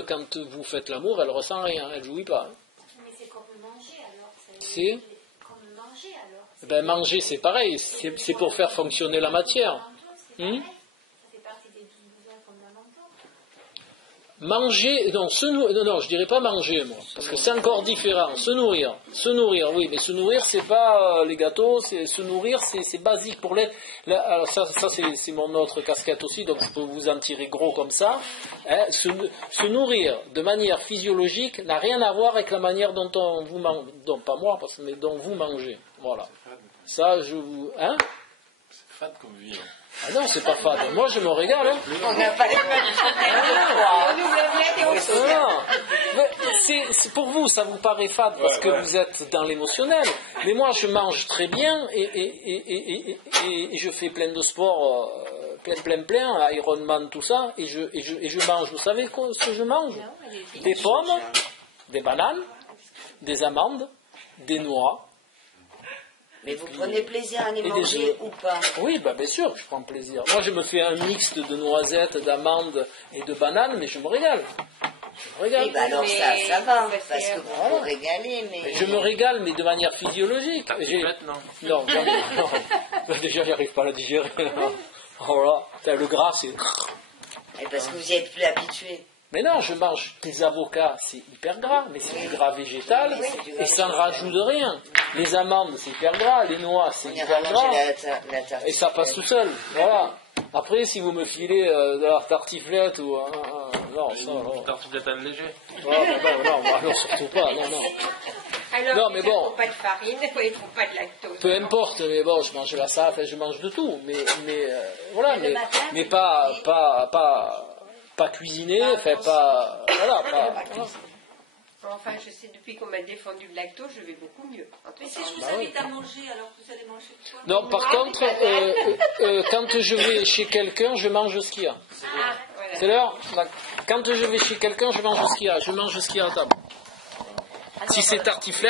quand vous faites l'amour, elle ressent rien, elle jouit pas. Hein. Mais c'est comme manger alors. C'est comme manger alors. Ben, manger, c'est pareil, c'est pour faire fonctionner la matière. Ça fait partie des besoins fondamentaux. Manger, non, je dirais pas manger, moi, parce que c'est encore différent. Se nourrir, oui, mais se nourrir, c'est pas les gâteaux, se nourrir, c'est basique pour l'être. Alors ça c'est mon autre casquette aussi, donc je peux vous en tirer gros comme ça. Hein, se nourrir de manière physiologique n'a rien à voir avec la manière dont on vous mange, donc pas moi, mais dont vous mangez. Voilà. Ça, je vous, hein? C'est fade comme vie. Hein. Ah non, c'est pas fade. Moi, je me régale. Hein. On n'a pas les mêmes. C'est pour vous, ça vous paraît fade parce que vous êtes dans l'émotionnel. Mais moi, je mange très bien et je fais plein de sports, plein, Ironman, tout ça, et je mange. Vous savez ce que je mange? Des pommes, des bananes, des amandes, des noix. Mais vous prenez plaisir à les manger ou pas? Oui, bah bien sûr que je prends plaisir. Moi, je me fais un mixte de noisettes, d'amandes et de bananes, mais je me régale. Oui, bah alors ça va, parce que vous vous régalez, mais... Je me régale, mais de manière physiologique. Non, déjà, j'arrive pas à la digérer. Voilà. Le gras, c'est... Et parce que vous n'y êtes plus habitué. Mais non, je mange des avocats, c'est hyper gras, mais c'est du gras végétal, et ça ne rajoute rien. Les amandes, c'est hyper gras, les noix, c'est hyper gras, et ça passe tout seul. Voilà. Après, si vous me filez de la tartiflette ou... non, ça... Une tartiflette allégée. Non, alors surtout pas, non. Alors, non, mais bon. Il ne faut pas de farine, il ne faut pas de lactose. Peu importe, mais bon, je mange la ça, je mange de tout, voilà, mais pas cuisiner, pas... Voilà, pas... Enfin, je sais, depuis qu'on m'a défendu le lactose, je vais beaucoup mieux. Mais si je vous invite à manger, alors vous allez manger quoi? Non, par contre, quand je vais chez quelqu'un, je mange ce qu'il y a. Voilà. C'est l'heure. Quand je vais chez quelqu'un, je mange ce qu'il y a. Je mange ce qu'il y a à table. Si c'est tartiflette,